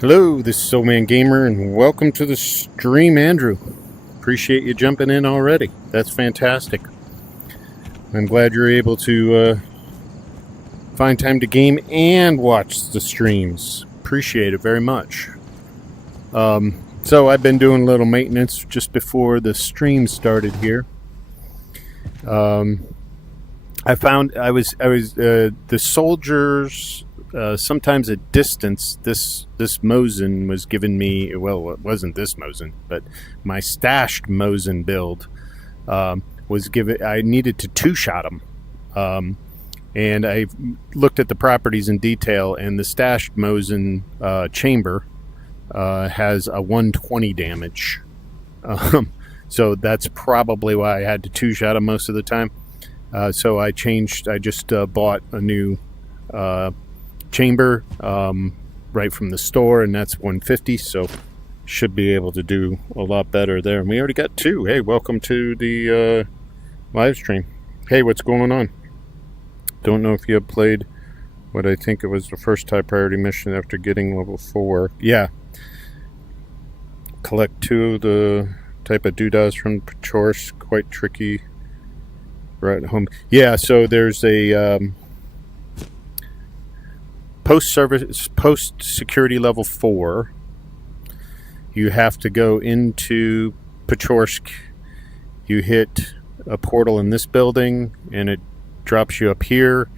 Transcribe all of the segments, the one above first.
Hello, this is Soul Man Gamer, and welcome to the stream, Andrew. Appreciate you jumping in already. That's fantastic. I'm glad you're able to find time to game and watch the streams. Appreciate it very much. So I've been doing a little maintenance just before the stream started here. I found I was the soldiers. Sometimes at distance, this Mosin was giving me, well, it wasn't this Mosin, but my stashed Mosin build was given. I needed to two-shot them, and I looked at the properties in detail, and the stashed Mosin chamber has a 120 damage, so that's probably why I had to two-shot them most of the time. So I just bought a new chamber right from the store, and that's 150, so should be able to do a lot better there. And we already got two. Hey, welcome to the live stream. Hey, what's going on? Don't know if you have played what I think it was the first high priority mission after getting level 4. Yeah. Collect 2 of the type of doodads from Pachorsk. Quite tricky. Right at home. Yeah, so there's a post security level 4. You have to go into Pachorsk. You hit a portal in this building, and it drops you up here,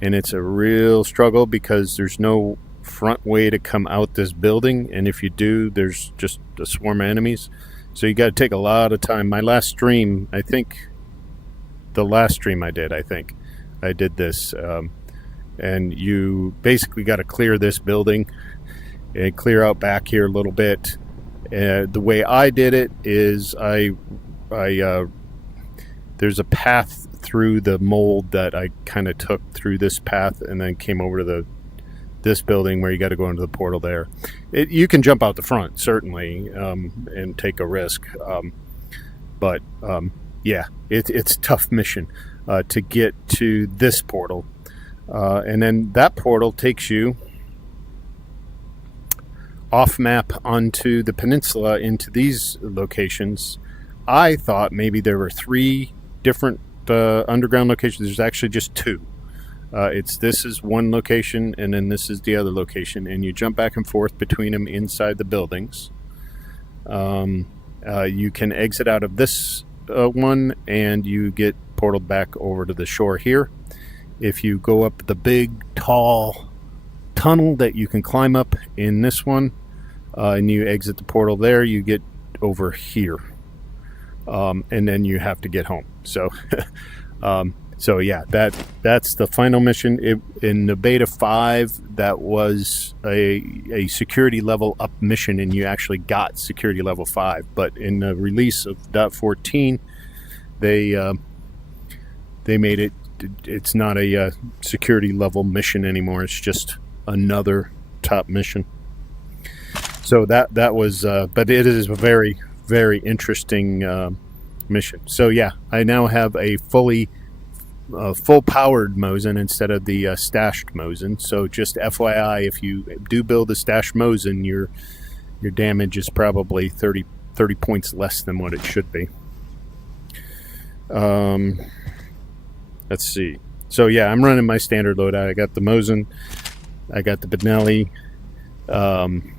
and it's a real struggle because there's no front way to come out this building, and if you do, there's just a swarm of enemies. So you got to take a lot of time. My last stream, I think I did this. And you basically got to clear this building and clear out back here a little bit. The way I did it is there's a path through the mold that I kind of took through this path and then came over to this building where you got to go into the portal there. You can jump out the front, certainly, and take a risk. But it's a tough mission to get to this portal. And then that portal takes you off map onto the peninsula into these locations. I thought maybe there were 3 different underground locations. There's actually just 2. This is one location, and then this is the other location, and you jump back and forth between them inside the buildings. You can exit out of this one, and you get portaled back over to the shore here. If you go up the big, tall tunnel that you can climb up in this one, and you exit the portal there, you get over here. And then you have to get home. So, that's the final mission. In the beta 5, that was a security level up mission, and you actually got security level 5. But in the release of .14, they made it. It's not a security level mission anymore. It's just another top mission. So that was, but it is a very, very interesting mission. So yeah, I now have a full powered Mosin instead of the stashed Mosin. So just FYI, if you do build a stashed Mosin, your damage is probably 30 points less than what it should be. Let's see. So yeah, I'm running my standard loadout. I got the Mosin, I got the Benelli, and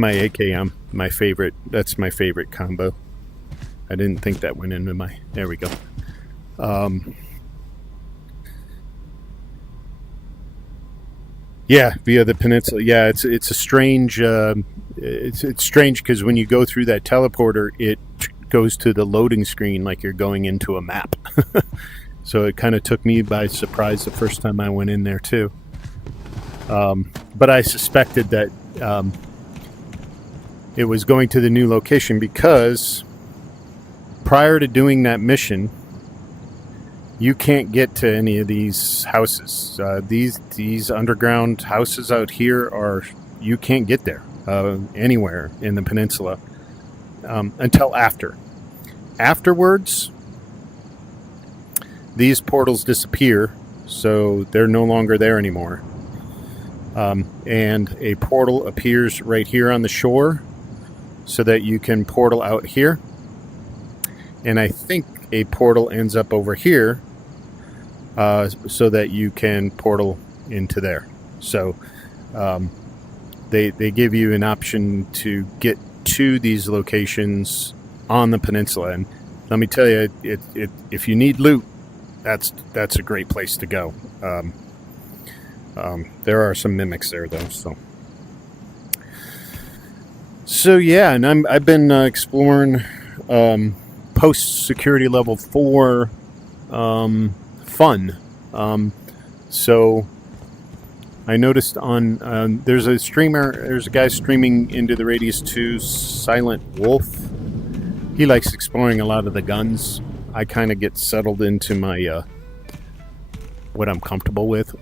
my AKM. My favorite. That's my favorite combo. I didn't think that went into my. There we go. Yeah, via the peninsula. Yeah, it's a strange. It's strange because when you go through that teleporter, it goes to the loading screen like you're going into a map. So it kind of took me by surprise the first time I went in there too. But I suspected that it was going to the new location because prior to doing that mission, you can't get to any of these houses. These underground houses out here you can't get there anywhere in the peninsula until after. Afterwards, these portals disappear, so they're no longer there anymore. And a portal appears right here on the shore so that you can portal out here. And I think a portal ends up over here so that you can portal into there. So they give you an option to get to these locations on the peninsula. And let me tell you, if you need loot, that's a great place to go. There are some mimics there, though. So yeah, and I've been exploring post security level 4 fun. So I noticed on there's a guy streaming into the Radius 2, Silent Wolf. He likes exploring a lot of the guns. I kind of get settled into my what I'm comfortable with.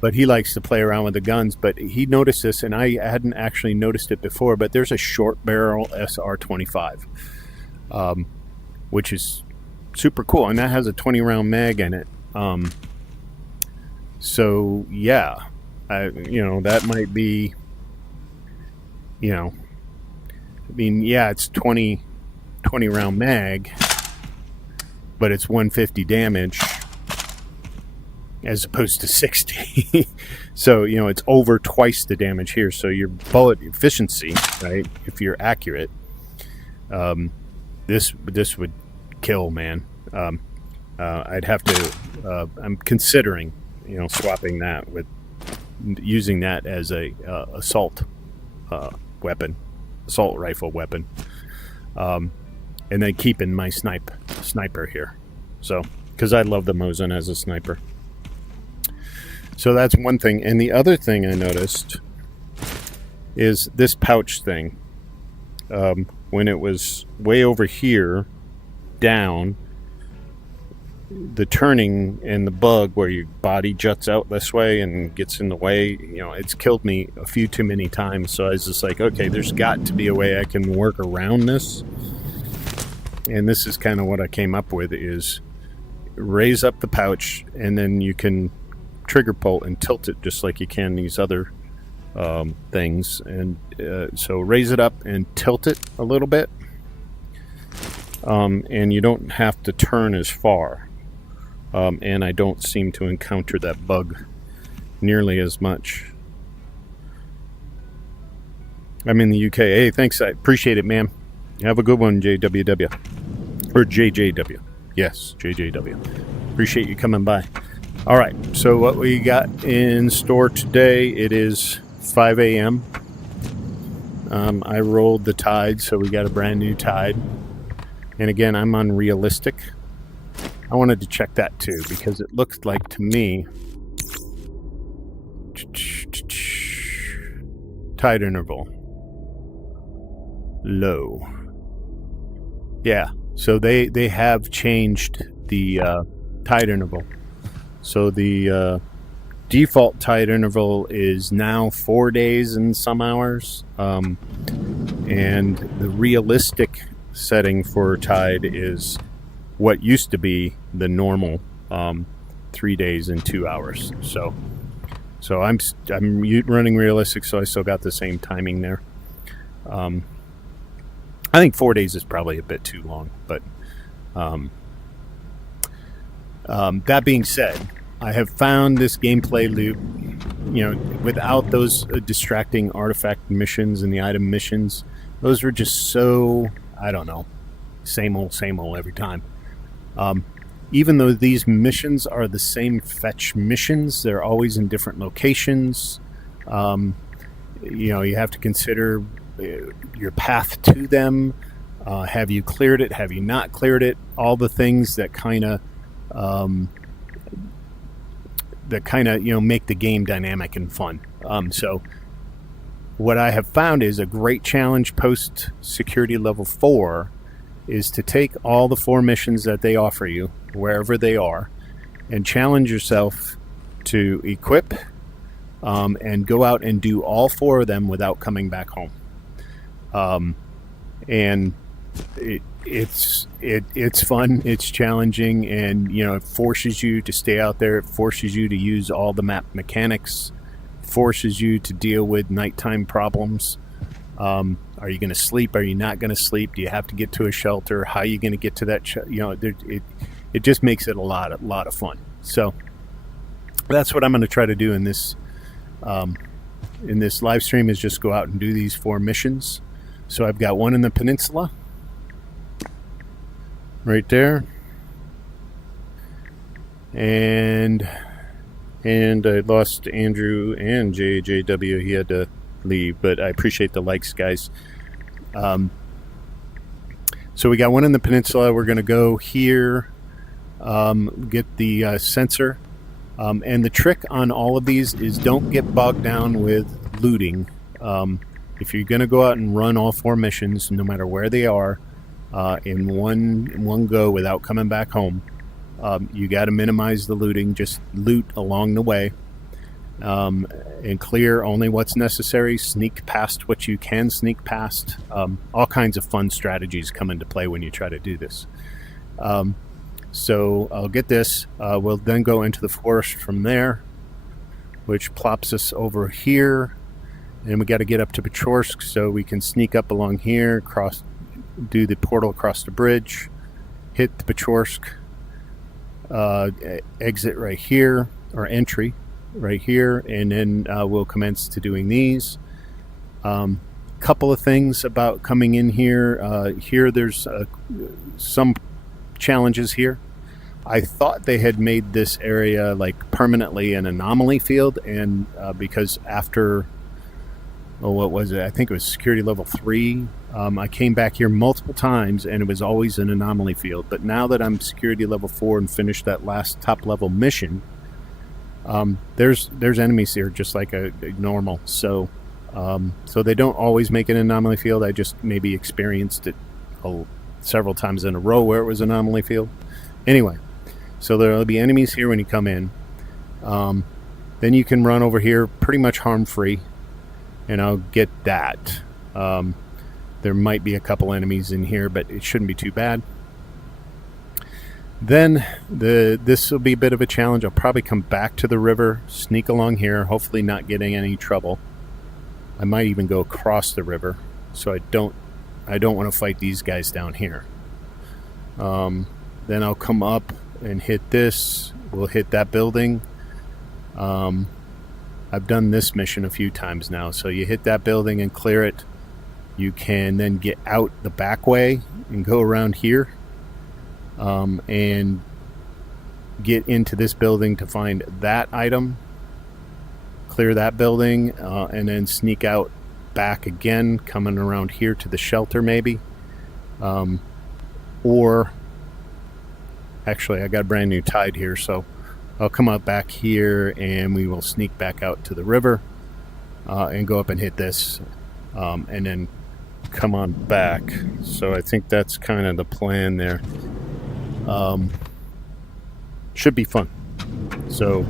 But he likes to play around with the guns. But he noticed this, and I hadn't actually noticed it before, but there's a short barrel SR25, which is super cool. And that has a 20-round mag in it. So, yeah, that might be, it's 20-round mag, but it's 150 damage as opposed to 60. So, it's over twice the damage here. So your bullet efficiency, right, if you're accurate, this would kill, man. I'd have to, I'm considering, swapping that with using that as a assault weapon, assault rifle weapon, and then keeping my sniper here. So, because I love the Mosin as a sniper. So that's one thing. And the other thing I noticed is this pouch thing. When it was way over here, down, the turning and the bug where your body juts out this way and gets in the way, it's killed me a few too many times. So I was just like, okay, there's got to be a way I can work around this. And this is kind of what I came up with, is raise up the pouch, and then you can trigger pull and tilt it just like you can these other things. And so raise it up and tilt it a little bit, and you don't have to turn as far. And I don't seem to encounter that bug nearly as much. I'm in the UK. Hey, thanks. I appreciate it, man. Have a good one, JWW. Or JJW. Yes, JJW. Appreciate you coming by. All right, so what we got in store today, it is 5 a.m. I rolled the tide, so we got a brand new tide. And again, I'm on realistic. I wanted to check that too, because it looked like to me tide interval low. Yeah, so they have changed the tide interval. So the default tide interval is now 4 days and some hours, and the realistic setting for tide is what used to be the normal 3 days and 2 hours. So I'm running realistic, so I still got the same timing there. I think 4 days is probably a bit too long, but that being said, I have found this gameplay loop, without those distracting artifact missions and the item missions. Those were just so, I don't know, same old every time. Even though these missions are the same fetch missions, they're always in different locations. You have to consider your path to them. Have you cleared it? Have you not cleared it? All the things that kind of make the game dynamic and fun. So what I have found is a great challenge post security level 4 is to take all the 4 missions that they offer you, wherever they are, and challenge yourself to equip and go out and do all 4 of them without coming back home. And it's fun, it's challenging, and it forces you to stay out there. It forces you to use all the map mechanics, forces you to deal with nighttime problems. Are you going to sleep? Are you not going to sleep? Do you have to get to a shelter? How are you going to get to that? It just makes it a lot of fun. So that's what I'm going to try to do in this live stream, is just go out and do these 4 missions. So I've got one in the peninsula, right there, and I lost Andrew and JJW. He had to leave, but I appreciate the likes, guys. So we got one in the peninsula. We're going to go here, get the sensor, and the trick on all of these is don't get bogged down with looting. If you're going to go out and run all 4 missions, no matter where they are, in one go without coming back home, you got to minimize the looting. Just loot along the way, and clear only what's necessary. Sneak past what you can sneak past. All kinds of fun strategies come into play when you try to do this. So I'll get this. We'll then go into the forest from there, which plops us over here, and we got to get up to Pechorsk so we can sneak up along here, do the portal across the bridge, hit the Pechorsk, exit right here, or entry right here, and then we'll commence to doing these. Couple of things about coming in here. Here there's some challenges here. I thought they had made this area like permanently an anomaly field, and because after what was it? I think it was security level 3. I came back here multiple times and it was always an anomaly field. But now that I'm security level 4 and finished that last top level mission, there's enemies here just like a normal. So they don't always make an anomaly field. I just maybe experienced it several times in a row where it was an anomaly field. Anyway, so there'll be enemies here when you come in. Then you can run over here pretty much harm-free, and I'll get that. There might be a couple enemies in here, but it shouldn't be too bad. Then this will be a bit of a challenge. I'll probably come back to the river, sneak along here, hopefully not getting any trouble. I might even go across the river, so I don't want to fight these guys down here. Then I'll come up and hit this. We'll hit that building. I've done this mission a few times now. So you hit that building and clear it. You can then get out the back way and go around here, and get into this building to find that item. Clear that building, and then sneak out back again, coming around here to the shelter maybe. Or actually I got a brand new tide here, so I'll come out back here and we will sneak back out to the river, and go up and hit this, and then come on back. So I think that's kind of the plan there. Should be fun. So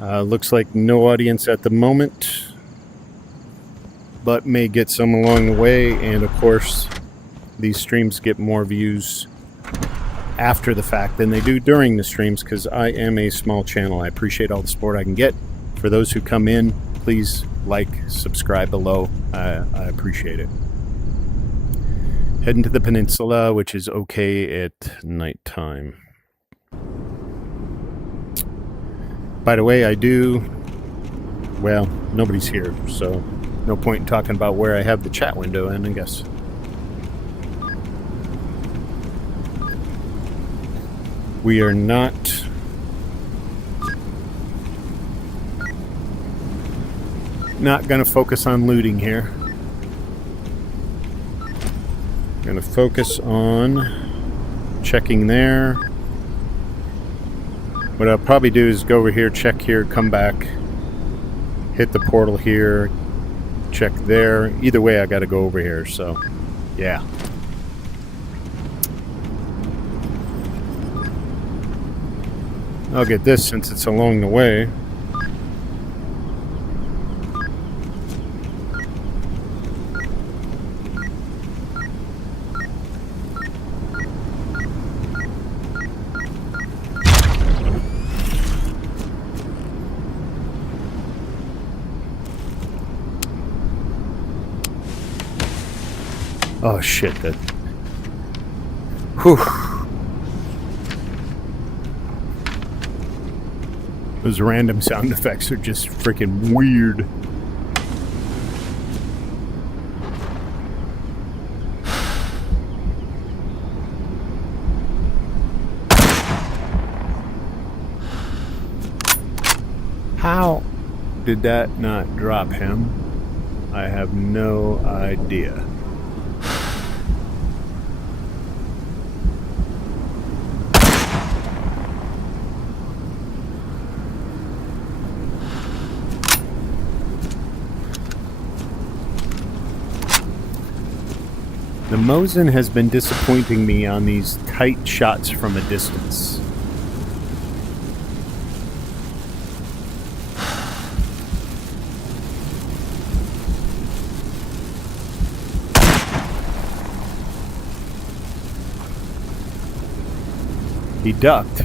looks like no audience at the moment, but may get some along the way. And of course these streams get more views after the fact than they do during the streams, because I am a small channel. I appreciate all the support I can get. For those who come in, please like, subscribe below. I appreciate it. Heading to the peninsula, which is okay at nighttime. By the way, well, nobody's here, so no point in talking about where I have the chat window in, I guess. We are not going to focus on looting here. Going to focus on checking there. What I'll probably do is go over here, check here, come back, hit the portal here, check there. Either way, I got to go over here, so yeah. I'll get this since it's along the way. Oh shit, that... Whew. Those random sound effects are just freaking weird. How did that not drop him? I have no idea. The Mosin has been disappointing me on these tight shots from a distance. He ducked.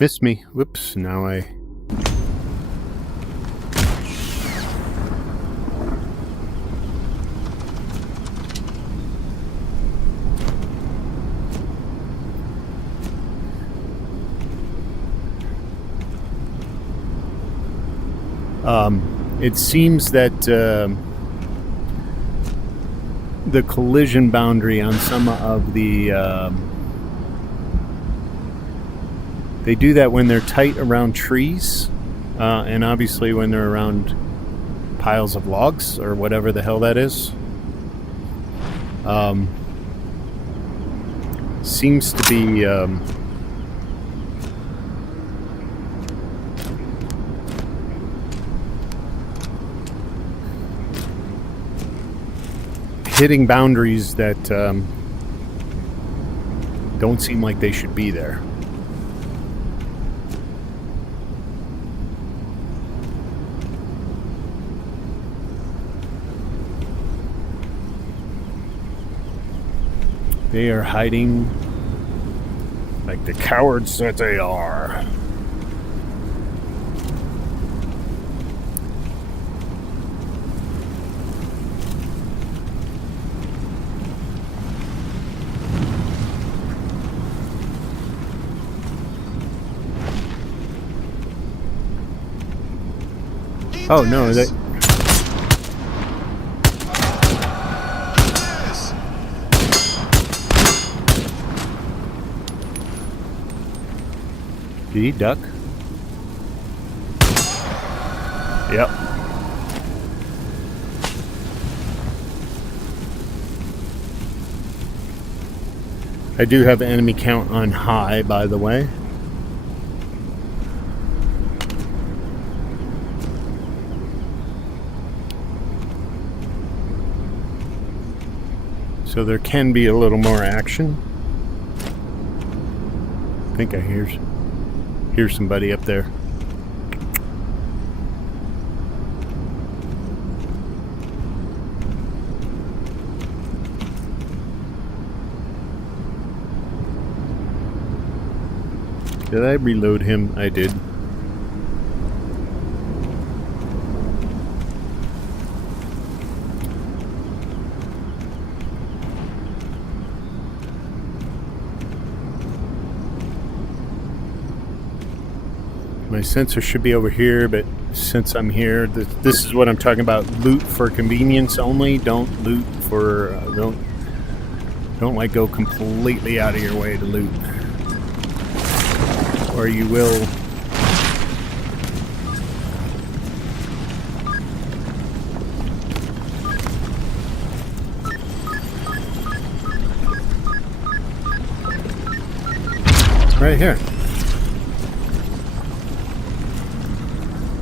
Missed me. Whoops, now I... It seems that the collision boundary on some of the... they do that when they're tight around trees, and obviously when they're around piles of logs, or whatever the hell that is. Seems to be... hitting boundaries that don't seem like they should be there. They are hiding like the cowards that they are. Oh no, they... Did he duck? Yep. I do have enemy count on high, by the way. So there can be a little more action. I think I hear somebody up there. Did I reload him? I did. My sensor should be over here, but since I'm here, this is what I'm talking about. Loot for convenience only. Don't loot for... don't like go completely out of your way to loot. Or you will... Right here.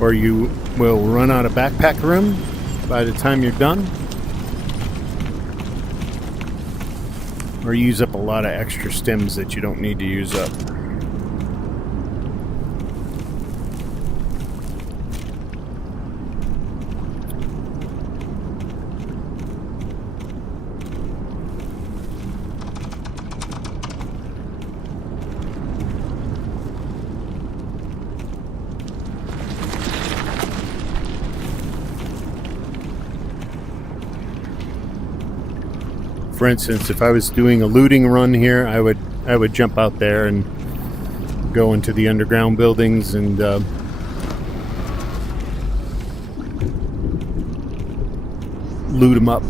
Or you will run out of backpack room by the time you're done. Or use up a lot of extra stems that you don't need to use up. For instance, if I was doing a looting run here, I would jump out there and go into the underground buildings and loot them up.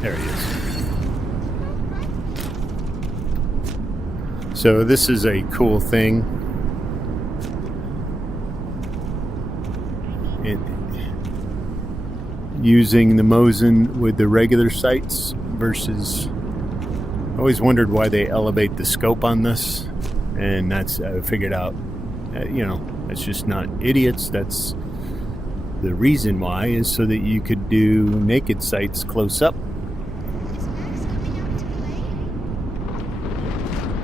There he is. So this is a cool thing. Using the Mosin with the regular sights versus... I always wondered why they elevate the scope on this. And that's, I figured out, you know, it's just not idiots. That's the reason why, is so that you could do naked sights close up.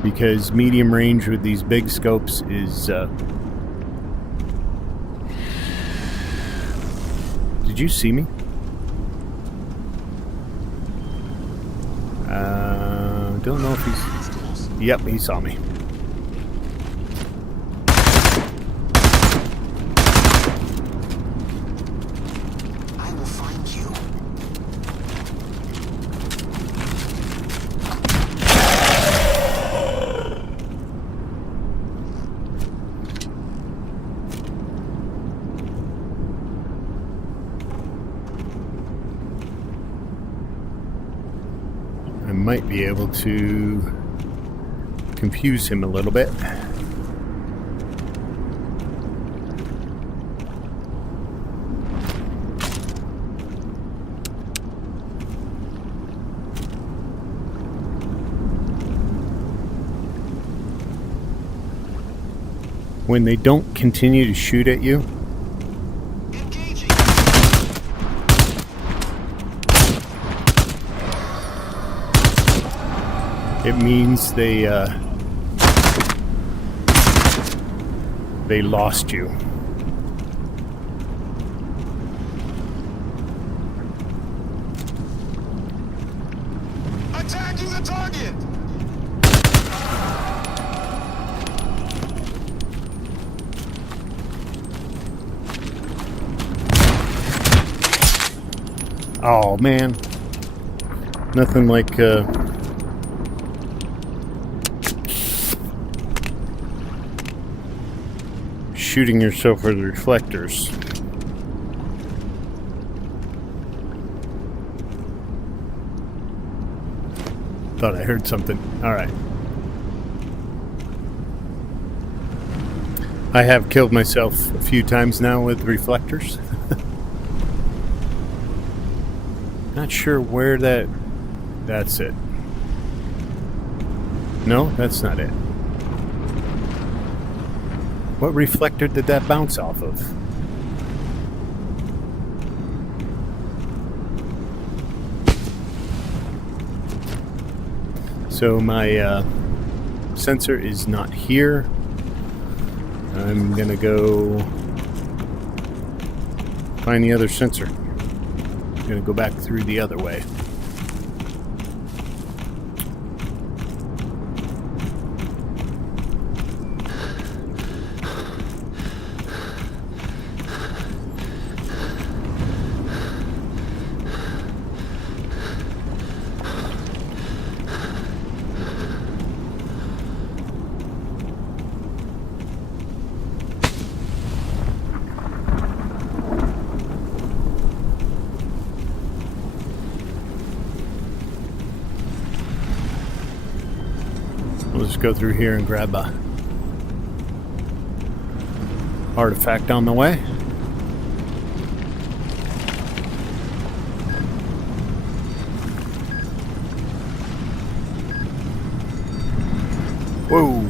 Because medium range with these big scopes is... Did you see me? Don't know if he's... Yep, he saw me. Might be able to confuse him a little bit. When they don't continue to shoot at you, it means they lost you. Attacking the target. Oh man, nothing like shooting yourself with reflectors. Thought I heard something. Alright. I have killed myself a few times now with reflectors. Not sure where that's it. No, that's not it. What reflector did that bounce off of? So my sensor is not here. I'm gonna go find the other sensor. I'm gonna go back through the other way. We'll just go through here and grab a artifact on the way. Whoa.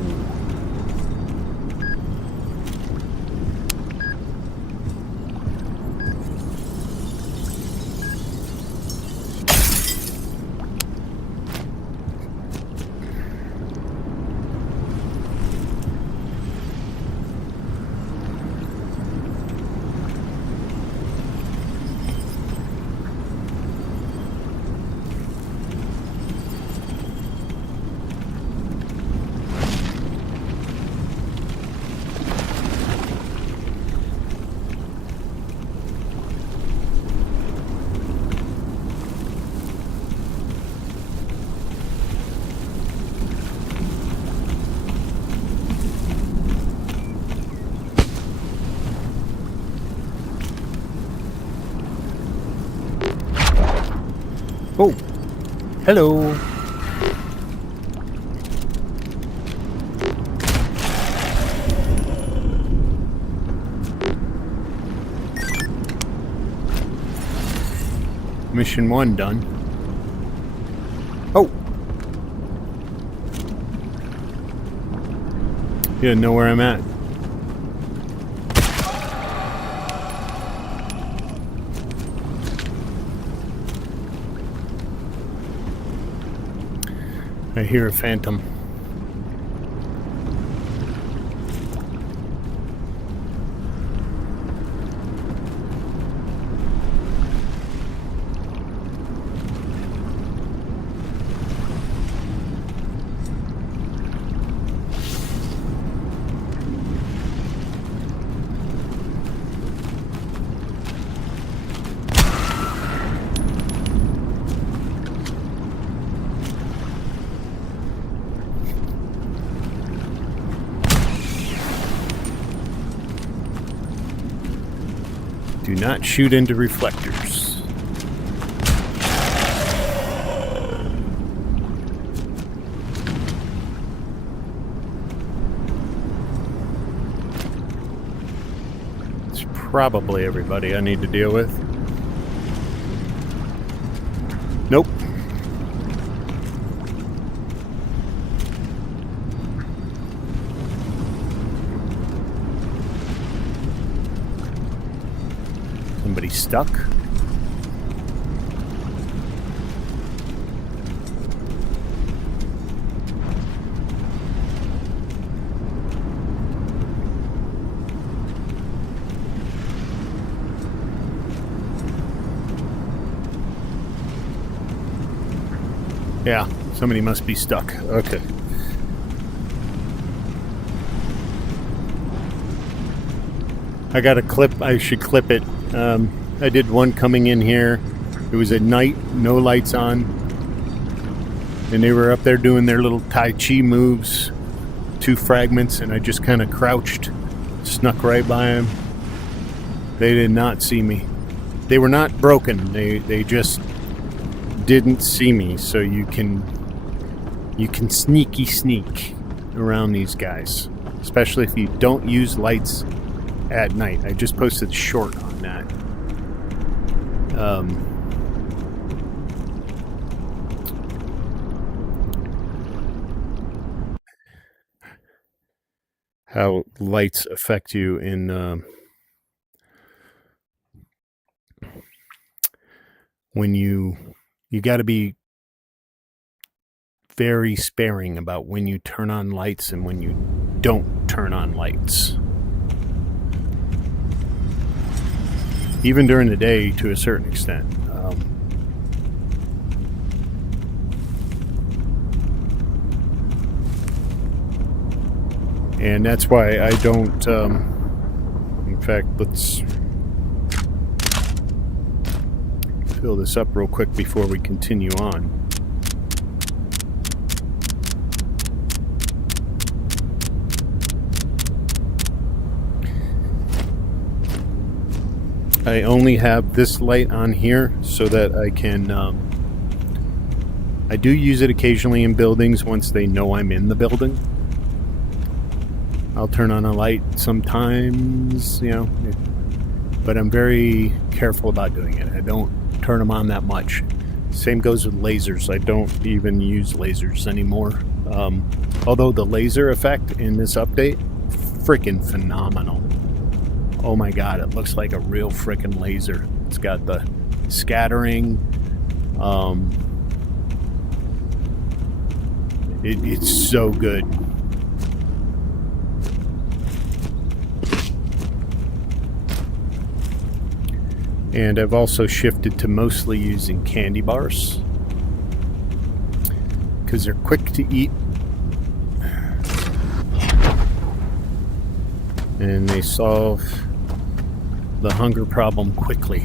Hello. Mission 1 done. Oh! You didn't know where I'm at. I hear a phantom. Do not shoot into reflectors. It's probably everybody I need to deal with. Nope. Somebody stuck? Yeah, somebody must be stuck. Okay. I got a clip. I should clip it. I did one coming in here. It was at night, no lights on. And they were up there doing their little Tai Chi moves. 2 fragments, and I just kind of crouched, snuck right by them. They did not see me. They were not broken. They just didn't see me. So you can sneak around these guys, especially if you don't use lights at night. I just posted a short on that. How lights affect you in when you got to be very sparing about when you turn on lights and when you don't turn on lights. Even during the day, to a certain extent. And that's why I don't... in fact, let's fill this up real quick before we continue on. I only have this light on here so that I can... I do use it occasionally in buildings once they know I'm in the building. I'll turn on a light sometimes, you know, but I'm very careful about doing it. I don't turn them on that much. Same goes with lasers. I don't even use lasers anymore. Although the laser effect in this update, freaking phenomenal. Oh my god, it looks like a real freaking laser. It's got the scattering. It's so good. And I've also shifted to mostly using candy bars because they're quick to eat and they solve the hunger problem quickly.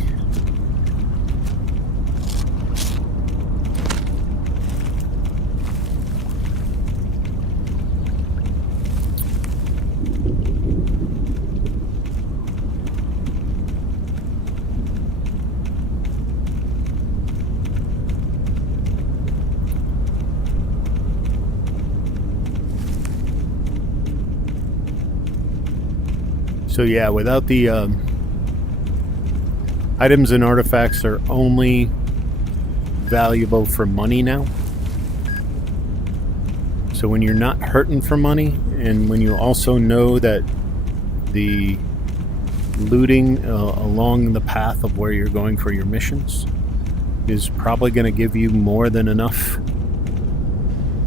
So yeah, without the items and artifacts are only valuable for money now. So when you're not hurting for money, and when you also know that the looting along the path of where you're going for your missions is probably going to give you more than enough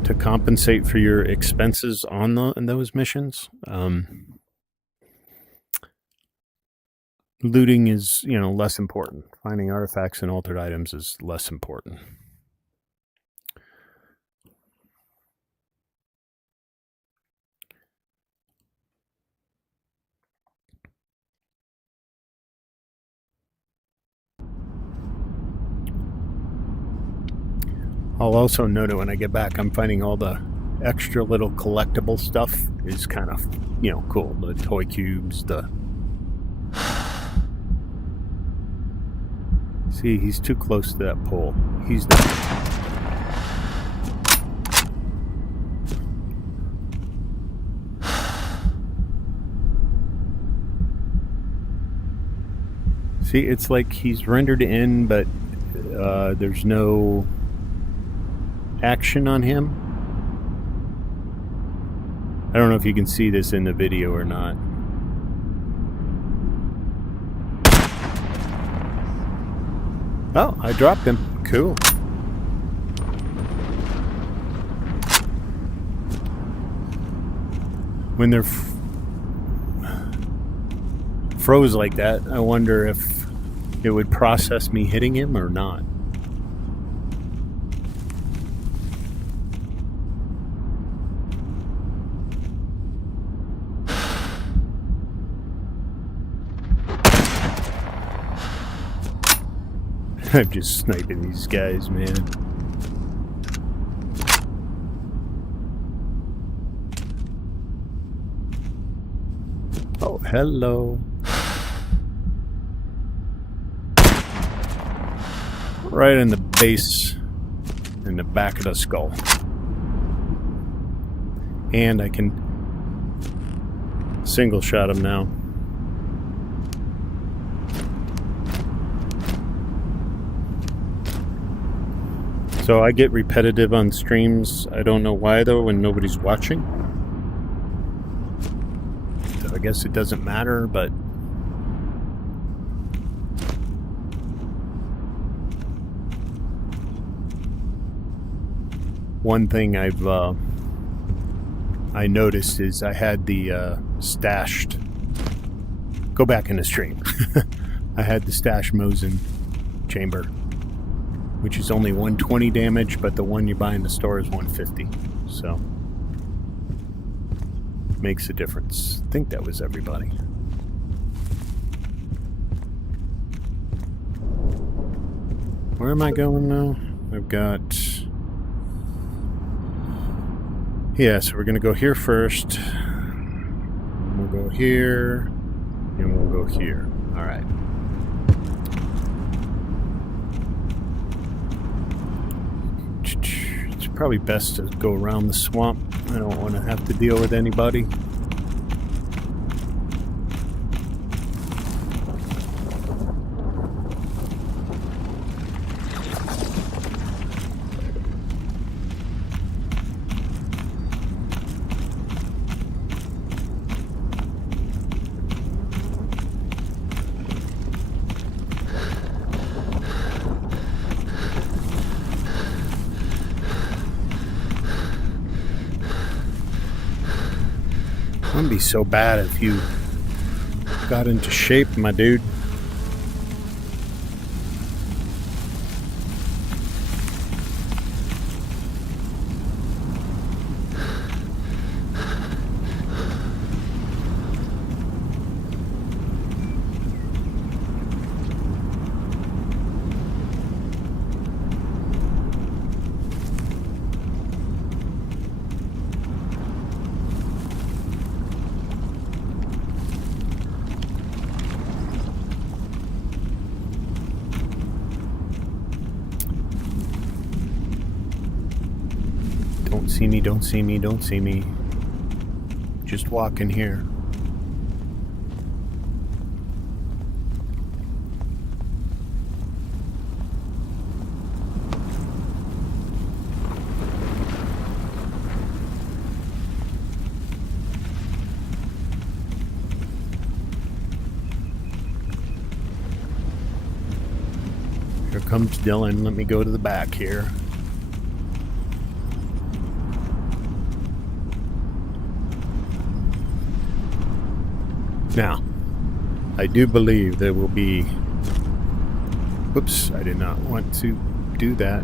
to compensate for your expenses on those missions, looting is, less important. Finding artifacts and altered items is less important. I'll also note it when I get back. I'm finding all the extra little collectible stuff is kind of, cool. The toy cubes, See, he's too close to that pole. He's not. See, it's like he's rendered in, but there's no action on him. I don't know if you can see this in the video or not. Oh, I dropped him. Cool. When they're froze like that, I wonder if it would process me hitting him or not. I'm just sniping these guys, man. Oh, hello. Right in the base, in the back of the skull. And I can single shot him now. So I get repetitive on streams. I don't know why though, when nobody's watching. So I guess it doesn't matter, but one thing I noticed is I had the stashed. Go back in the stream. I had the stashed Mosin chamber, which is only 120 damage, but the one you buy in the store is 150. So, makes a difference. I think that was everybody. Where am I going now? I've got... Yeah, so we're going to go here first. We'll go here. And we'll go here. All right. It's probably best to go around the swamp. I don't want to have to deal with anybody. Wouldn't be so bad if you got into shape, my dude. Don't see me, don't see me, don't see me. Just walk in here. comes Dylan. Let me go to the back here. Now, I do believe there will be... Whoops, I did not want to do that.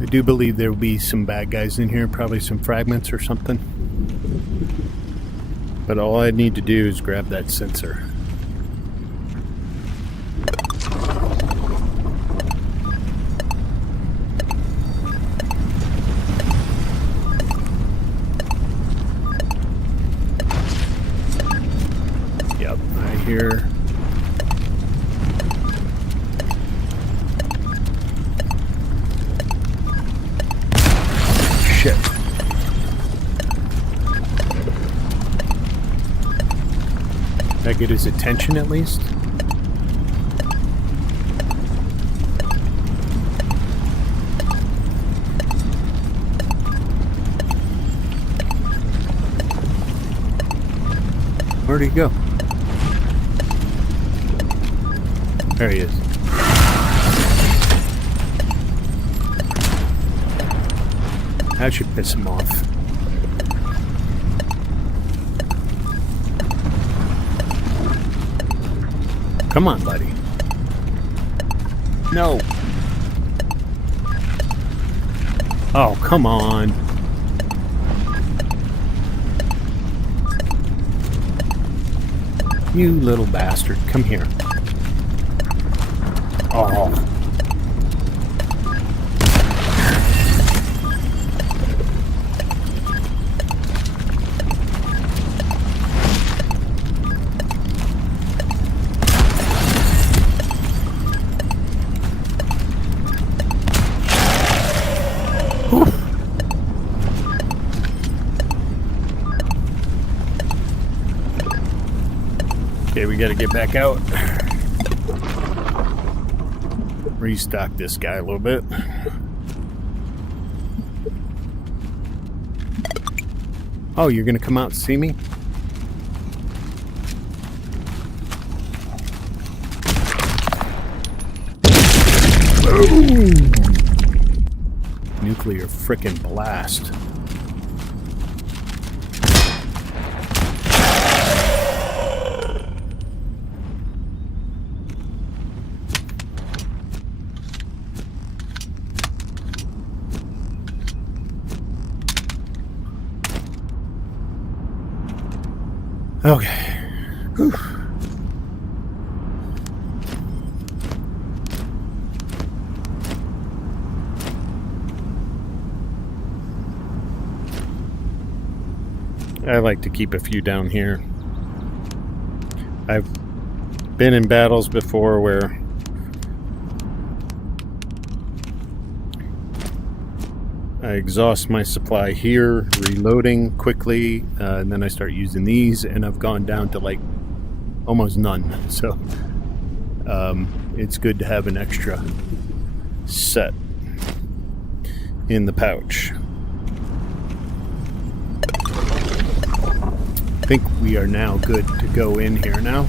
I do believe there will be some bad guys in here, probably some fragments or something. But all I need to do is grab that sensor. Yep, I hear... Shit. Did I get his attention at least? Where'd he go? There he is. That should piss him off. Come on, buddy. No. Oh, come on. You little bastard. Come here. Oh. Okay, we gotta get back out. Restock this guy a little bit. Oh, you're gonna come out and see me? Boom! Nuclear frickin' blast. Okay. Whew. I like to keep a few down here. I've been in battles before where I exhaust my supply here, reloading quickly, and then I start using these, and I've gone down to like almost none. So it's good to have an extra set in the pouch. I think we are now good to go in here now.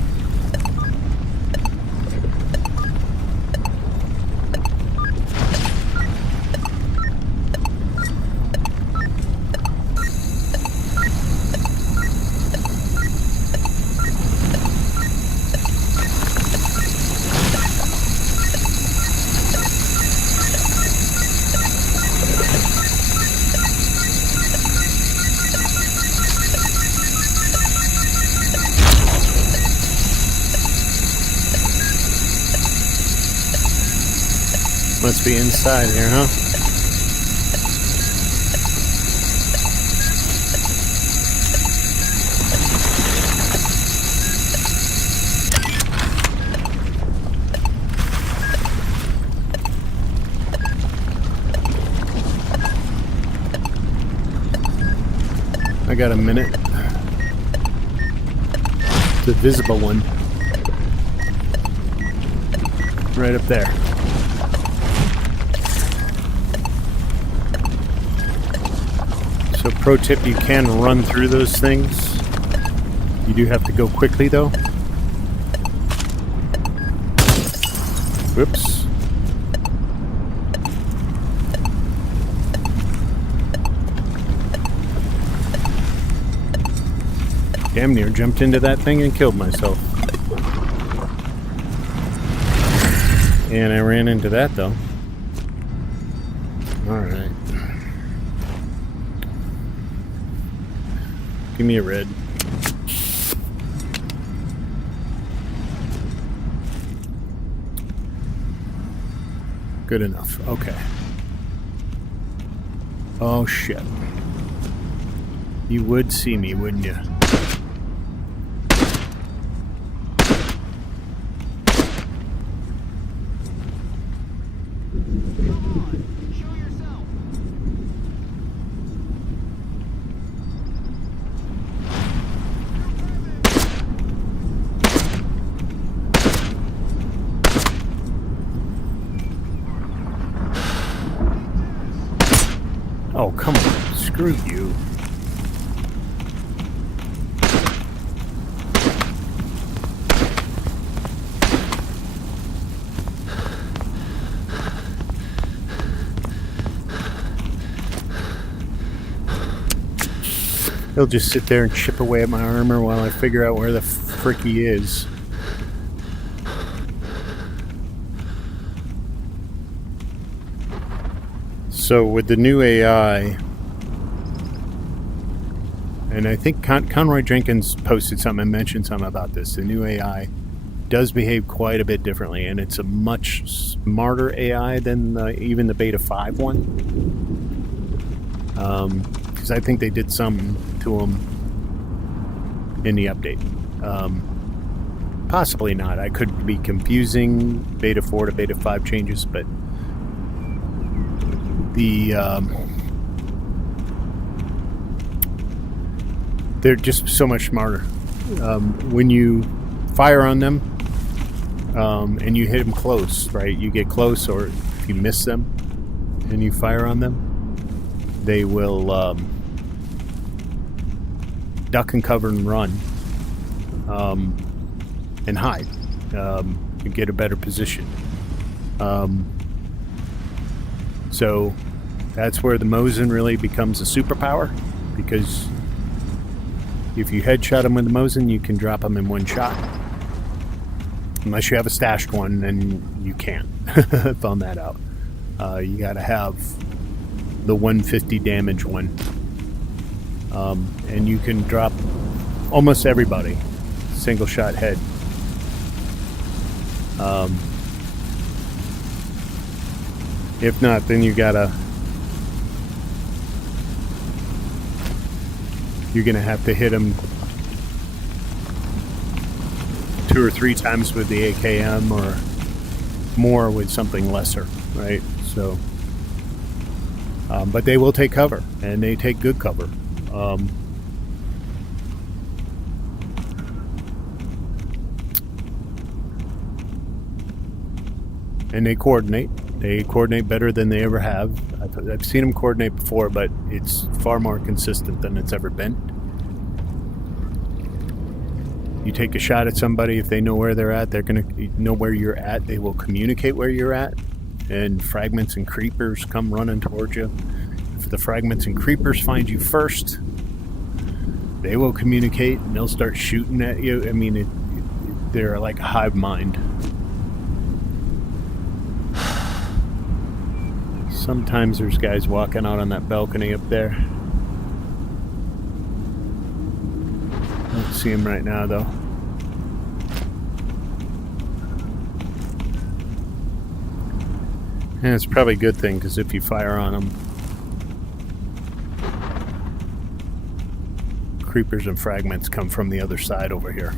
Must be inside here, huh? I got a minute. It's a visible one. Right up there. So pro tip, you can run through those things. You do have to go quickly though. Whoops. Damn near jumped into that thing and killed myself. And I ran into that though. Alright. Give me a red. Good enough. Okay. Oh shit. You would see me, wouldn't you? Oh, come on. Screw you. He'll just sit there and chip away at my armor while I figure out where the frick he is. So with the new AI, and I think Conroy Jenkins posted something and mentioned something about this, the new AI does behave quite a bit differently, and it's a much smarter AI than even the Beta 5 one. Because I think they did something to them in the update. Possibly not. I could be confusing Beta 4 to Beta 5 changes, but they're just so much smarter. When you fire on them and you hit them close, right? You get close, or if you miss them and you fire on them, they will duck and cover and run and hide and get a better position. So that's where the Mosin really becomes a superpower, because if you headshot them with the Mosin, you can drop them in one shot. Unless you have a stashed one, then you can't. Found that out. You gotta have the 150 damage one. And you can drop almost everybody. Single shot head. If not, then you're gonna have to hit them 2 or 3 times with the AKM, or more with something lesser, right? So, but they will take cover, and they take good cover. And they coordinate. They coordinate better than they ever have. I've seen them coordinate before, but it's far more consistent than it's ever been. You take a shot at somebody, if they know where they're at, they're going to know where you're at. They will communicate where you're at, and fragments and creepers come running towards you. If the fragments and creepers find you first, they will communicate, and they'll start shooting at you. I mean, they're like a hive mind. Sometimes there's guys walking out on that balcony up there. I don't see him right now, though. And it's probably a good thing, because if you fire on them, creepers and fragments come from the other side over here.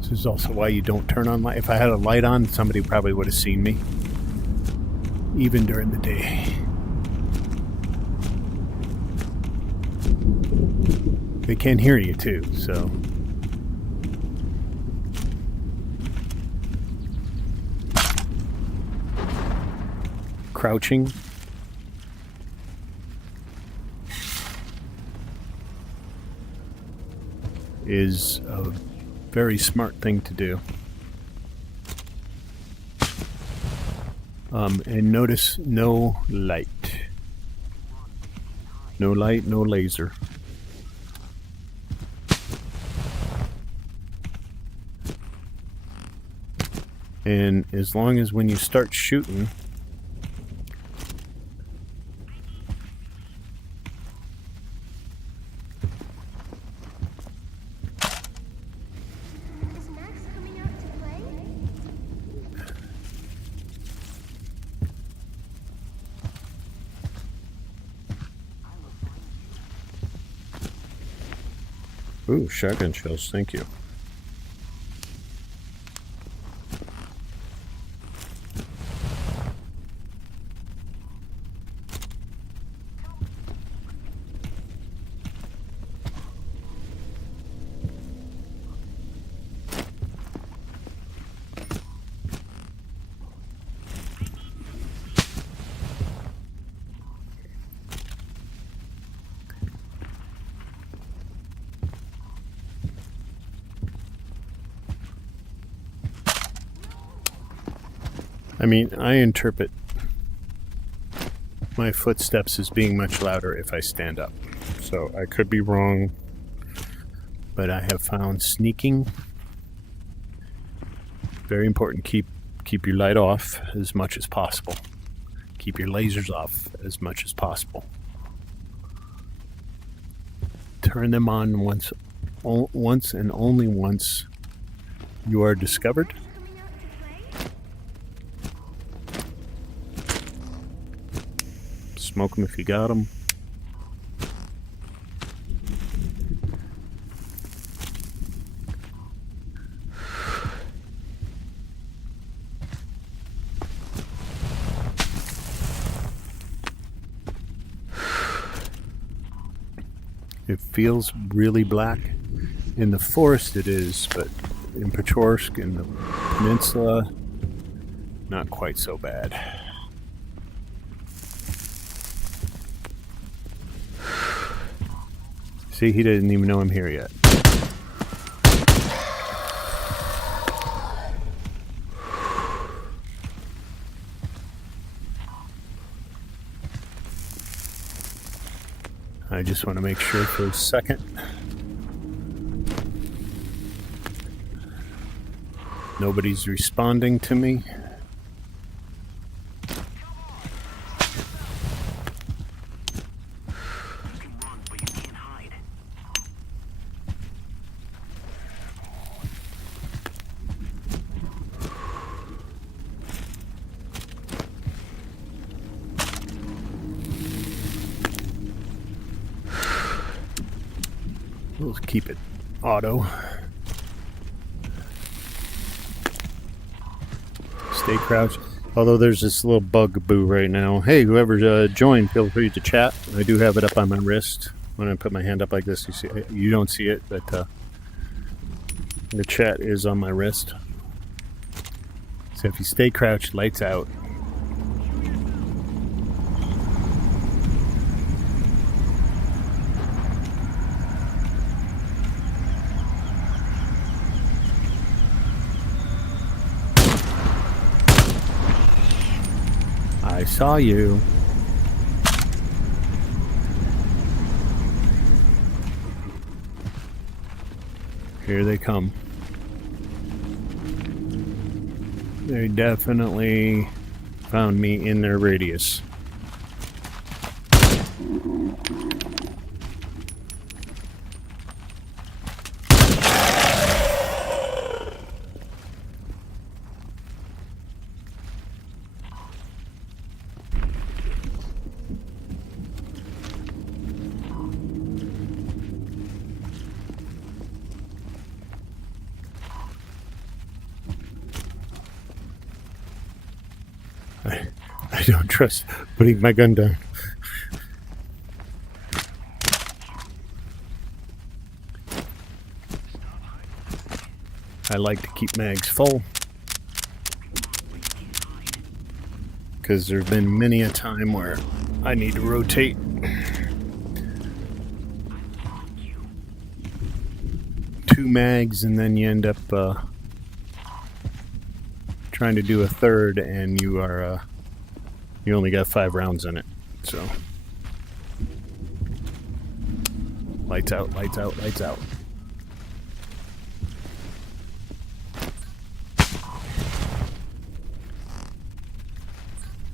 This is also why you don't turn on light. If I had a light on, somebody probably would have seen me, even during the day. They can't hear you too, so. Crouching is a very smart thing to do. And notice no light. No light, no laser. And as long as when you start shooting, ooh, shotgun shells, thank you. I mean, I interpret my footsteps as being much louder if I stand up. So I could be wrong, but I have found sneaking very important. Keep your light off as much as possible. Keep your lasers off as much as possible. Turn them on once and only once you are discovered. Smoke them if you got them. It feels really black. In the forest it is, but in Pechorsk, in the peninsula, not quite so bad. See, he didn't even know I'm here yet. I just want to make sure for a second. Nobody's responding to me. We'll keep it auto. Stay crouched. Although there's this little bugaboo right now. Hey, whoever joined, feel free to chat. I do have it up on my wrist. When I put my hand up like this, you see, you don't see it, but the chat is on my wrist. So if you stay crouched, lights out. I saw you. Here they come. They definitely found me in their radius. I don't trust putting my gun down. I like to keep mags full because there's been many a time where I need to rotate. 2 mags, and then you end up trying to do a third, and you only got 5 rounds in it. So lights out, lights out, lights out.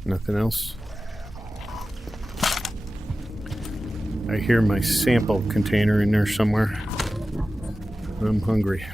Nothing else. I hear my sample container in there somewhere. I'm hungry.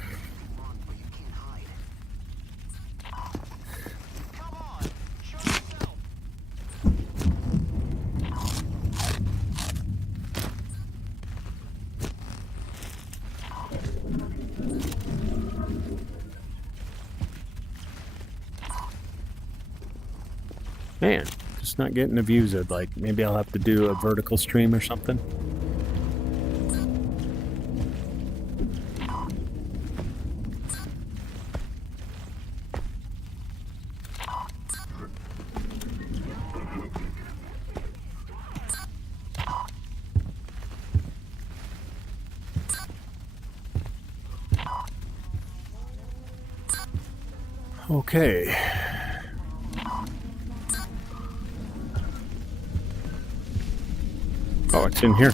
Man, just not getting the views I'd like. Maybe I'll have to do a vertical stream or something. Okay. Oh, it's in here.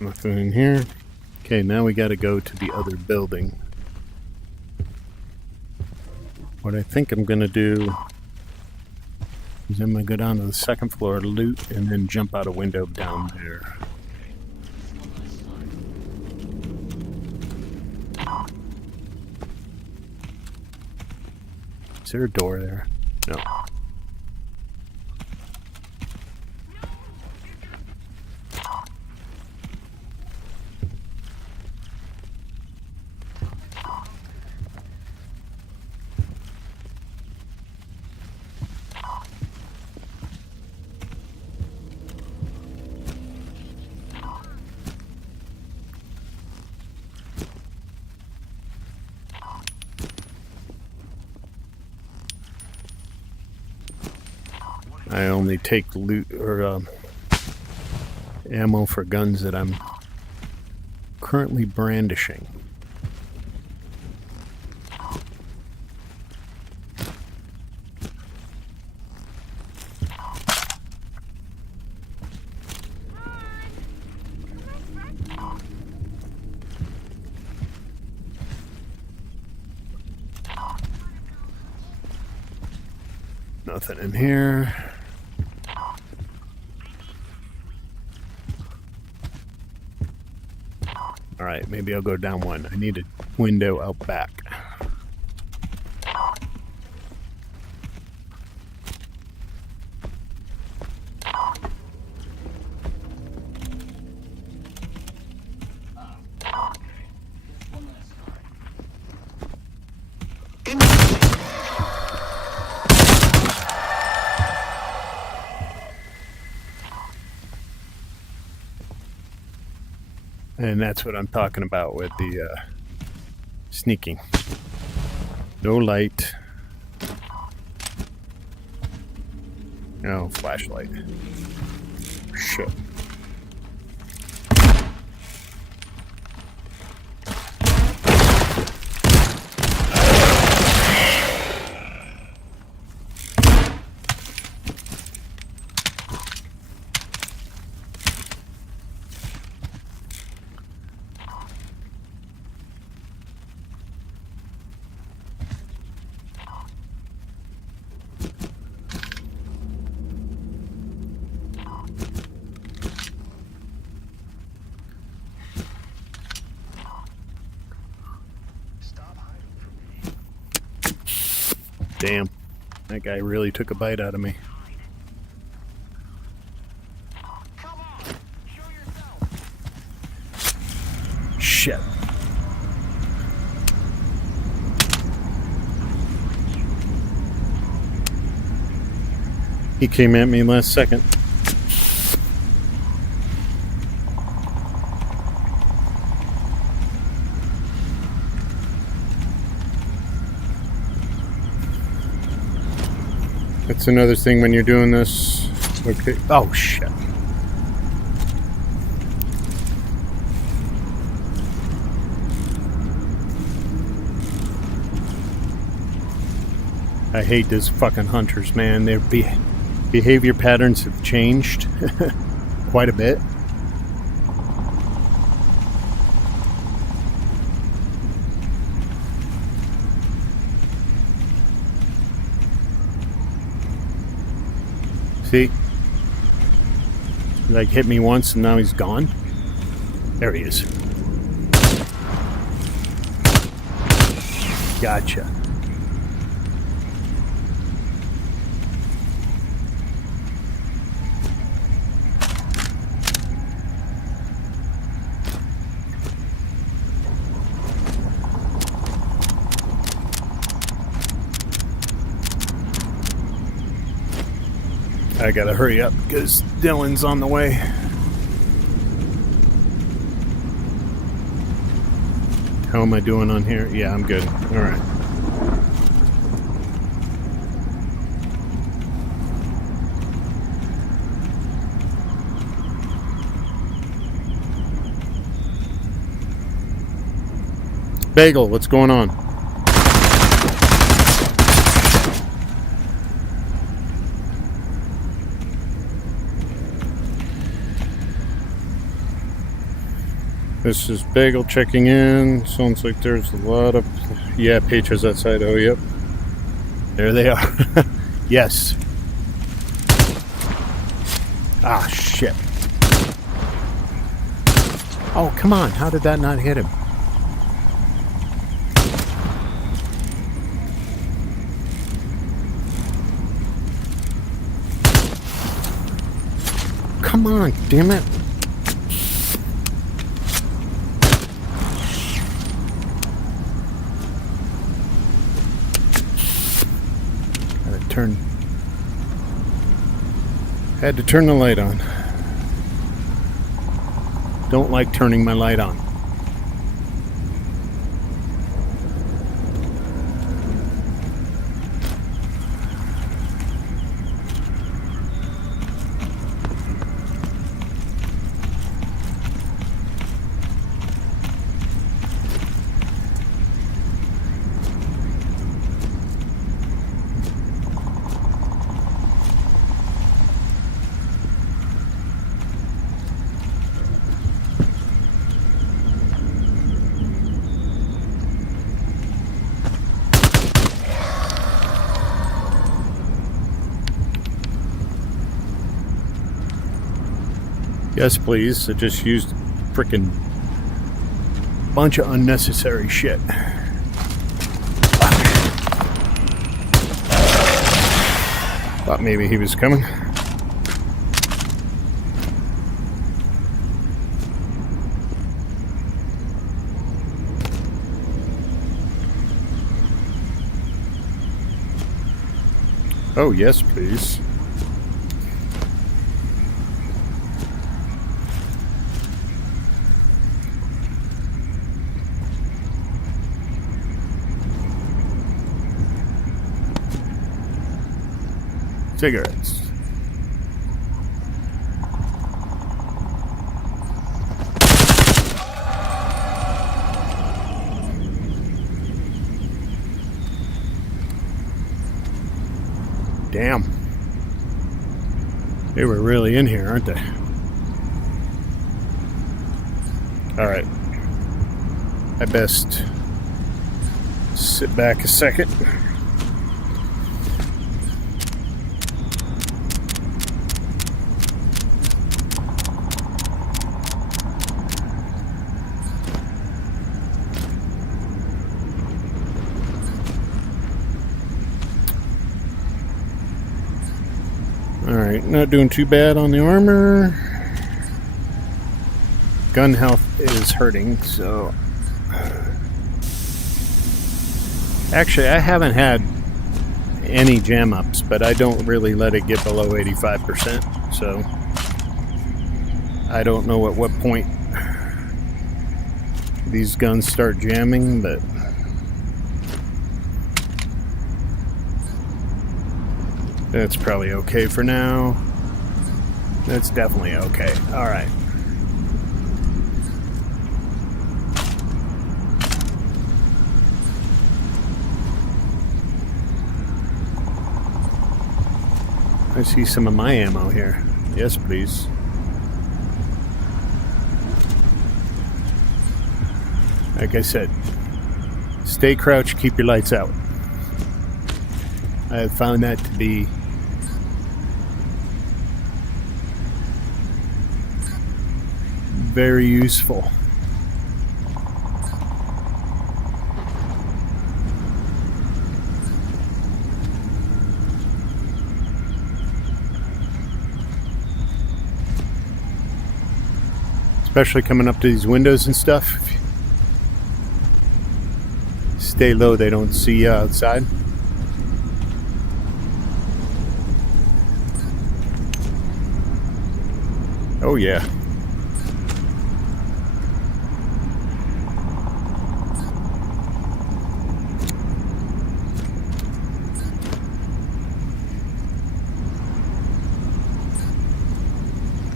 Nothing in here. Okay, now we got to go to the other building. What I think I'm going to do is I'm going to go down to the 2nd floor, loot, and then jump out a window down there. Is there a door there? No. I only take loot or ammo for guns that I'm currently brandishing. Nothing in here. Alright, maybe I'll go down one. I need a window out back. And that's what I'm talking about with the sneaking. No light. No flashlight. Shit. Damn, that guy really took a bite out of me. Shit. He came at me last second. That's another thing when you're doing this. Okay. Oh, shit. I hate these fucking hunters, man. Their behavior patterns have changed quite a bit. See? He like hit me once and now he's gone. There he is. Gotcha. I gotta hurry up because Dylan's on the way. How am I doing on here? Yeah, I'm good. All right. Bagel, what's going on? This is Bagel checking in. Sounds like there's a lot of... Yeah, Petra's outside. Oh, yep. There they are. Yes. Ah, shit. Oh, come on. How did that not hit him? Come on, damn it. Had to turn the light on. Don't like turning my light on. Yes, please. I just used a freaking bunch of unnecessary shit. Thought maybe he was coming. Oh, yes, please. Cigarettes. Damn. They were really in here, aren't they? Alright. I best sit back a second. Alright, not doing too bad on the armor. Gun health is hurting, so... Actually, I haven't had any jam ups, but I don't really let it get below 85%, so... I don't know at what point these guns start jamming, but... That's probably okay for now. That's definitely okay. All right. I see some of my ammo here. Yes, please. Like I said, stay crouched, keep your lights out. I have found that to be very useful. Especially coming up to these windows and stuff. Stay low, they don't see you outside. Oh yeah.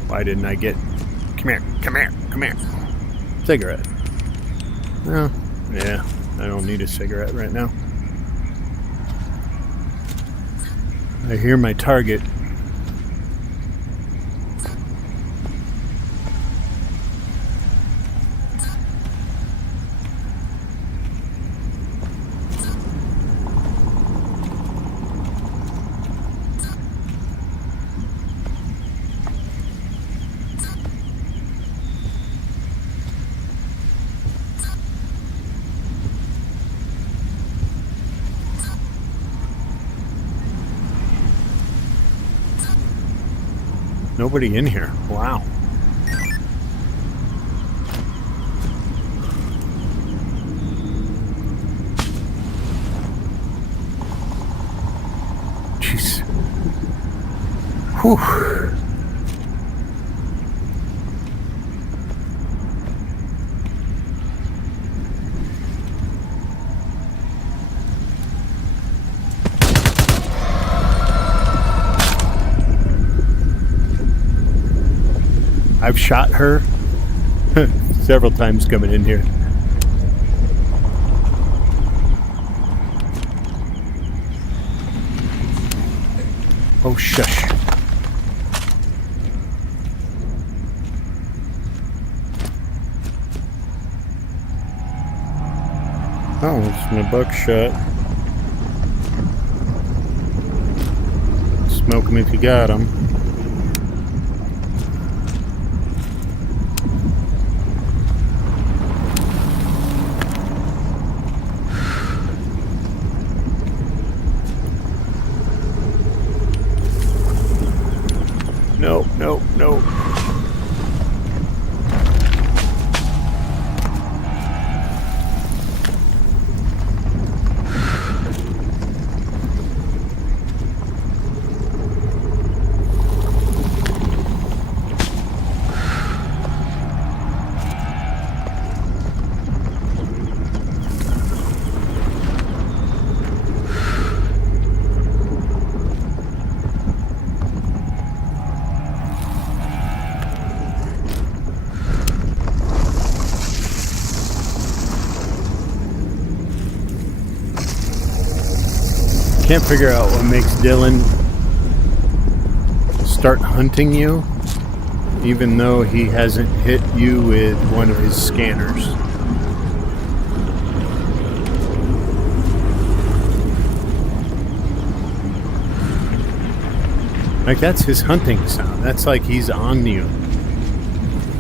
Why didn't I get... Come here, come here, come here. Cigarette. Oh, yeah. I don't need a cigarette right now. I hear my target. Nobody in here. Wow. Jeez. Whew. I've shot her several times coming in here. Oh, shush. Oh, it's my buckshot. Smoke 'em if you got 'em. No, no, no. Can't figure out what makes Dylan start hunting you, even though he hasn't hit you with one of his scanners. Like, that's his hunting sound. That's like he's on you.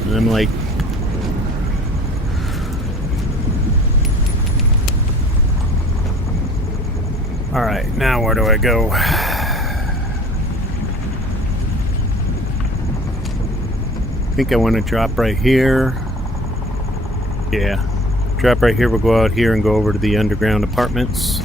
And I'm like, all right, now where do I go? I think I want to drop right here. Yeah, drop right here. We'll go out here and go over to the underground apartments.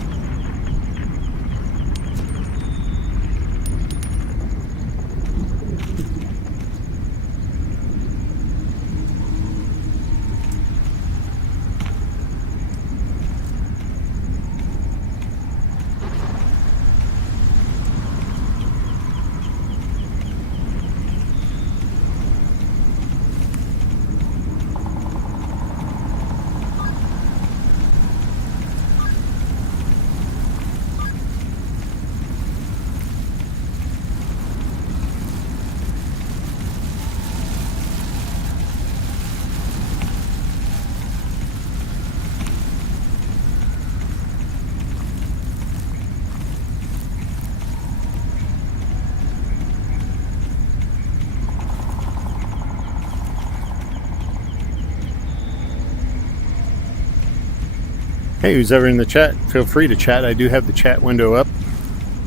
Hey, who's ever in the chat, feel free to chat. I do have the chat window up.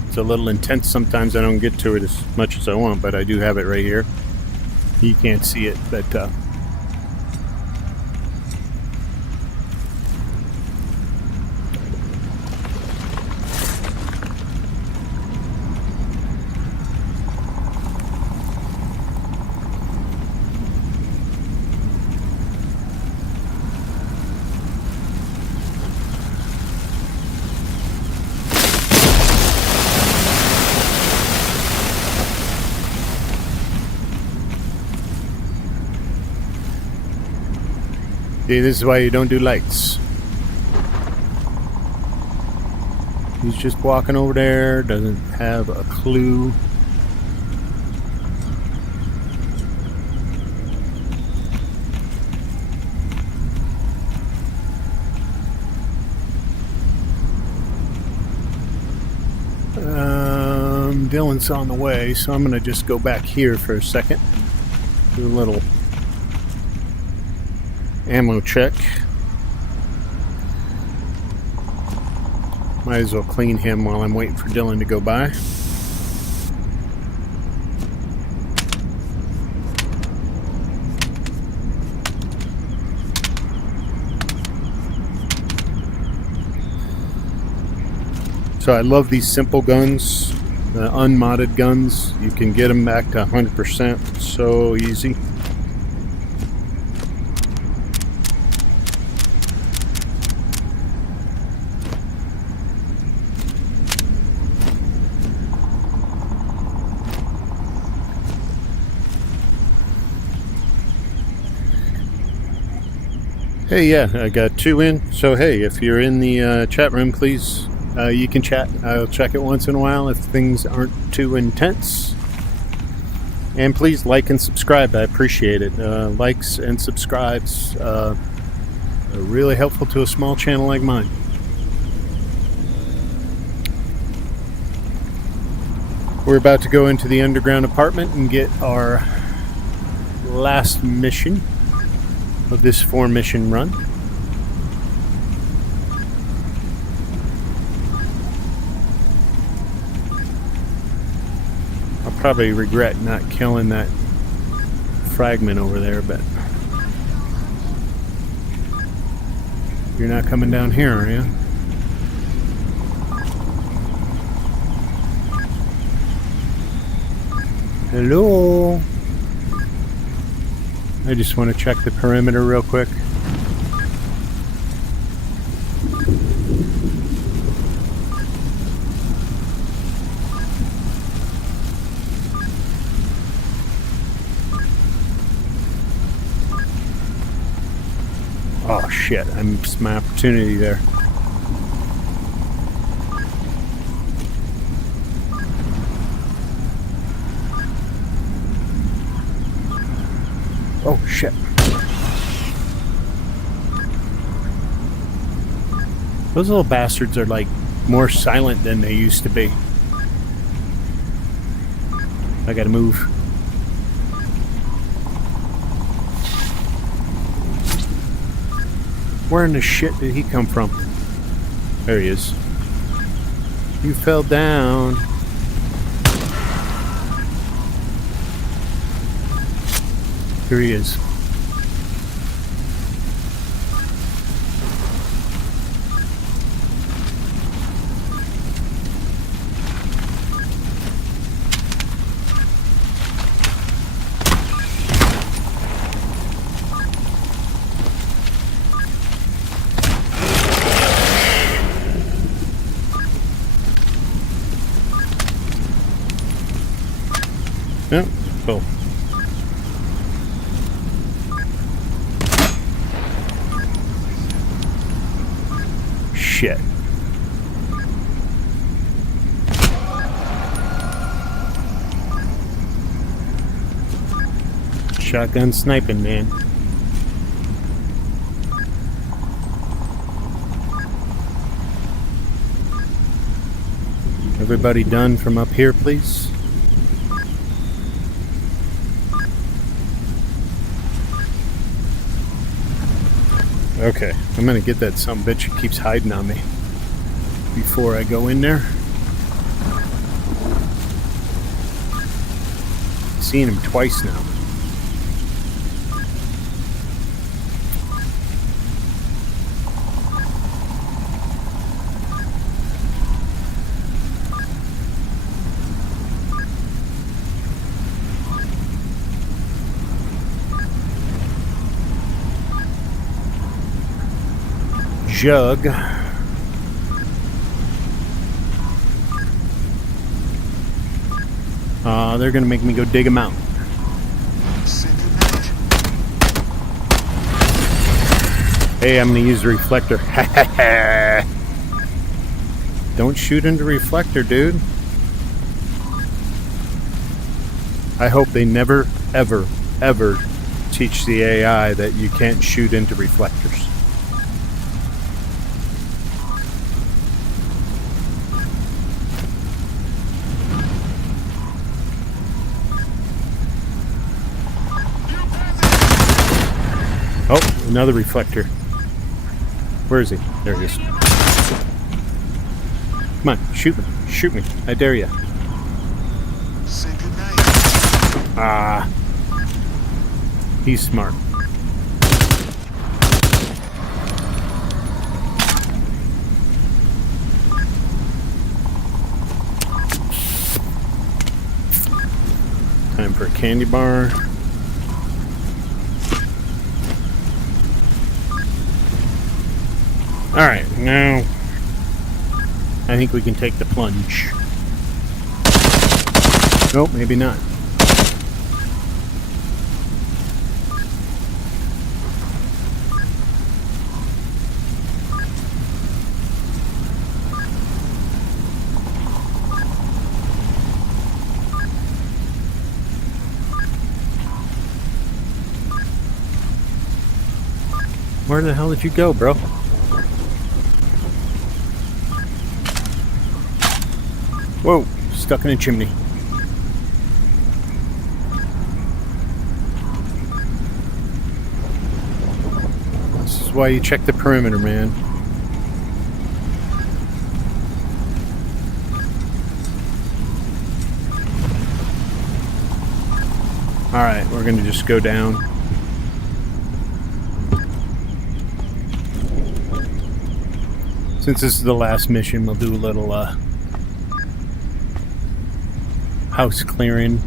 It's a little intense sometimes. I don't get to it as much as I want, but I do have it right here. You can't see it, but see, this is why you don't do lights. He's just walking over there, doesn't have a clue. Dylan's on the way, so I'm going to just go back here for a second. Do a little ammo check. Might as well clean him while I'm waiting for Dylan to go by. So I love these simple guns, the unmodded guns. You can get them back to 100%. So easy. Hey, yeah, I got 2 in. So hey, if you're in the chat room, please, you can chat. I'll check it once in a while if things aren't too intense. And please like and subscribe. I appreciate it. Likes and subscribes are really helpful to a small channel like mine. We're about to go into the underground apartment and get our last mission of this 4-mission run. I'll probably regret not killing that fragment over there, but you're not coming down here, are you? Hello? I just want to check the perimeter real quick. Oh shit, I missed my opportunity there. Oh shit. Those little bastards are like more silent than they used to be. I gotta move. Where in the shit did he come from? There he is. You fell down. Here he is. Yep, cool. Shit. Shotgun sniping, man. Everybody done from up here, please? Okay, I'm gonna get that sumbitch that keeps hiding on me before I go in there. Seen him twice now. Jug. They're gonna make me go dig them out. Hey, I'm gonna use the reflector. Don't shoot into reflector, dude. I hope they never, ever, ever teach the AI that you can't shoot into reflectors. Oh, another reflector. Where is he? There he is. Come on, shoot me. Shoot me. I dare you. Say goodnight. Ah. He's smart. Time for a candy bar. Alright, now I think we can take the plunge. Nope, maybe not. Where the hell did you go, bro? Whoa, stuck in a chimney. This is why you check the perimeter, man. Alright, we're gonna just go down. Since this is the last mission, we'll do a little house clearing.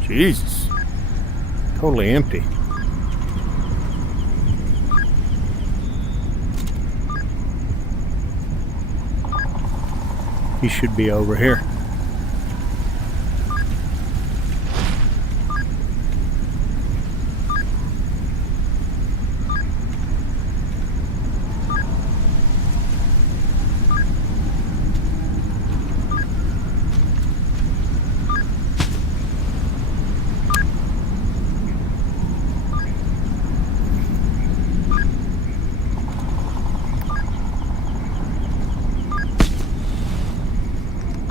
Jesus. Totally empty. He should be over here.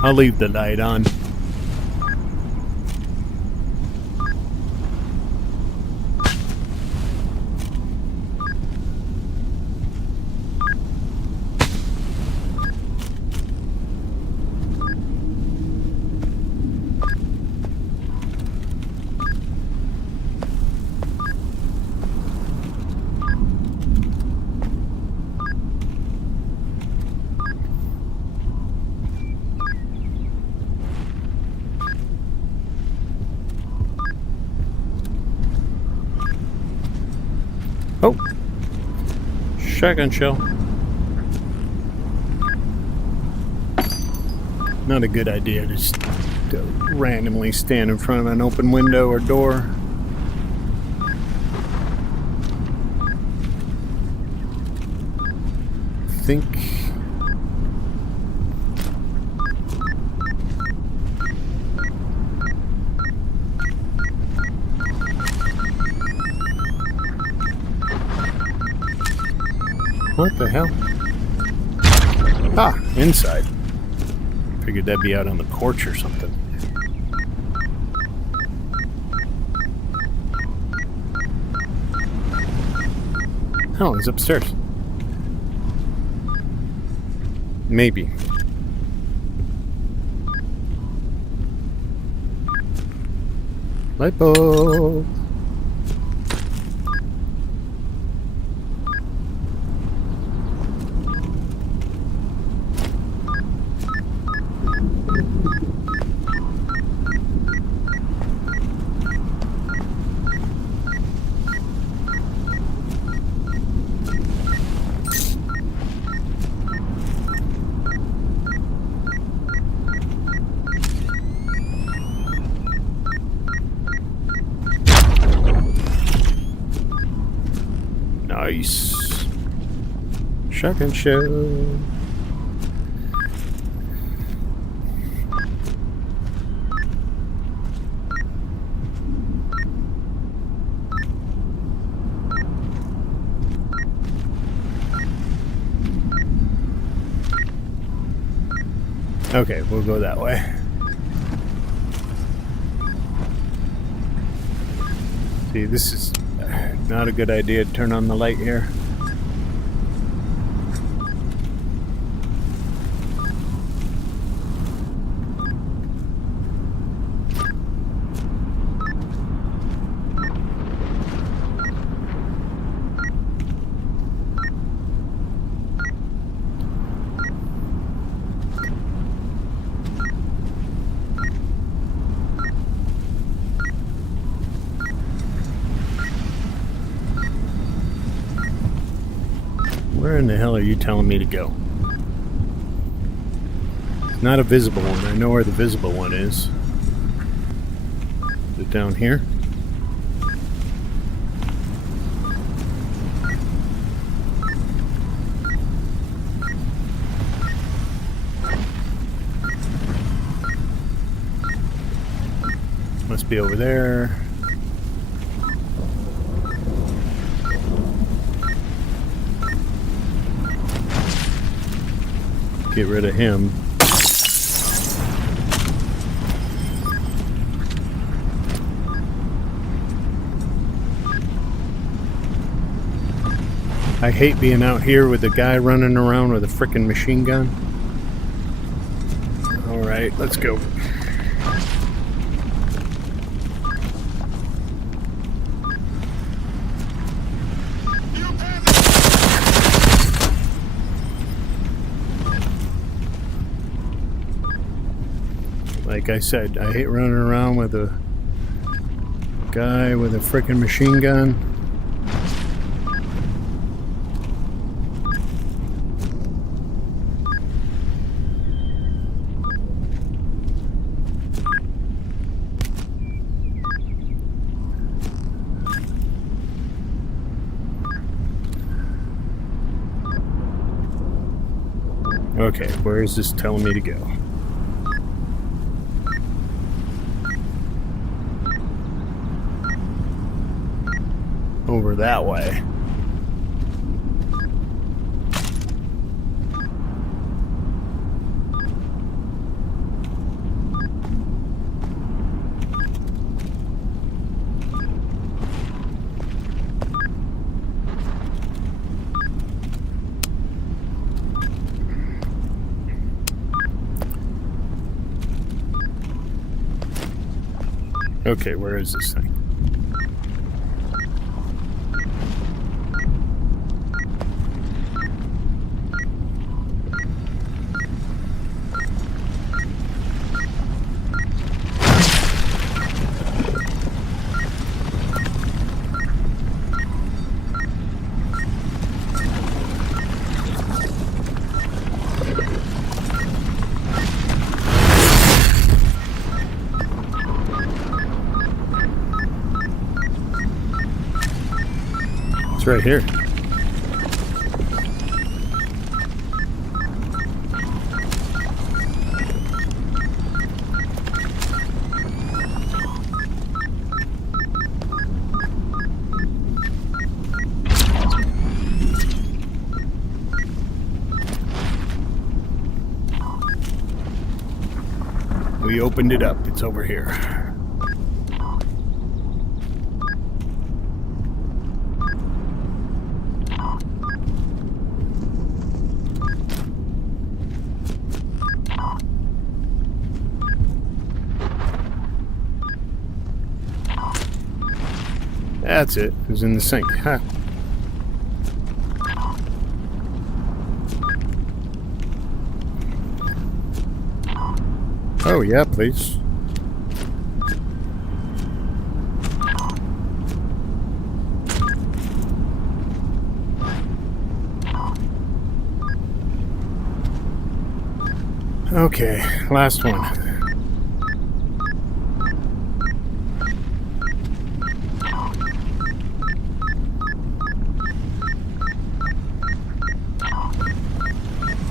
I'll leave the light on. Oh, shotgun shell. Not a good idea to just randomly stand in front of an open window or door. I think what the hell? Ah, inside. Figured that'd be out on the porch or something. Oh, it's upstairs. Maybe. Light bulb. Nice. Shotgun shell. Okay, we'll go that way. See, this is not a good idea to turn on the light here. Where in the hell are you telling me to go? It's not a visible one. I know where the visible one is. Is it down here? Must be over there. Get rid of him. I hate being out here with a guy running around with a frickin' machine gun. Alright, let's go. Like I said, I hate running around with a guy with a frickin' machine gun. Okay, where is this telling me to go? Over that way. Okay, where is this thing? It's right here. We opened it up. It's over here. That's it. It was in the sink. Huh. Oh, yeah, please. Okay, last one.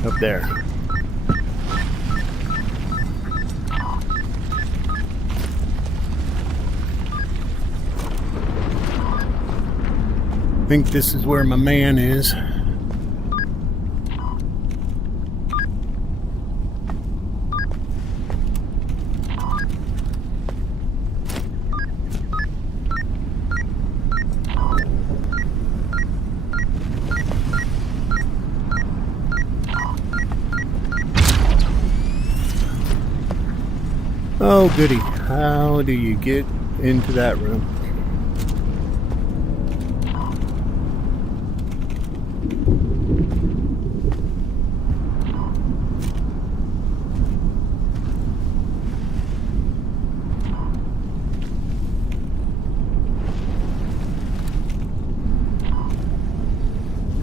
Up there. I think this is where my man is. Oh, goody. How do you get into that room?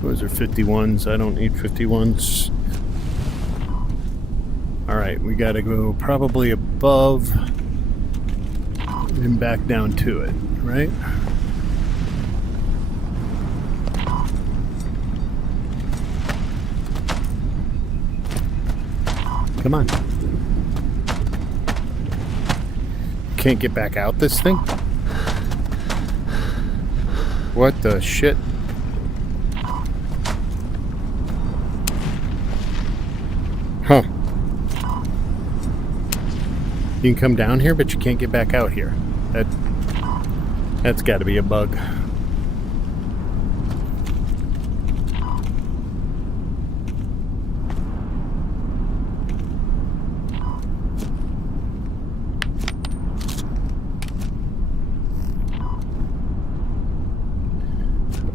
Those are 51s. I don't need 51s. Alright, we gotta go probably above and back down to it, right? Come on. Can't get back out this thing? What the shit? Huh. You can come down here, but you can't get back out here. That's got to be a bug.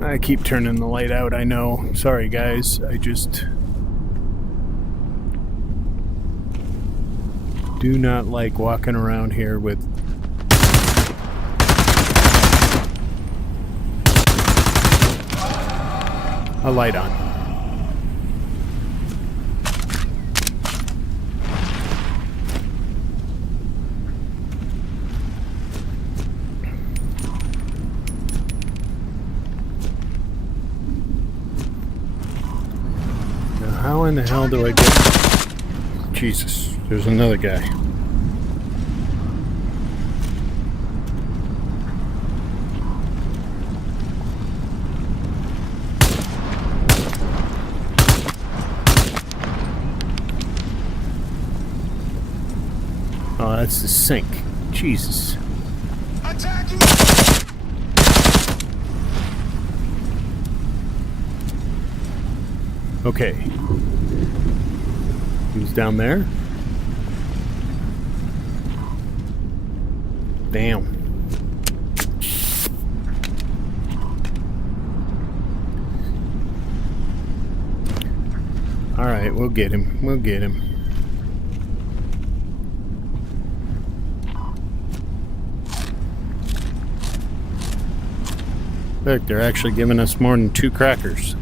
I keep turning the light out, I know. Sorry, guys. I just do not like walking around here with a light on. Now, how in the hell do I get... Jesus, there's another guy. Oh, that's the sink. Jesus. Attacking! Okay. He's down there. Damn. Alright, we'll get him. We'll get him. Look, they're actually giving us more than 2 crackers.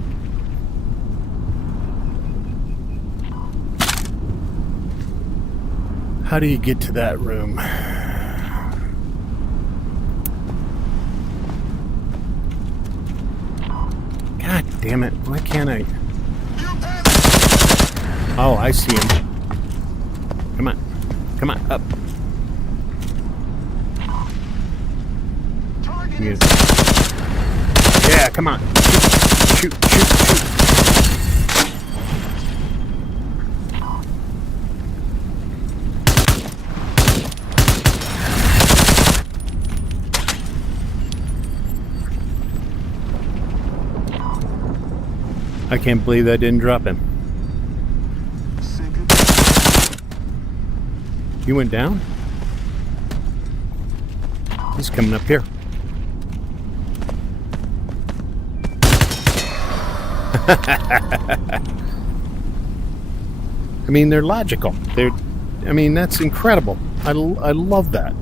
How do you get to that room? God damn it, why can't I? Oh, I see him. Come on. Come on, up. Yeah, come on. Shoot, shoot, shoot. I can't believe I didn't drop him. You went down? He's coming up here. I mean, they're logical. I mean, that's incredible. I love that.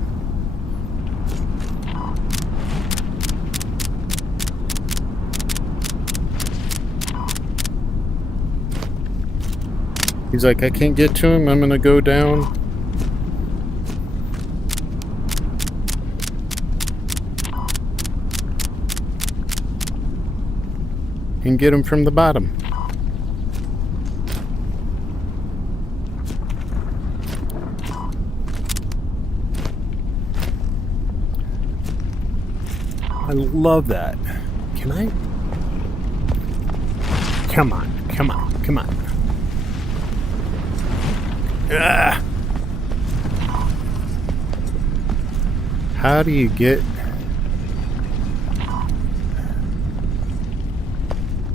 He's like, I can't get to him. I'm going to go down. And get him from the bottom. I love that. Can I? Come on, come on, come on. Ah. How do you get...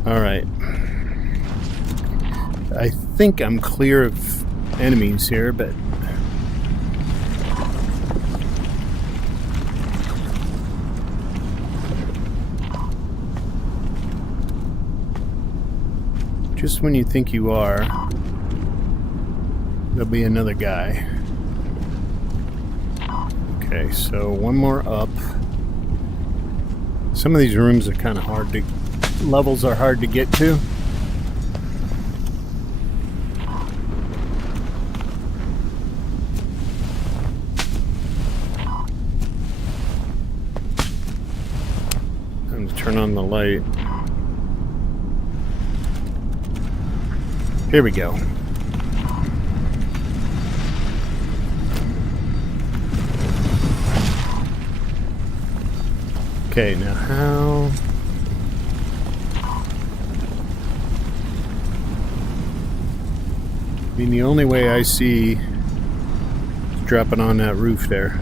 Alright. I think I'm clear of enemies here, but... just when you think you are, there'll be another guy. Okay, so one more up. Some of these rooms are kind of hard to... levels are hard to get to. I'm going to turn on the light. Here we go. Okay, now how... I mean, the only way I see is dropping on that roof there.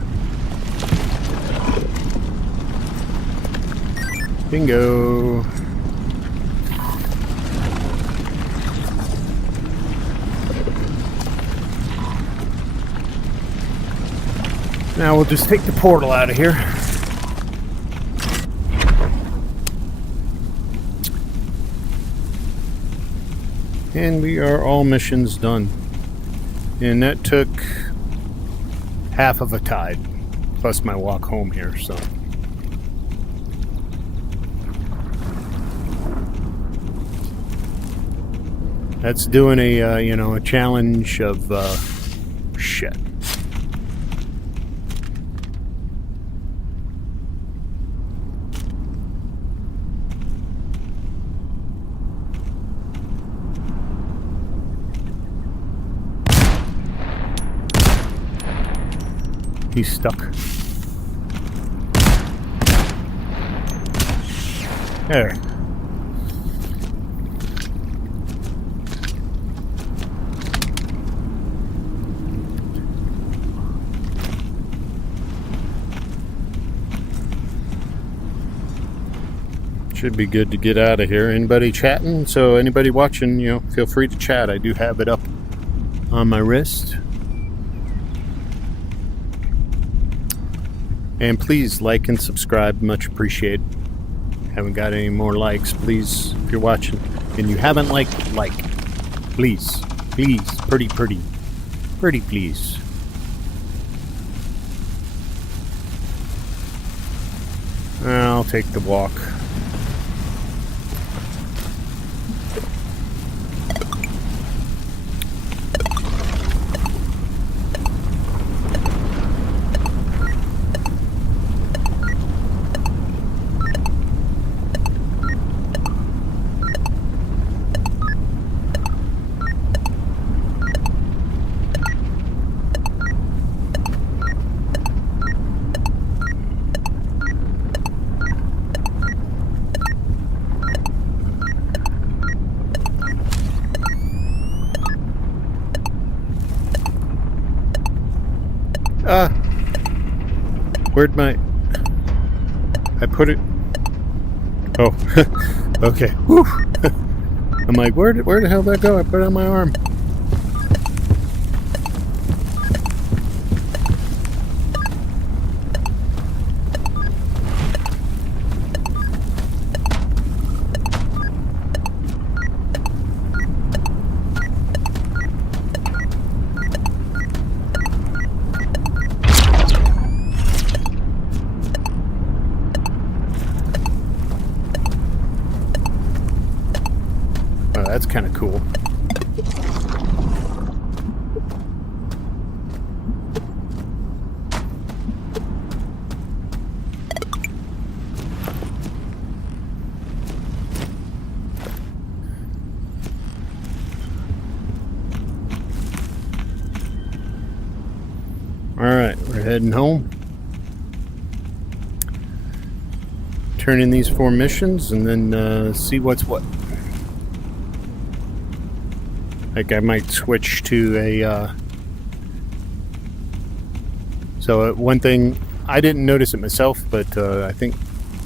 Bingo! Now we'll just take the portal out of here. And we are all missions done. And that took half of a tide, plus my walk home here, so. That's doing a, a challenge of, shit. He's stuck. There. Should be good to get out of here. Anybody chatting? So anybody watching, feel free to chat. I do have it up on my wrist. And please like and subscribe, much appreciated. Haven't got any more likes, please, if you're watching. And you haven't like, please, pretty please. I'll take the walk. Where'd my... I put it... Oh, okay. Whew. I'm like, where the hell did that go? I put it on my arm. that's kind of cool. Alright, we're heading home. Turn in these 4 missions and then see what's what. Like I might switch to a... So one thing, I didn't notice it myself, but I think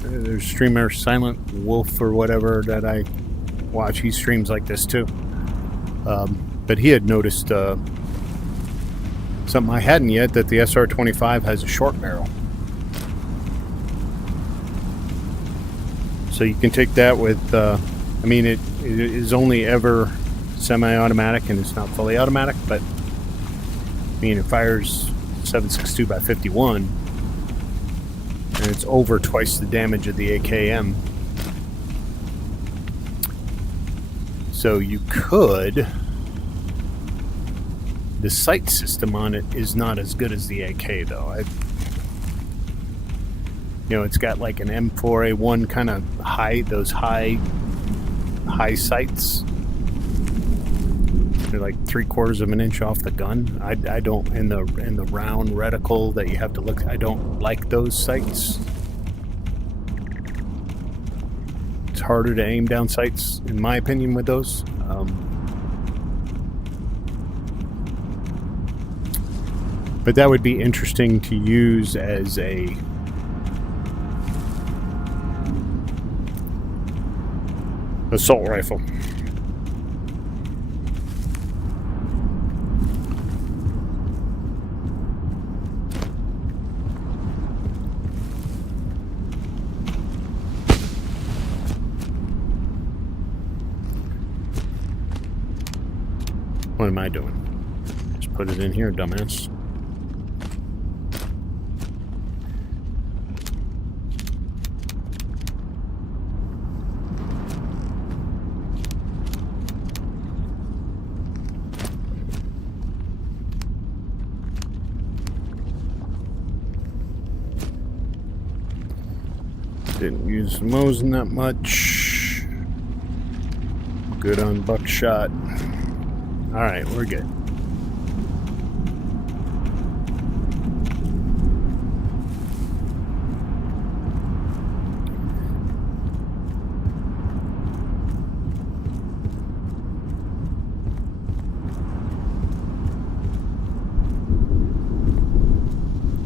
there's a streamer, Silent Wolf or whatever, that I watch. He streams like this too. But he had noticed something I hadn't yet, that the SR-25 has a short barrel. So you can take that with, I mean, it is only ever semi-automatic and it's not fully automatic, but I mean, it fires 7.62 by 51 and it's over twice the damage of the AKM. So you could... The sight system on it is not as good as the AK, though. You know, it's got like an M4A1 kind of high, those high sights. They're like 3/4 of an inch off the gun. I don't, in the round reticle that you have to look, I don't like those sights. It's harder to aim down sights, in my opinion, with those. But that would be interesting to use as a assault rifle. What am I doing? Just put it in here, dumbass. Didn't use Mosin that much. Good on buckshot. Alright, we're good.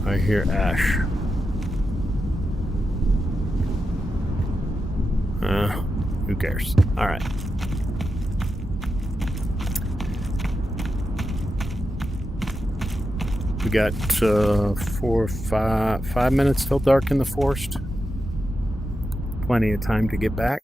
I hear Ash. Who cares? Alright. We got 5 minutes till dark in the forest. Plenty of time to get back.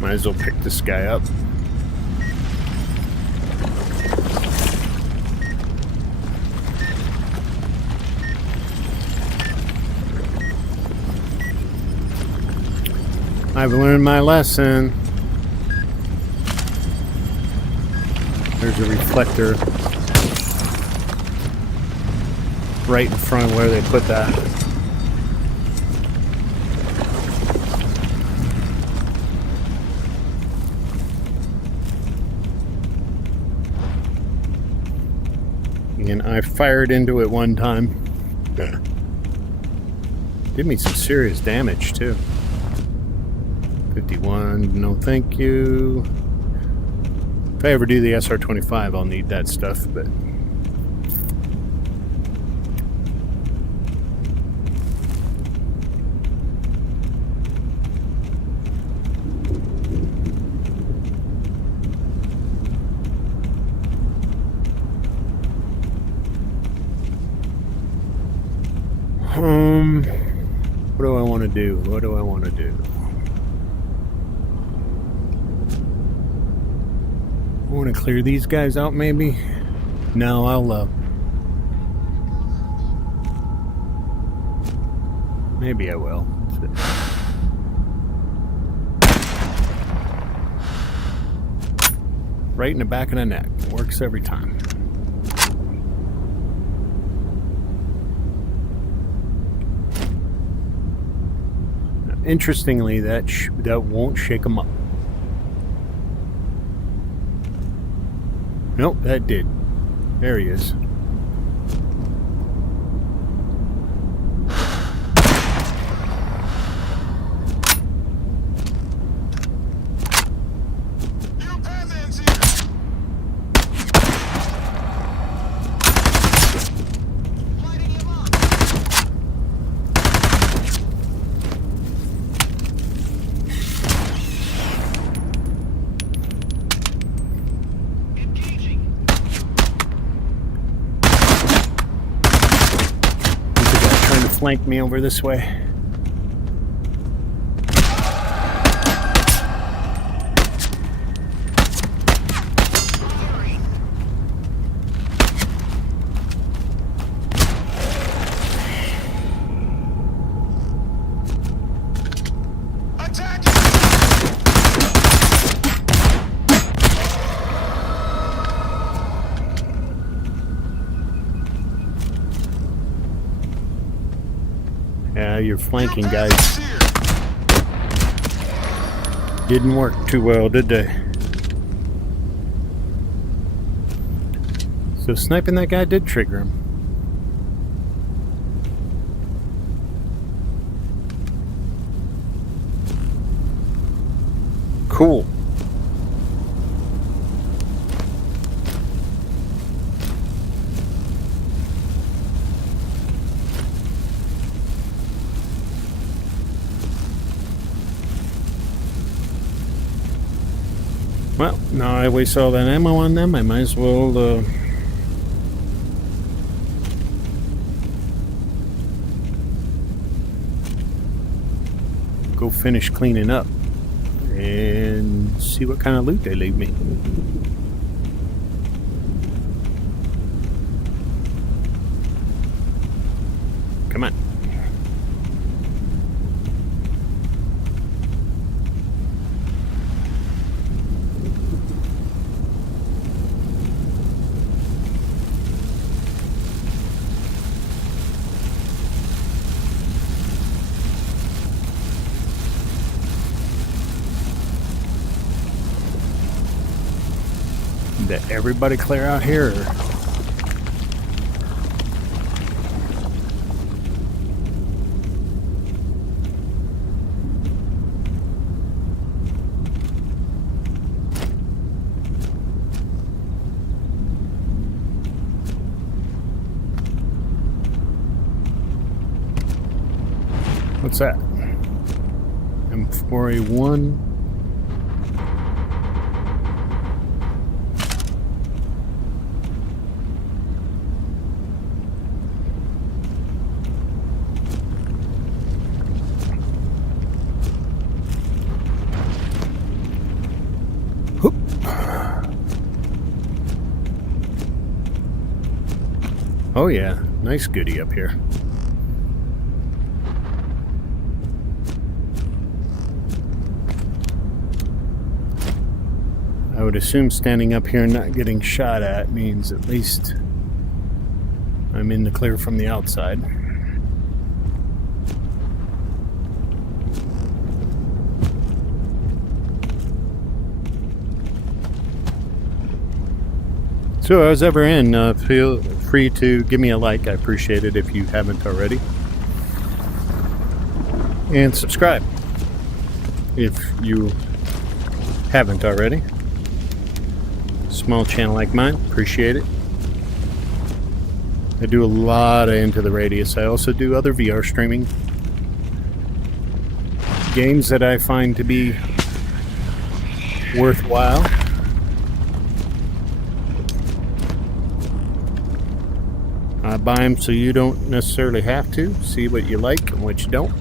Might as well pick this guy up. I've learned my lesson. There's a reflector right in front of where they put that. And I fired into it one time. Did me some serious damage too. 51, no thank you. If I ever do the SR-25, I'll need that stuff, but... what do I want to do? What do I want to do? I want to clear these guys out, maybe? No, I'll, maybe I will. Right in the back of the neck. Works every time. Interestingly, that won't shake them up. Nope, that did. There he is. Flank me over this way. Yeah, your flanking guys didn't work too well, did they? So sniping that guy did trigger him. Cool. Well, now I waste all that ammo on them, I might as well go finish cleaning up and see what kind of loot they leave me. Come on. Did everybody clear out here? What's that? M4A1. Oh yeah, nice goodie up here. I would assume standing up here and not getting shot at means at least I'm in the clear from the outside. So, as ever in, feel free to give me a like. I appreciate it if you haven't already. And subscribe if you haven't already. Small channel like mine, appreciate it. I do a lot of Into the Radius. I also do other VR streaming. Games that I find to be worthwhile. I buy them so you don't necessarily have to. See what you like and what you don't.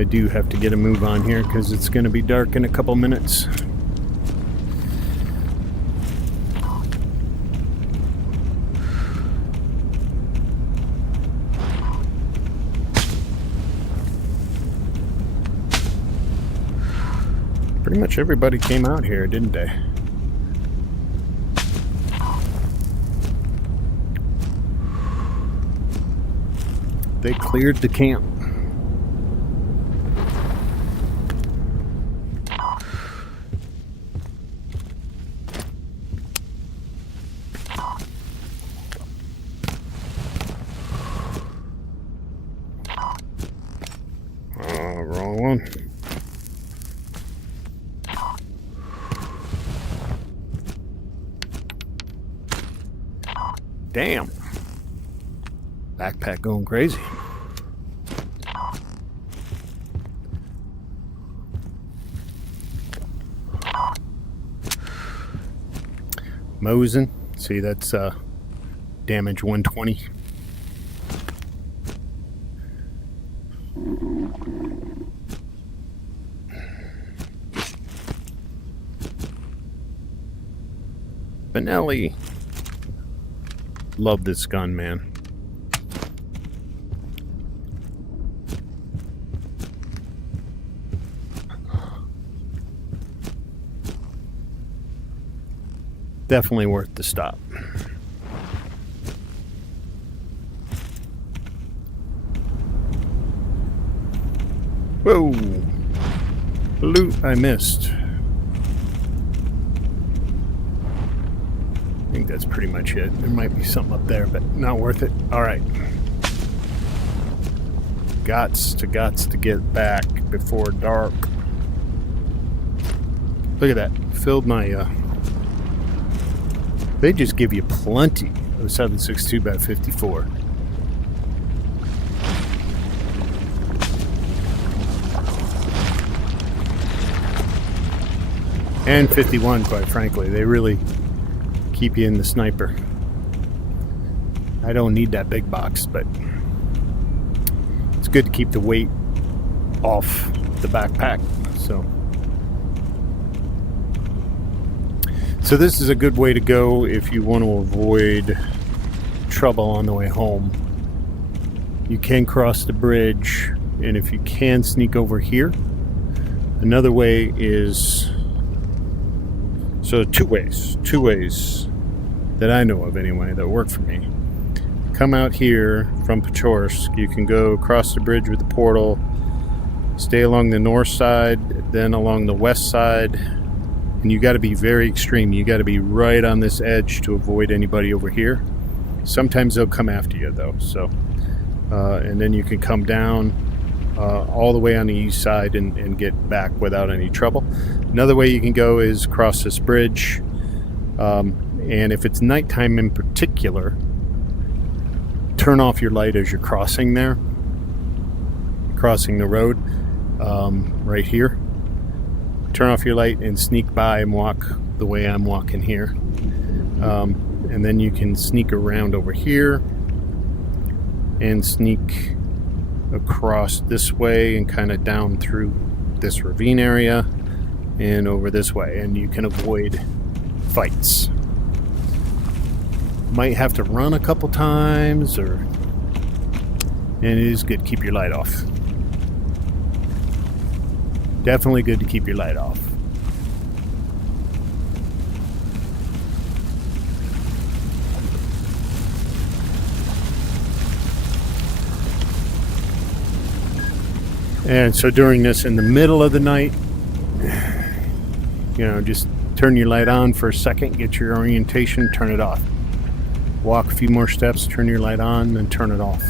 I do have to get a move on here because it's going to be dark in a couple minutes. Pretty much everybody came out here, didn't they? They cleared the camp. Wrong one. Damn. Backpack going crazy. Mosin. See, that's damage 120. Benelli. Love this gun, man. Definitely worth the stop. Whoa! Loot I missed. I think that's pretty much it. There might be something up there, but not worth it. Alright. Gots to get back before dark. Look at that. Filled my, they just give you plenty of 7.62 x 54. And 51, quite frankly. They really keep you in the sniper. I don't need that big box, but it's good to keep the weight off the backpack. So this is a good way to go if you want to avoid trouble on the way home. You can cross the bridge, and if you can sneak over here. Another way is, so two ways that I know of anyway that work for me. Come out here from Pechorsk. You can go across the bridge with the portal, stay along the north side, then along the west side. And you got to be very extreme. You got to be right on this edge to avoid anybody over here. Sometimes they'll come after you though. So, and then you can come down all the way on the east side and get back without any trouble. Another way you can go is cross this bridge. And if it's nighttime in particular, turn off your light as you're crossing there. Crossing the road right here. Turn off your light and sneak by and walk the way I'm walking here. And then you can sneak around over here and sneak across this way and kind of down through this ravine area and over this way. And you can avoid fights. Might have to run a couple times, and it is good to keep your light off. Definitely good to keep your light off. And so during this, in the middle of the night, just turn your light on for a second, get your orientation, turn it off. Walk a few more steps, turn your light on, then turn it off.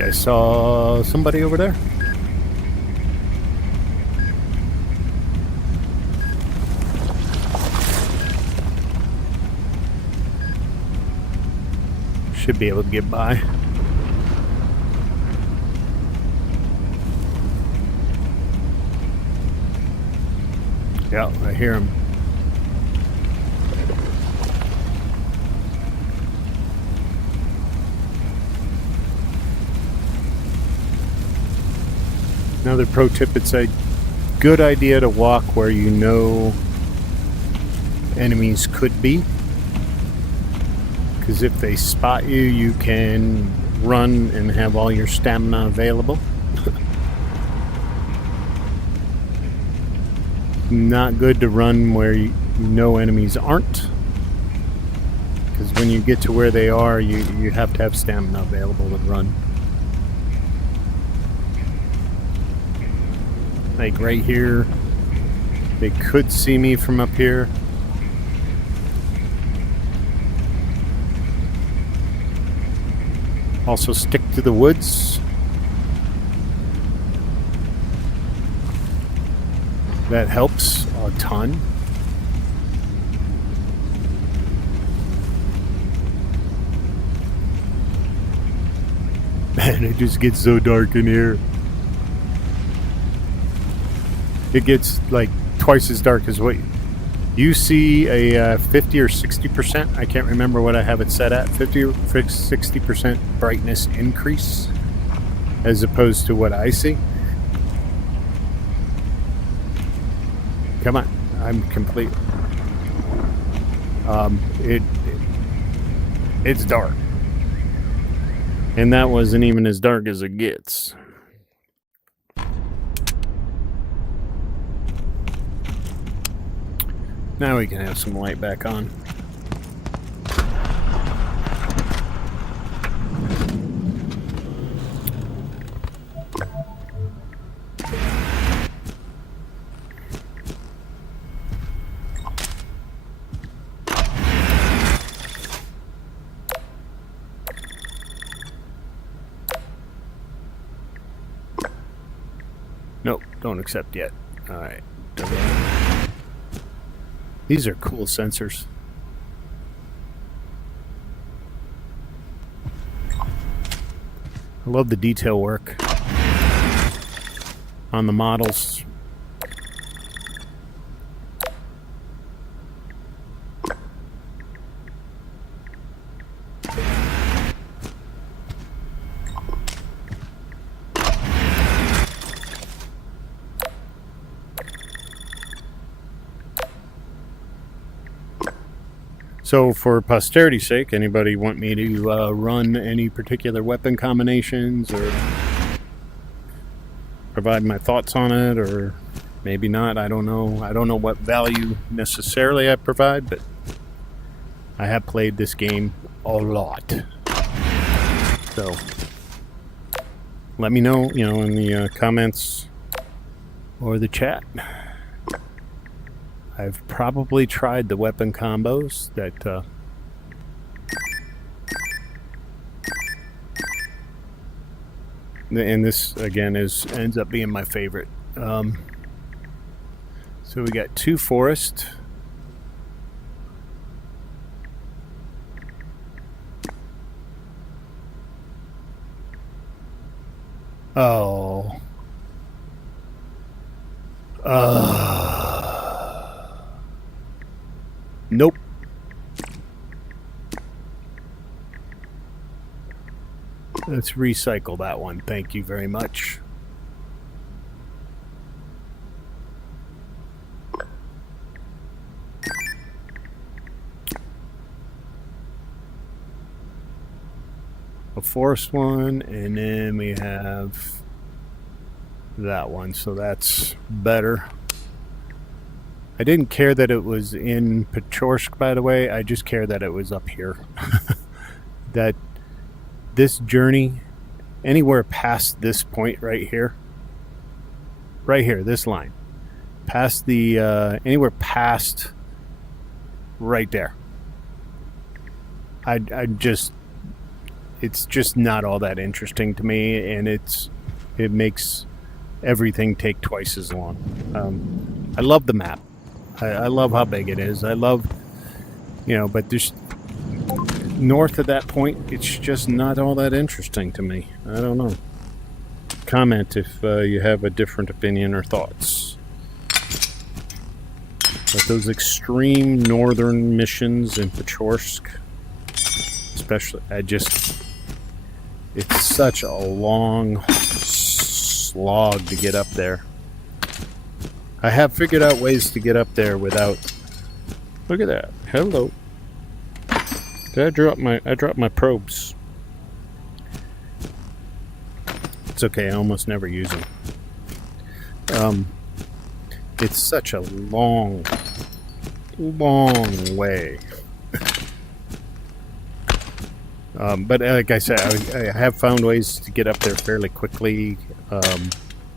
think I saw somebody over there. Should be able to get by. Yeah, I hear him. Another pro tip, it's a good idea to walk where you know enemies could be. Because if they spot you, you can run and have all your stamina available. Not good to run where you know enemies aren't. Because when you get to where they are, you have to have stamina available to run. Like right here, they could see me from up here. Also stick to the woods. That helps a ton. Man, it just gets so dark in here. It gets like twice as dark as what you see a 50 or 60%. I can't remember what I have it set at. 50 or 60% brightness increase as opposed to what I see. Come on, I'm complete. It's dark, and that wasn't even as dark as it gets. Now we can have some light back on. Nope, don't accept yet. All right. These are cool sensors. I love the detail work on the models. So for posterity's sake, anybody want me to run any particular weapon combinations or provide my thoughts on it, or maybe not? I don't know. I don't know what value necessarily I provide, but I have played this game a lot. So let me know, in the comments or the chat. I've probably tried the weapon combos that and this again ends up being my favorite. So we got 2 forest. Oh. Nope. Let's recycle that one. Thank you very much. A forest one, and then we have that one, so that's better. I didn't care that it was in Pechorsk, by the way. I just care that it was up here. That this journey, anywhere past this point right here, this line, past the, anywhere past right there, I just, it's just not all that interesting to me, and it makes everything take twice as long. I love the map. I love how big it is. I love, but there's north of that point, it's just not all that interesting to me. I don't know. Comment if you have a different opinion or thoughts. But those extreme northern missions in Pechorsk, especially, it's such a long slog to get up there. I have figured out ways to get up there without... Look at that. Hello. Did I dropped my probes. It's okay, I almost never use them. It's such a long way. But like I said, I have found ways to get up there fairly quickly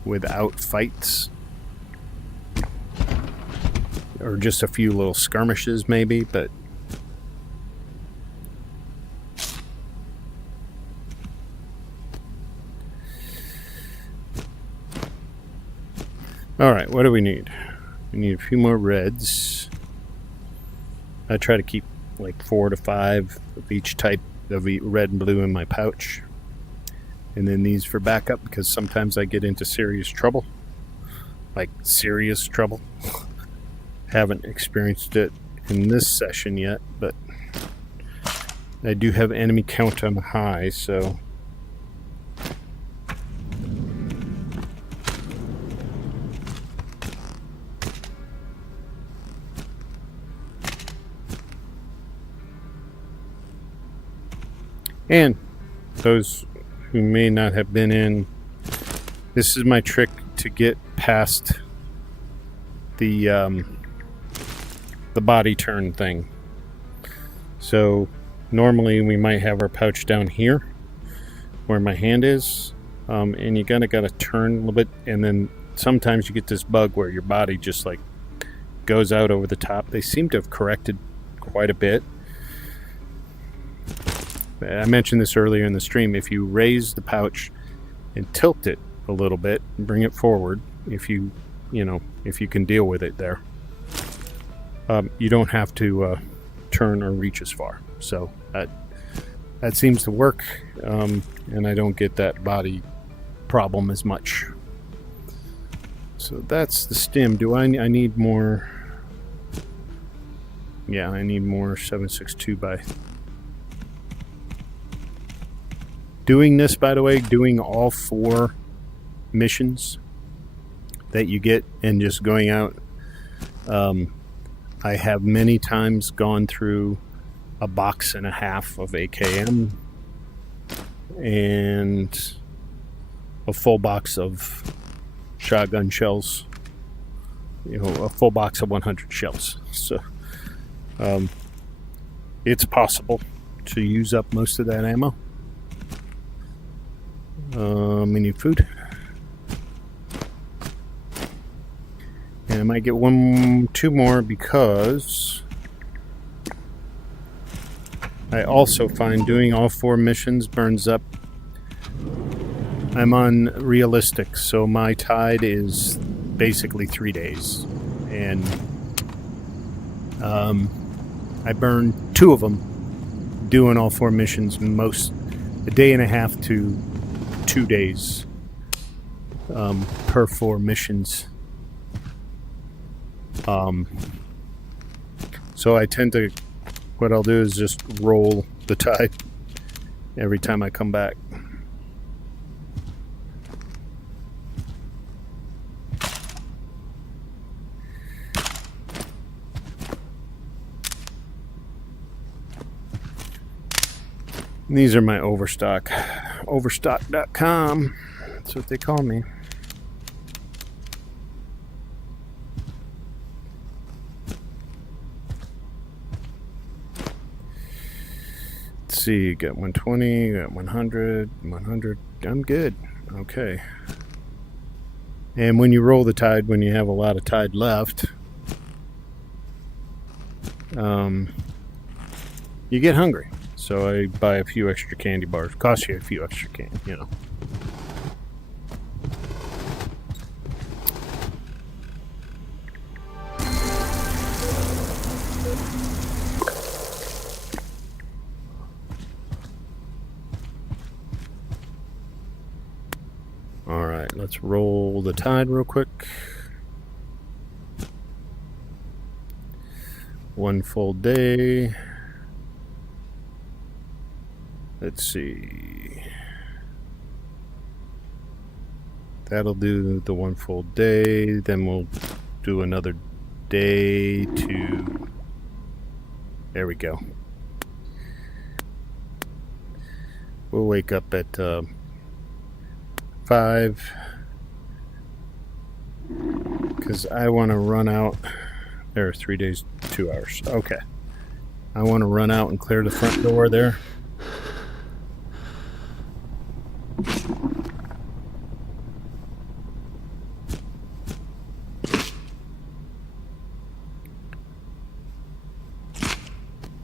without fights. Or just a few little skirmishes maybe, but... Alright, what do we need? We need a few more reds. I try to keep like 4 to 5 of each type of red and blue in my pouch. And then these for backup, because sometimes I get into serious trouble. Like serious trouble. Haven't experienced it in this session yet, but I do have enemy count on high, so... And those who may not have been in, this is my trick to get past the body turn thing. So normally we might have our pouch down here where my hand is, and you gotta turn a little bit, and then sometimes you get this bug where your body just like goes out over the top. They seem to have corrected quite a bit. I mentioned this earlier in the stream. If you raise the pouch and tilt it a little bit and bring it forward, if you can deal with it there, you don't have to turn or reach as far. So that seems to work, and I don't get that body problem as much. So that's the stim. I need more? Yeah, I need more 7.62 by... Doing this, by the way, doing all 4 missions that you get and just going out, I have many times gone through a box and a half of AKM and a full box of shotgun shells, a full box of 100 shells. So it's possible to use up most of that ammo. I need food. And I might get 2 more because I also find doing all 4 missions burns up. I'm on realistic, so my tide is basically 3 days. And I burn 2 of them doing all 4 missions, a day and a half to 2 days per 4 missions. So I tend to, what I'll do is just roll the tide every time I come back. These are my overstock. Overstock.com. That's what they call me. Let's see, got 120, got 100, 100. I'm good. Okay. And when you roll the tide, when you have a lot of tide left, you get hungry. So I buy a few extra candy bars. Costs you a few extra candy, you know. All right, let's roll the tide real quick. One full day. Let's see. That'll do the one full day. Then we'll do another day to... There we go. We'll wake up at 5. Because I want to run out. There are 3 days, 2 hours. Okay. I want to run out and clear the front door there.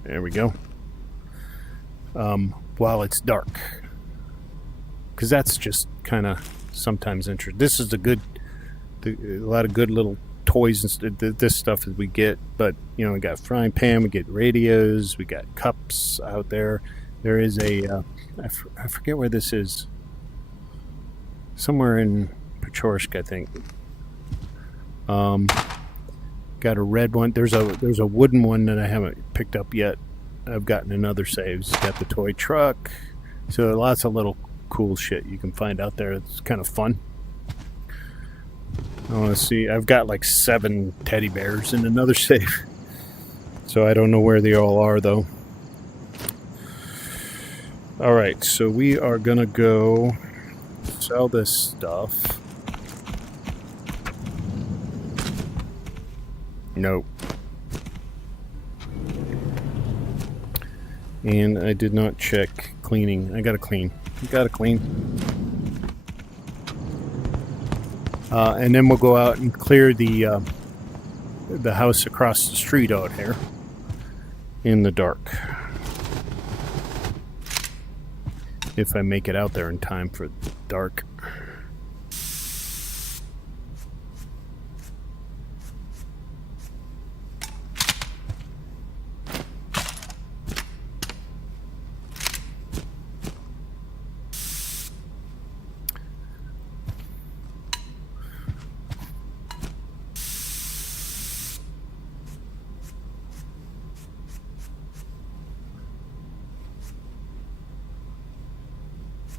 There we go. While it's dark. Because that's just kind of sometimes interesting. This is a lot of good little toys and this stuff that we get. But, you know, we got frying pan, we get radios, we got cups out there. There is a, I forget where this is. Somewhere in Pechorsk, I think. Got a red one. There's a wooden one that I haven't picked up yet. I've gotten in other saves. Got the toy truck. So lots of little cool shit you can find out there. It's kind of fun. I want to see. I've got like 7 teddy bears in another save. So I don't know where they all are though. All right, so we are gonna go sell this stuff. Nope. And I did not check cleaning. I gotta clean. And then we'll go out and clear the house across the street out here in the dark. If I make it out there in time for dark.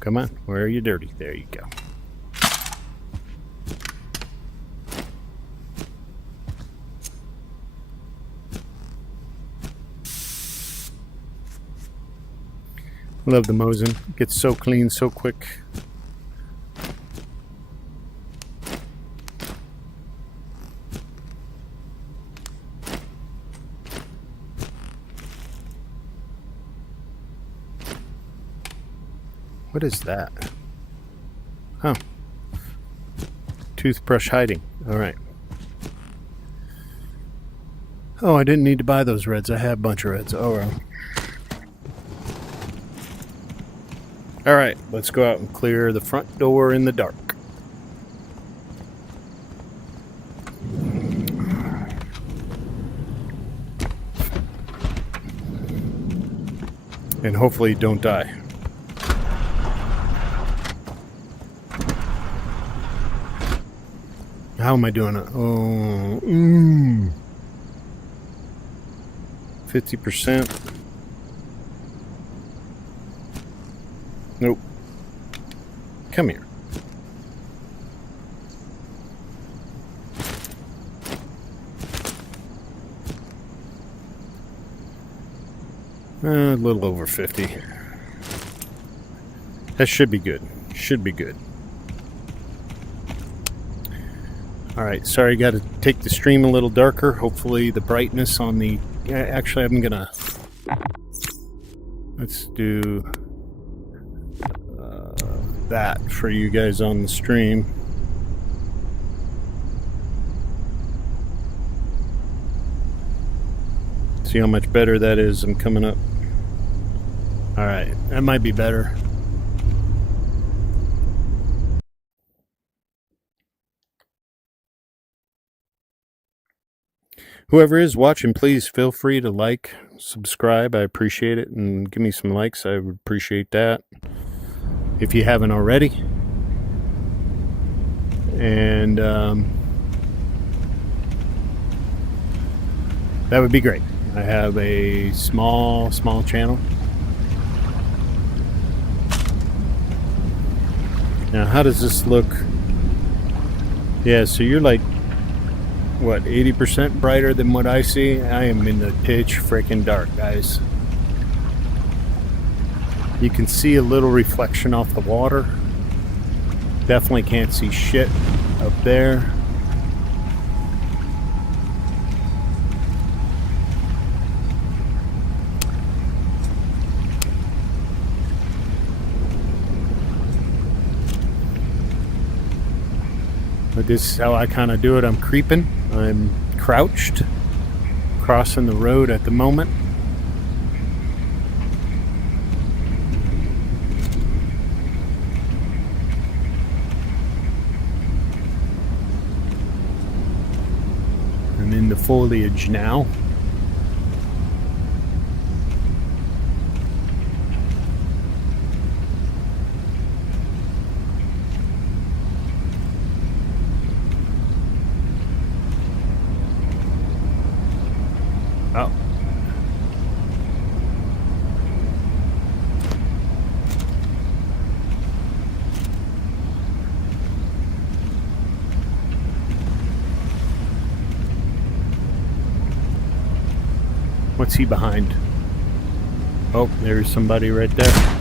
Come on, where are you dirty? There you go. Love the Mosin. It gets so clean so quick. What is that? Oh. Toothbrush hiding. All right. Oh, I didn't need to buy those reds. I have a bunch of reds. Oh, well. All right, let's go out and clear the front door in the dark. And hopefully don't die. How am I doing it? Oh, 50%. Nope. Come here. A little over 50. That should be good. Should be good. Alright, sorry, got to take the stream a little darker. Hopefully the brightness on the... Actually, I'm going to... Let's do... that for you guys on the stream. See how much better that is. I'm coming up. All right, that might be better. Whoever is watching, please feel free to like, subscribe. I appreciate it, and give me some likes. I would appreciate that if you haven't already. And that would be great. I have a small channel. Now, how does this look? Yeah, so you're like, what, 80% brighter than what I see? I am in the pitch freaking dark, guys. You can see a little reflection off the water. Definitely can't see shit up there. But this is how I kind of do it. I'm creeping. I'm crouched, crossing the road at the moment. I'm in the foliage now. Oh. What's he behind? Oh, there's somebody right there.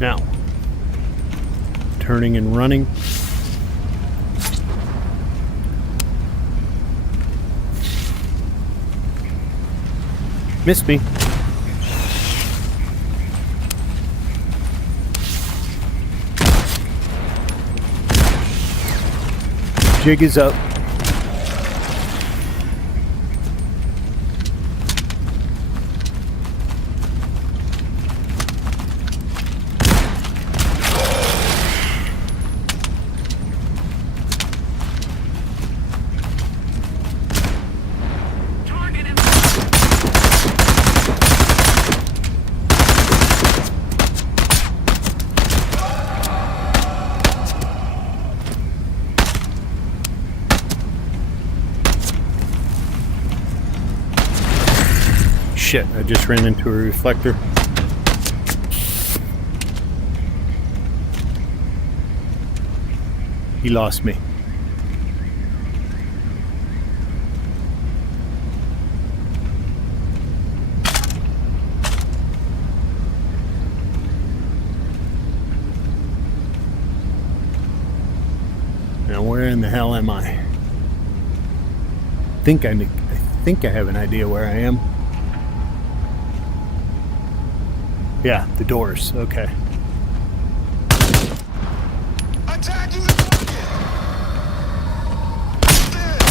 Now, turning and running. Missed me. Jig is up. Shit, I just ran into a reflector. He lost me. Now where in the hell am I? I think I have an idea where I am. Yeah, the doors. Okay. Attacking the target! Dead!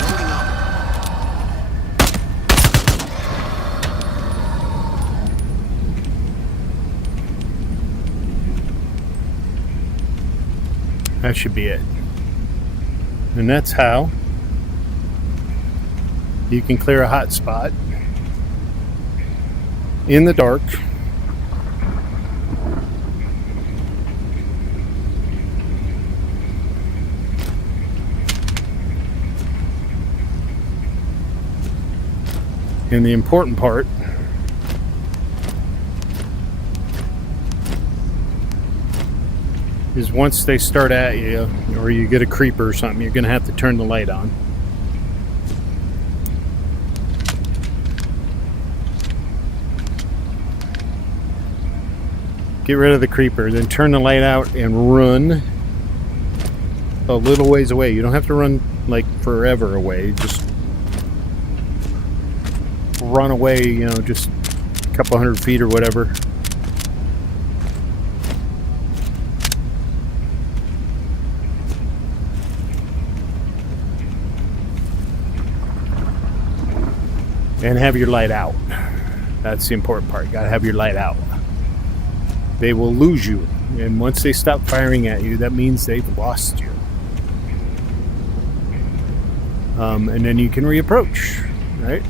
Loading up. That should be it. And that's how you can clear a hot spot in the dark. And the important part is once they start at you, or you get a creeper or something, you're going to have to turn the light on. Get rid of the creeper, then turn the light out and run a little ways away. You don't have to run like forever away. Just run away, you know, just a couple 100 feet or whatever. And have your light out. That's the important part. You gotta have your light out. They will lose you. And once they stop firing at you, that means they've lost you. And then you can reapproach, right?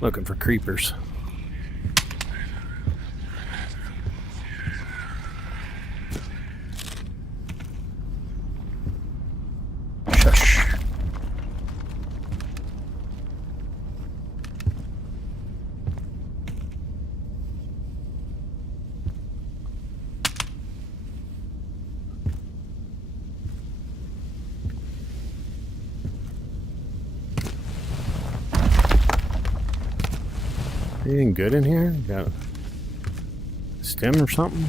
Looking for creepers. Shush. Anything good in here? Got a stem or something?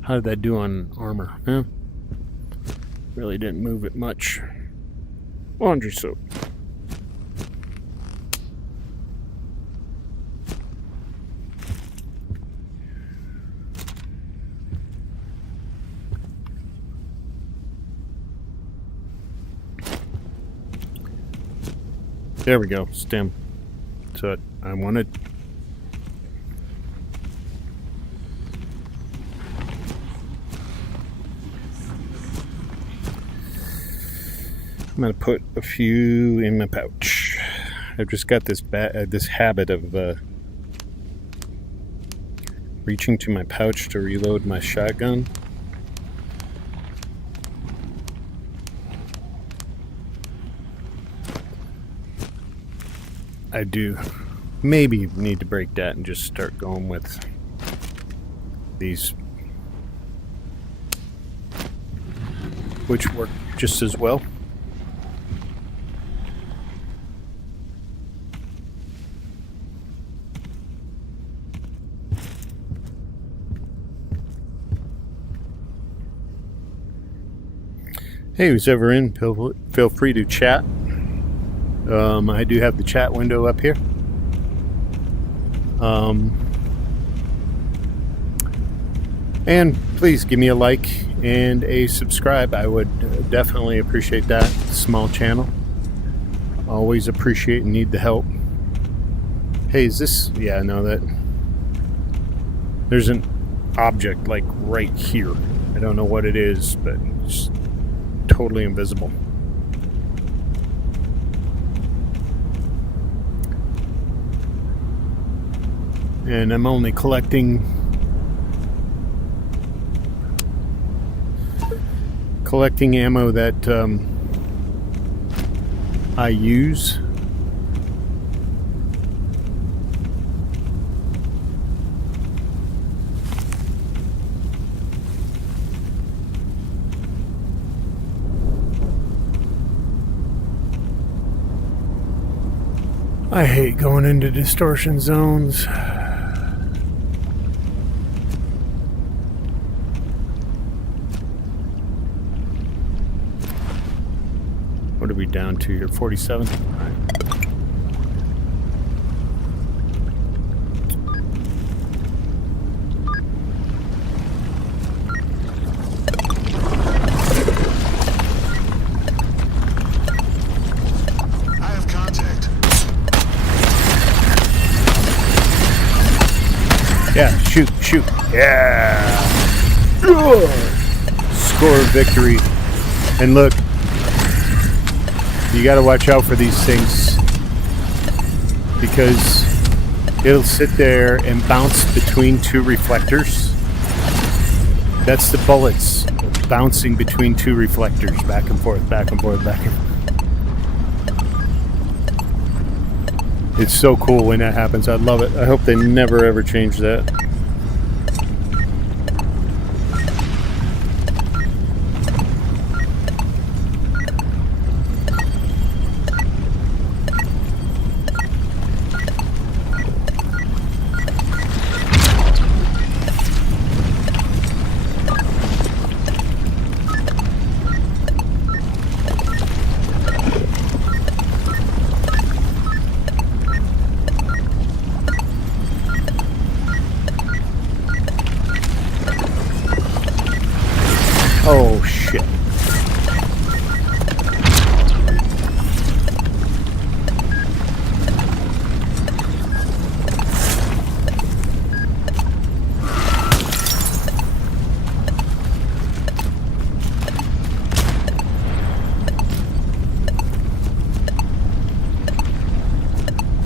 How did that do on armor? Huh? Really didn't move it much. Laundry soap. There we go, stem. So I wanted. I'm gonna put a few in my pouch. I've just got this this habit of reaching to my pouch to reload my shotgun. I do maybe need to break that and just start going with these, which work just as well. Hey, who's ever in, feel free to chat. I do have the chat window up here. And please give me a like and a subscribe. I would definitely appreciate that. Small channel. Always appreciate and need the help. Hey, is this... Yeah, no, that... There's an object, like, right here. I don't know what it is, but it's totally invisible. And I'm only collecting ammo that I use. I hate going into distortion zones. What are we down to here? 47? All right. I have contact. Yeah, shoot. Yeah. Ugh. Score victory. And look, you got to watch out for these things because it'll sit there and bounce between two reflectors. That's the bullets bouncing between two reflectors, back and forth, back and forth, back and forth. It's so cool when that happens. I love it. I hope they never ever change that.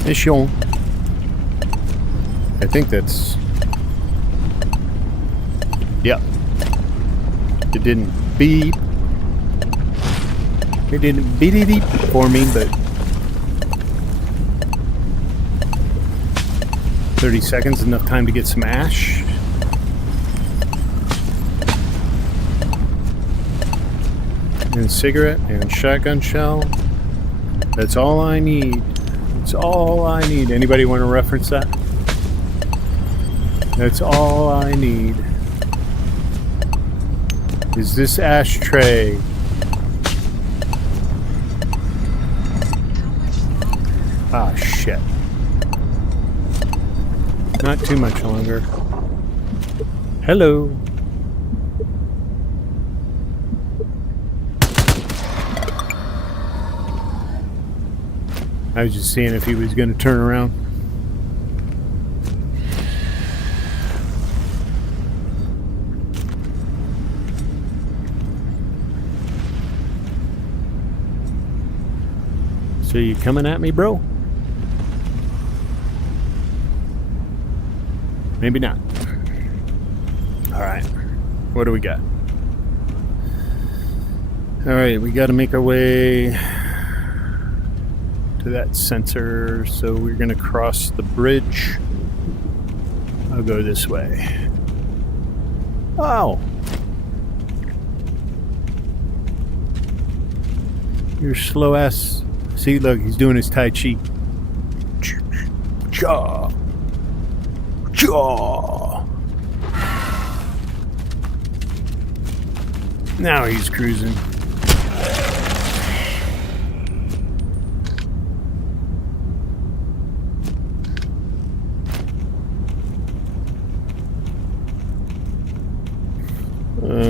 Mission. I think that's... Yep. It didn't beep. It didn't beep for me, but... 30 seconds, enough time to get some ash. And a cigarette and shotgun shell. That's all I need. That's all I need. Anybody want to reference that? That's all I need. Is this ashtray? Ah, shit. Not too much longer. Hello. I was just seeing if he was going to turn around. So you coming at me, bro? Maybe not. Alright. What do we got? Alright, we got to make our way to that sensor. So we're going to cross the bridge. I'll go this way. Oh! You're slow ass. See, look, he's doing his Tai Chi. Jaw. Jaw. Now he's cruising.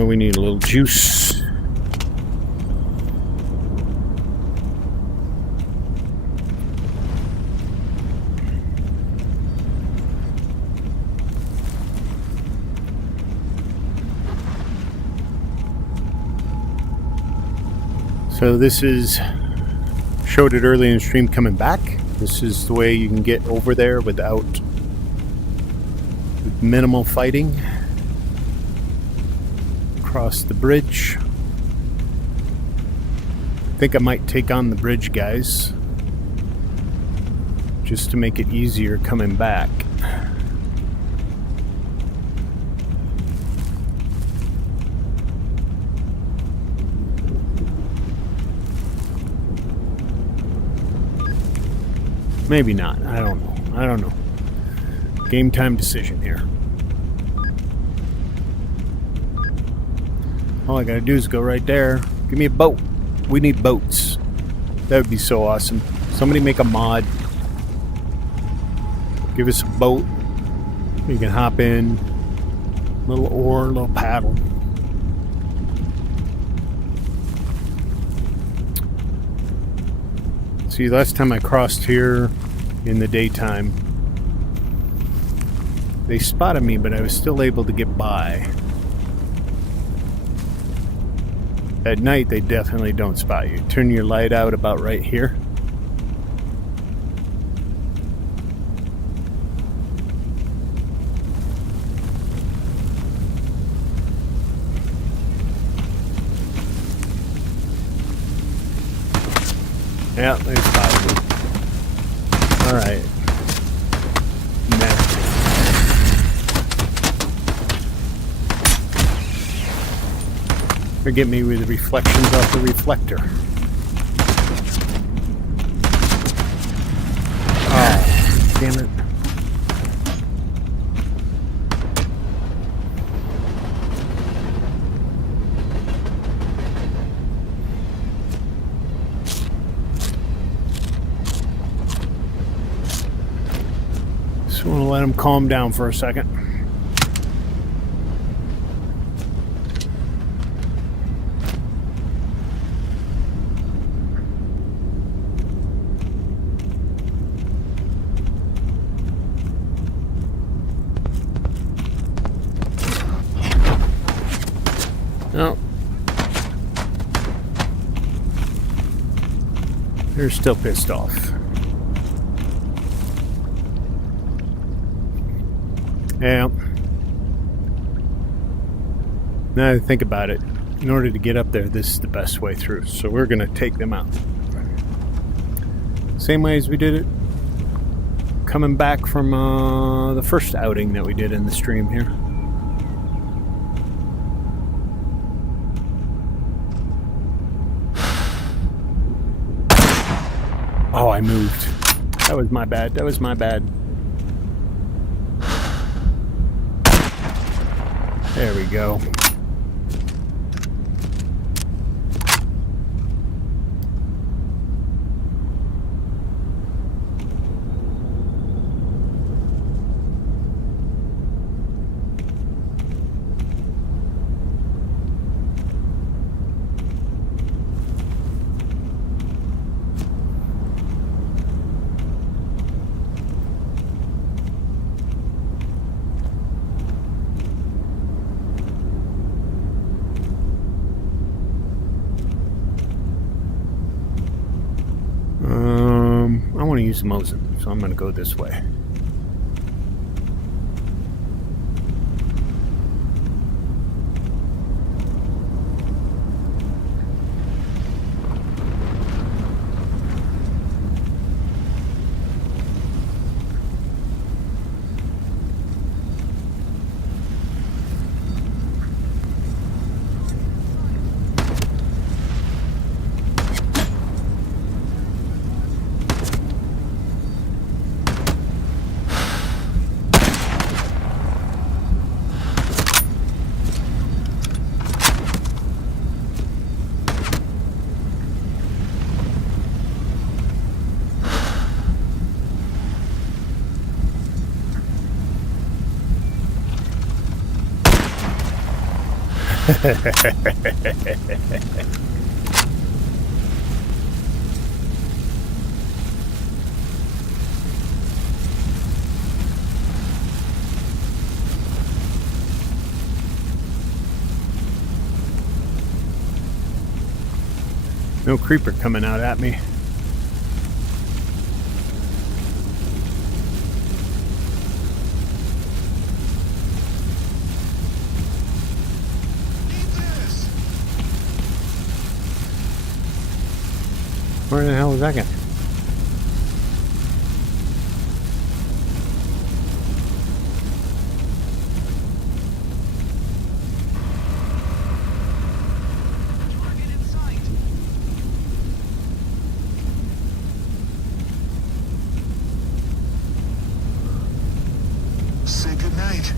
We need a little juice. So this is, showed it early in the stream coming back. This is the way you can get over there with minimal fighting. Across the bridge. I think I might take on the bridge, guys. Just to make it easier coming back. Maybe not. I don't know. I don't know. Game time decision here. All I gotta do is go right there. Give me a boat. We need boats. That would be so awesome. Somebody make a mod. Give us a boat. You can hop in. Little oar, little paddle. See, last time I crossed here in the daytime, they spotted me, but I was still able to get by. At night, they definitely don't spot you. Turn your light out about right here. Yeah, they spotted me. Alright. Nasty. Or get me with the reflections off the reflector. Oh, damn it. Just want to let him calm down for a second. No. They're still pissed off. Yeah. Now that I think about it, in order to get up there, this is the best way through. So we're going to take them out. Same way as we did it coming back from the first outing that we did in the stream here. Oh, I moved. That was my bad. That was my bad. There we go. I want to use Mosin, so I'm going to go this way. No creeper coming out at me. Where the hell is that guy? Say goodnight.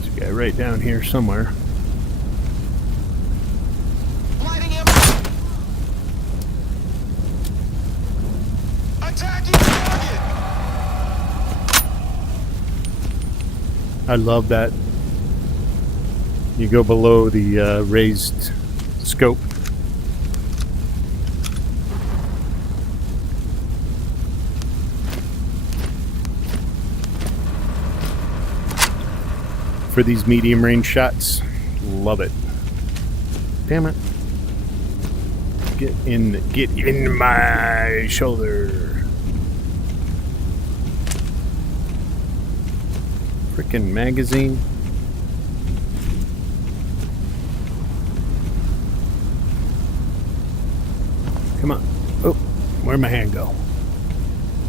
There's a guy right down here somewhere. Lighting him up. Attacking target. I love that. You go below the raised scope. For these medium range shots, love it. Damn it. Get in my shoulder. Frickin' magazine. Come on. Oh, where'd my hand go?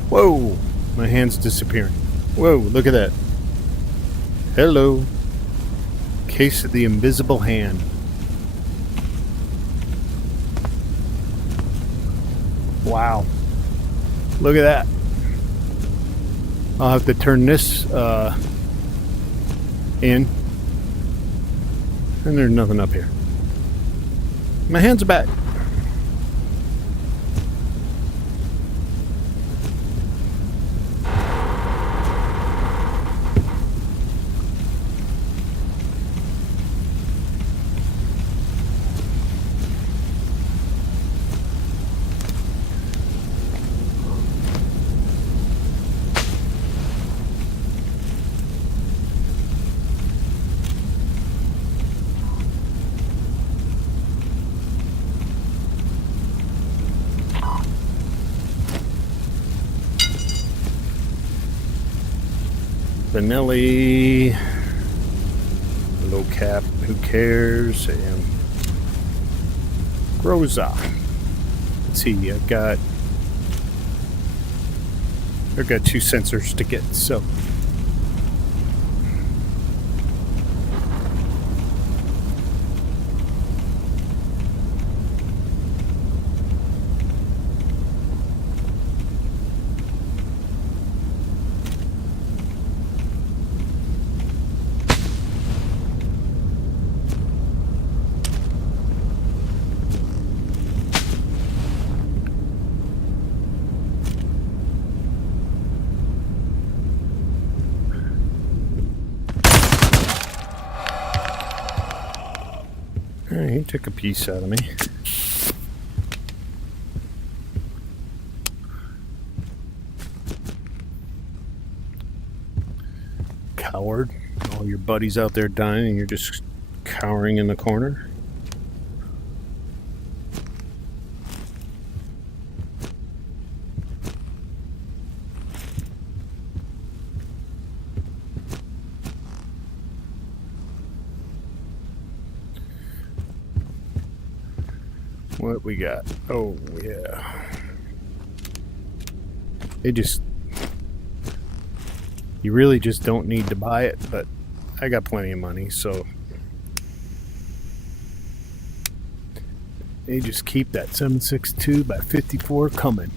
Whoa, my hand's disappearing. Whoa, look at that. Hello. Case of the invisible hand. Wow. Look at that. I'll have to turn this in. And there's nothing up here. My hands are back. Vanilli. Low cap, who cares? And Groza. Let's see, I've got 2 sensors to get, so he took a piece out of me. Coward. All your buddies out there dying and you're just cowering in the corner. What we got? Oh, yeah. You really just don't need to buy it, but I got plenty of money, so they just keep that 7.62 by 54 coming.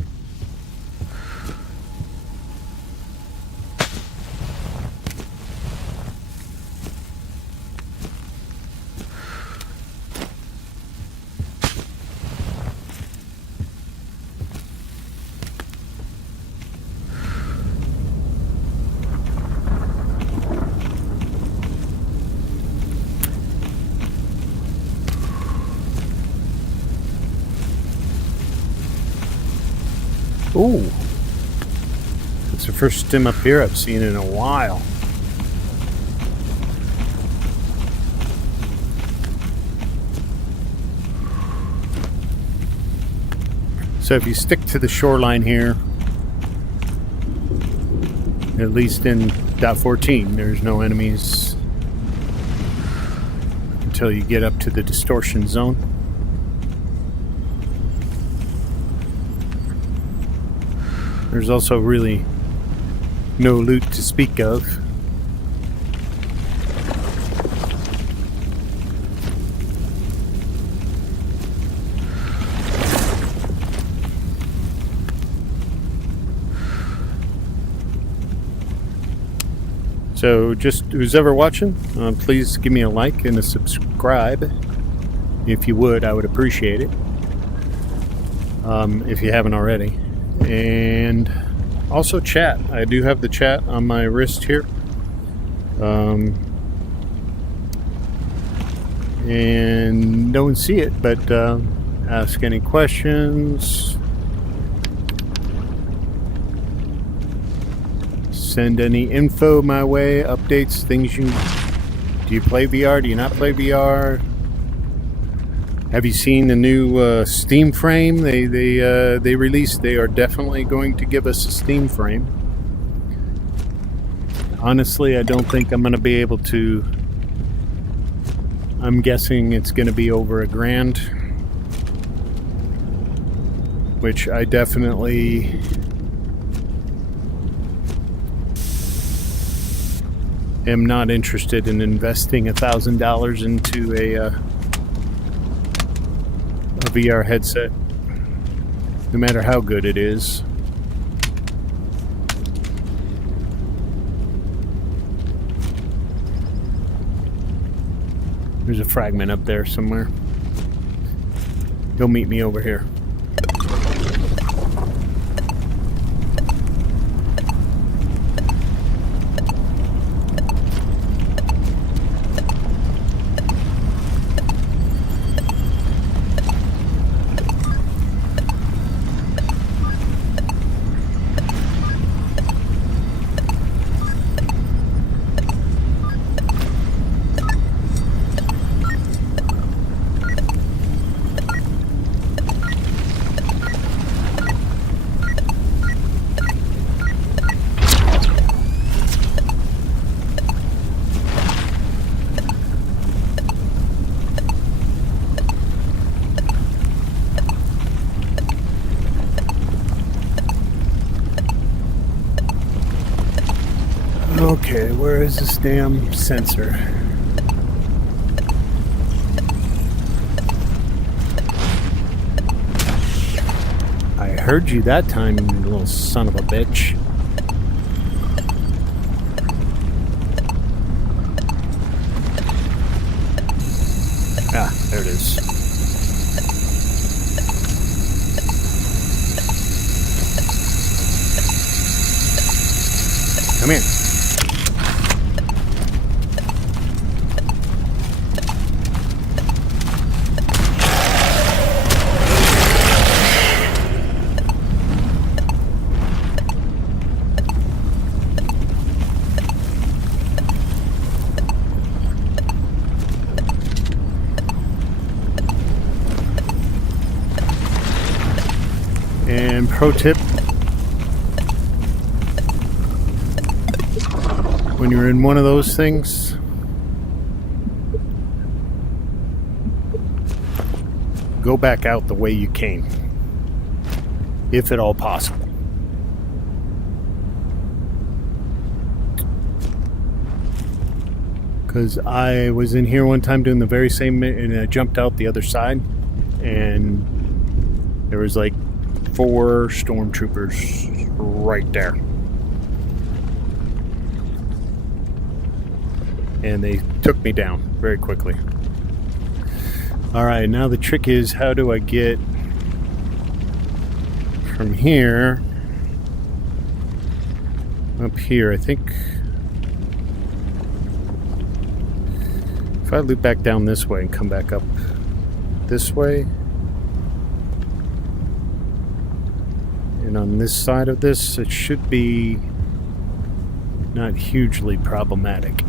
Ooh, it's the first stim up here I've seen in a while. So if you stick to the shoreline here, at least in .14, there's no enemies until you get up to the distortion zone. There's also really no loot to speak of. So just who's ever watching, please give me a like and a subscribe. If you would, I would appreciate it. If you haven't already. And also chat. I do have the chat on my wrist here. And don't see it, but ask any questions. Send any info my way, updates, things you... Do you play VR? Do you not play VR? Have you seen the new Steam frame they released? They are definitely going to give us a Steam frame. Honestly, I don't think I'm going to be able to. I'm guessing it's going to be over $1,000, which I definitely am not interested in investing $1,000 into a VR headset, no matter how good it is. There's a fragment up there somewhere. He'll meet me over here. Okay, where is this damn sensor? I heard you that time, you little son of a bitch. Ah, there it is. Come here. And pro tip, when you're in one of those things, go back out the way you came, if at all possible. Because I was in here one time doing the very same, and I jumped out the other side, and there was like 4 stormtroopers right there. And they took me down very quickly. Alright, now the trick is, how do I get from here up here? I think if I loop back down this way and come back up this way, and on this side of this, it should be not hugely problematic.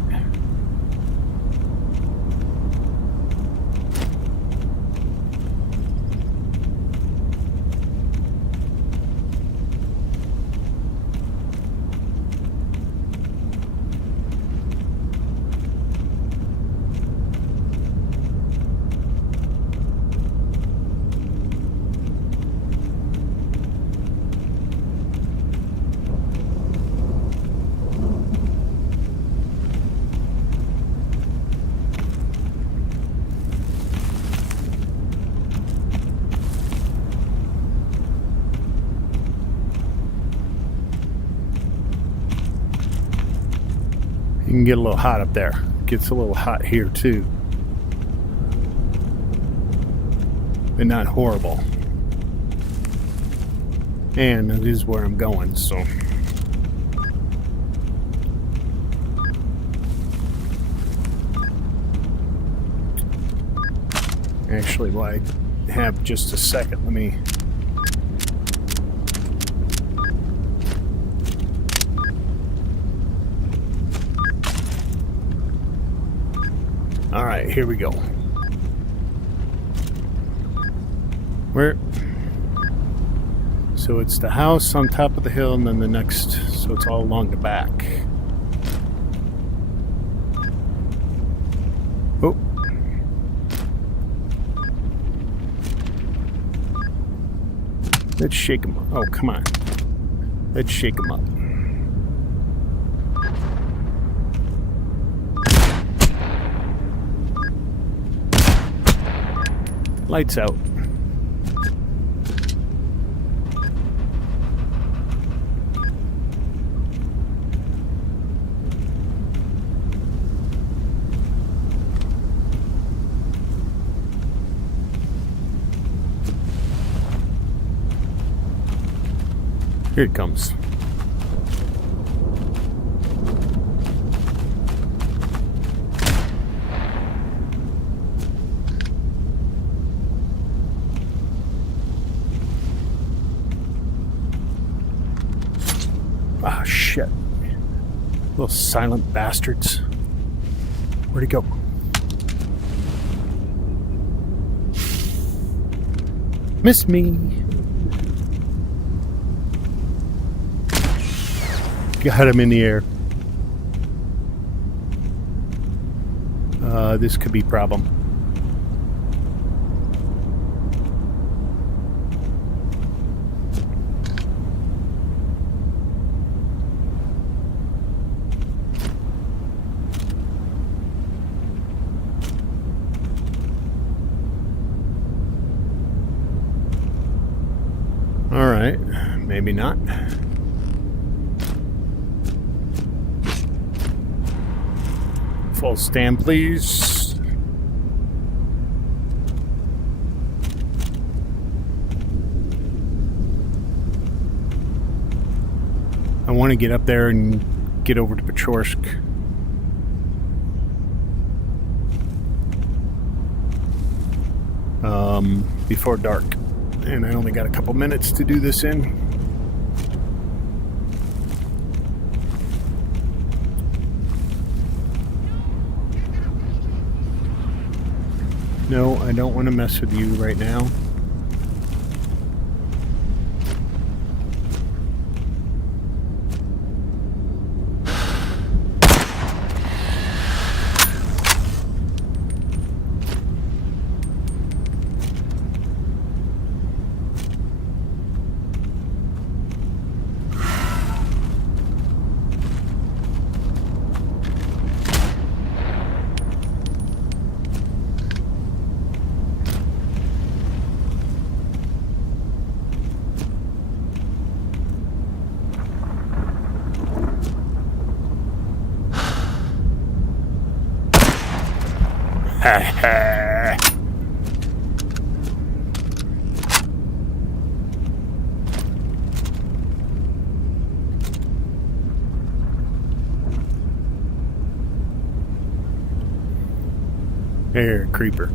You can get a little hot up there. Gets a little hot here too. But not horrible. And it is where I'm going, so. Actually, while I have just a second, let me. All right, here we go. Where? So it's the house on top of the hill, and then the next, so it's all along the back. Oh. Let's shake him up. Oh, come on. Let's shake him up. Lights out. Here it comes. Ah, shit. Little silent bastards. Where'd he go? Miss me. Got him in the air. This could be a problem. Alright, maybe not. Full stand, please. I want to get up there and get over to Pechorsk. Before dark. And I only got a couple minutes to do this in. No, I don't want to mess with you right now. Ha ha. There, creeper.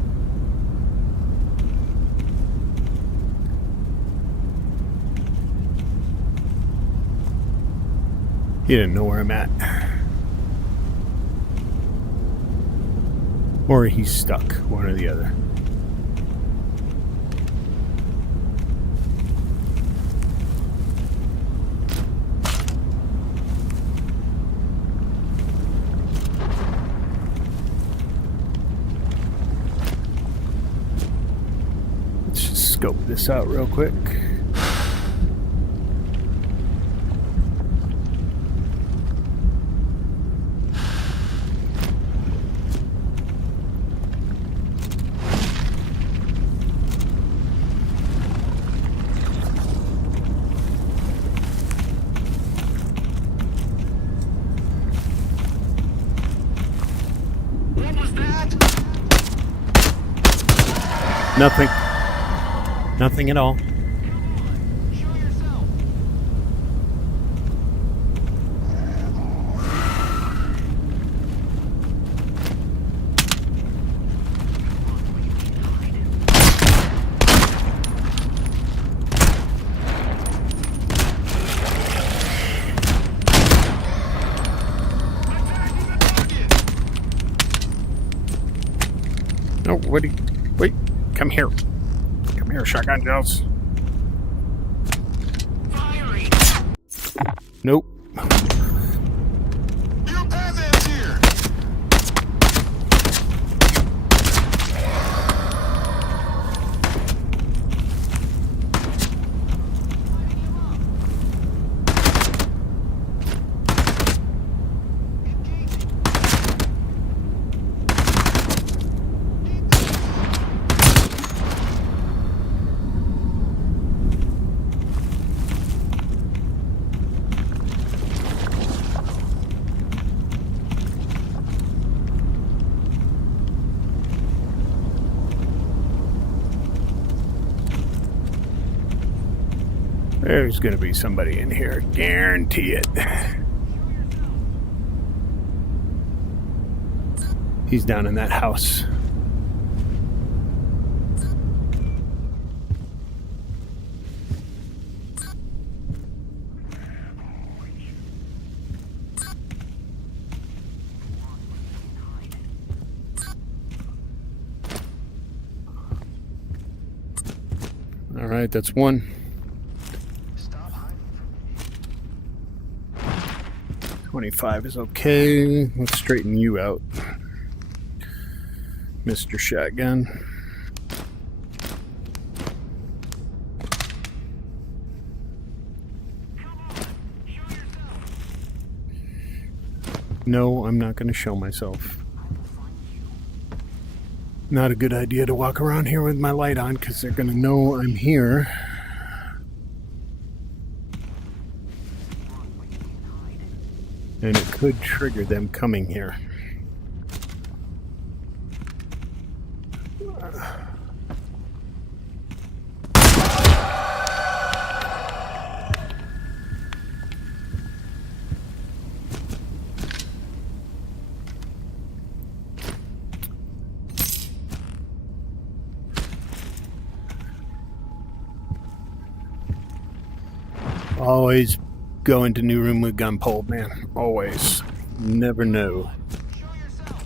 He didn't know where I'm at. Or he's stuck, one or the other. Let's just scope this out real quick. Nothing. Nothing at all. Show yourself. No, what do you... Wait. Come here. Come here, shotgun Jones. Firing. Nope. Your Batman's here. There's gonna be somebody in here. Guarantee it. He's down in that house. All right, that's one. 25 is okay. Let's straighten you out, Mr. Shotgun. No, I'm not going to show myself. Not a good idea to walk around here with my light on because they're going to know I'm here. And it could trigger them coming here. Always go into new room with gun pole, man. Always. Never know. Show yourself.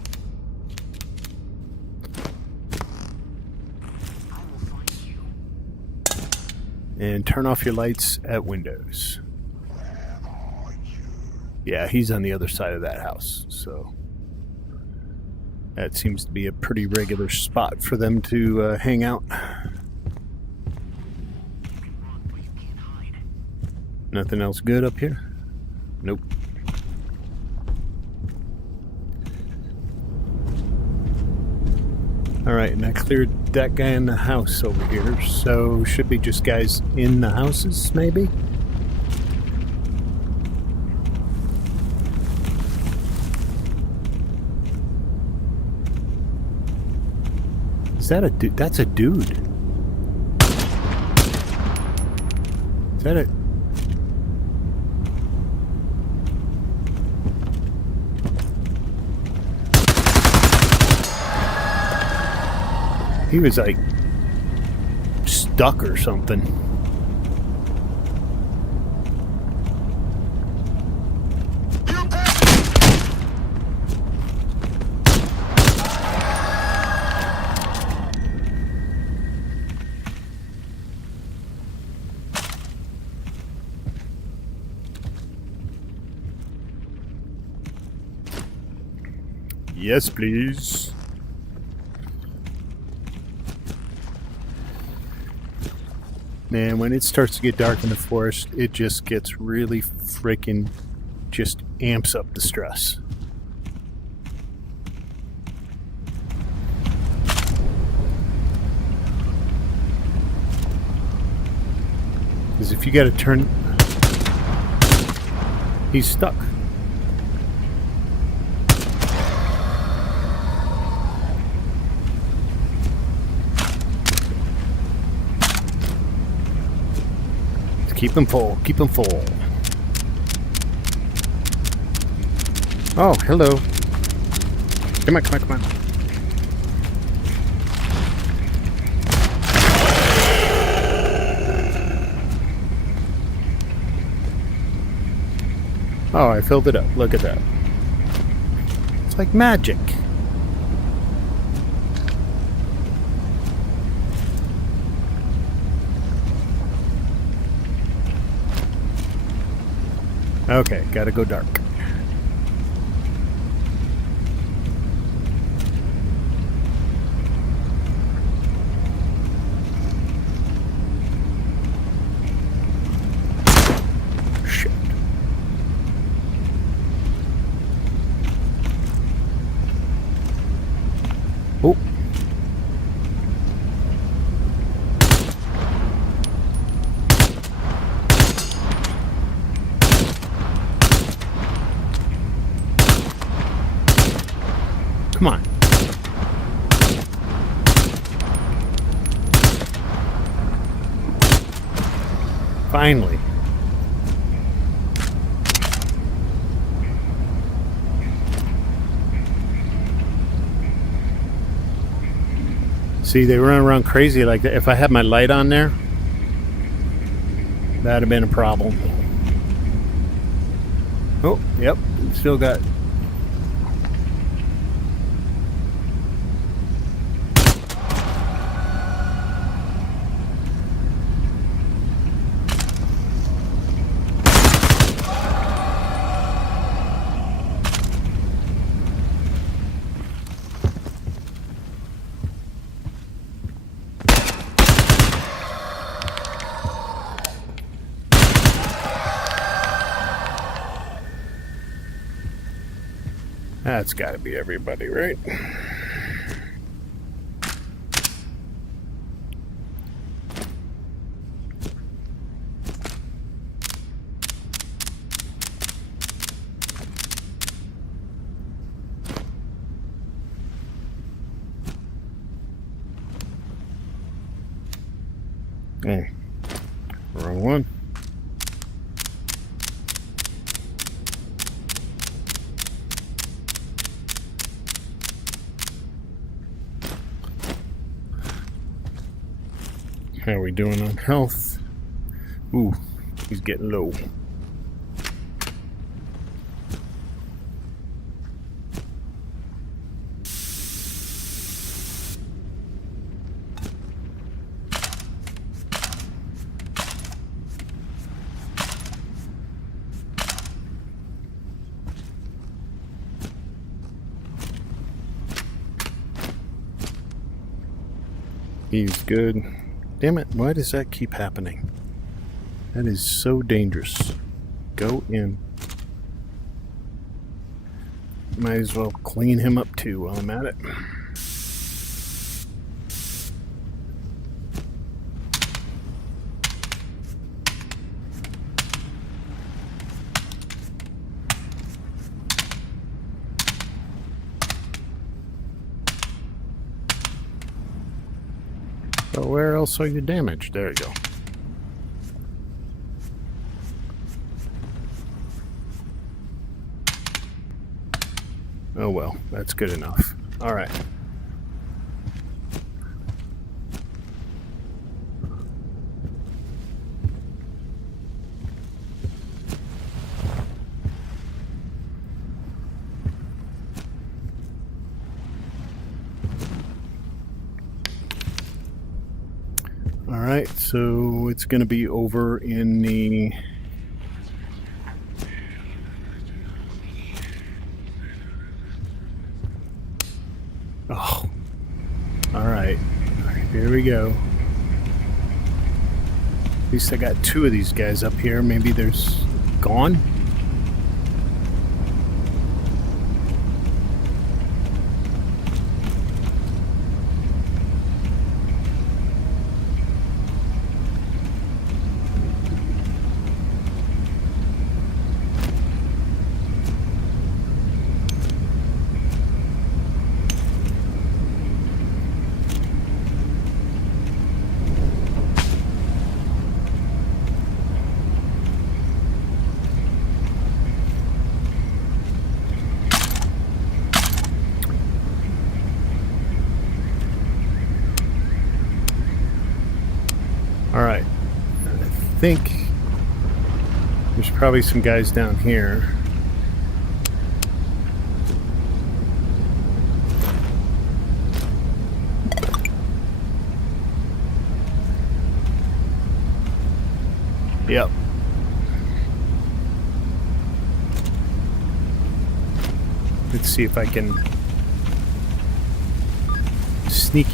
I will find you. And turn off your lights at windows. Yeah, he's on the other side of that house, so that seems to be a pretty regular spot for them to hang out. Nothing else good up here? Nope. Alright, and I cleared that guy in the house over here, so should be just guys in the houses, maybe? Is that a dude? That's a dude. Is that a... He was like stuck or something. Yes, please. Man, when it starts to get dark in the forest, it just gets really freaking, just amps up the stress. Because if you got to turn... He's stuck. Keep him full. Keep him full. Oh, hello. Come on, come on, come on. Oh, I filled it up. Look at that. It's like magic. Okay, gotta go dark. Shit. Oh. Come on. Finally. See, they run around crazy like that. If I had my light on there, that'd have been a problem. Oh, yep. Still got... That's got to be everybody, right? Oh, wrong one. How are we doing on health? Ooh, he's getting low. He's good. Damn it, why does that keep happening? That is so dangerous. Go in. Might as well clean him up too while I'm at it. But where else are you damaged? There you go. Oh well, that's good enough. All right. All right, so it's going to be over in the... Oh, all right, here we go. At least I got two of these guys up here. Maybe there's gone? All right, I think there's probably some guys down here. Yep. Let's see if I can sneak.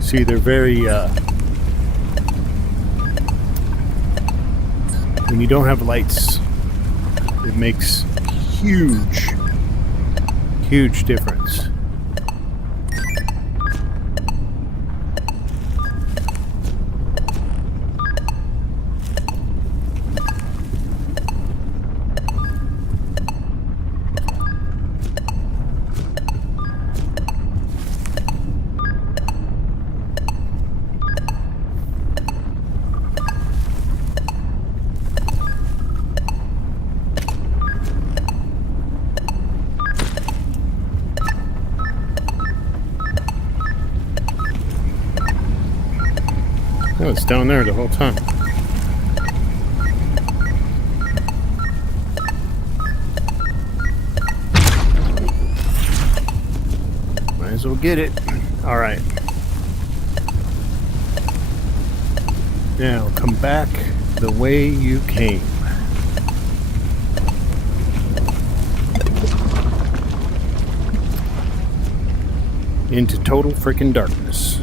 See, they're very, when you don't have lights, it makes huge difference. Oh, it's down there the whole time. Might as well get it. All right. Now come back the way you came. Into total freaking darkness.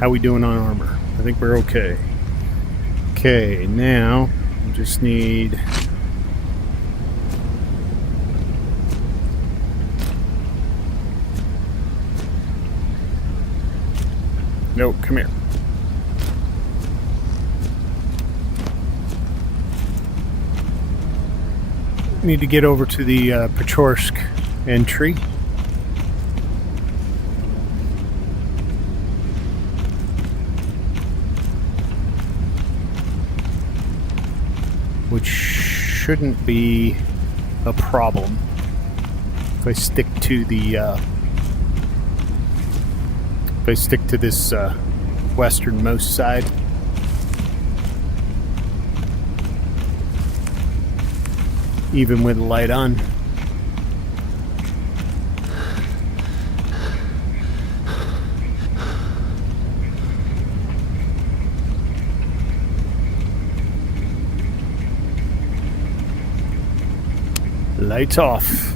How we doing on armor? I think we're okay. Okay, now we just need... No, come here. Need to get over to the Pechorsk entry. Which shouldn't be a problem if I stick to the if I stick to this westernmost side. Even with the light on. Lights off.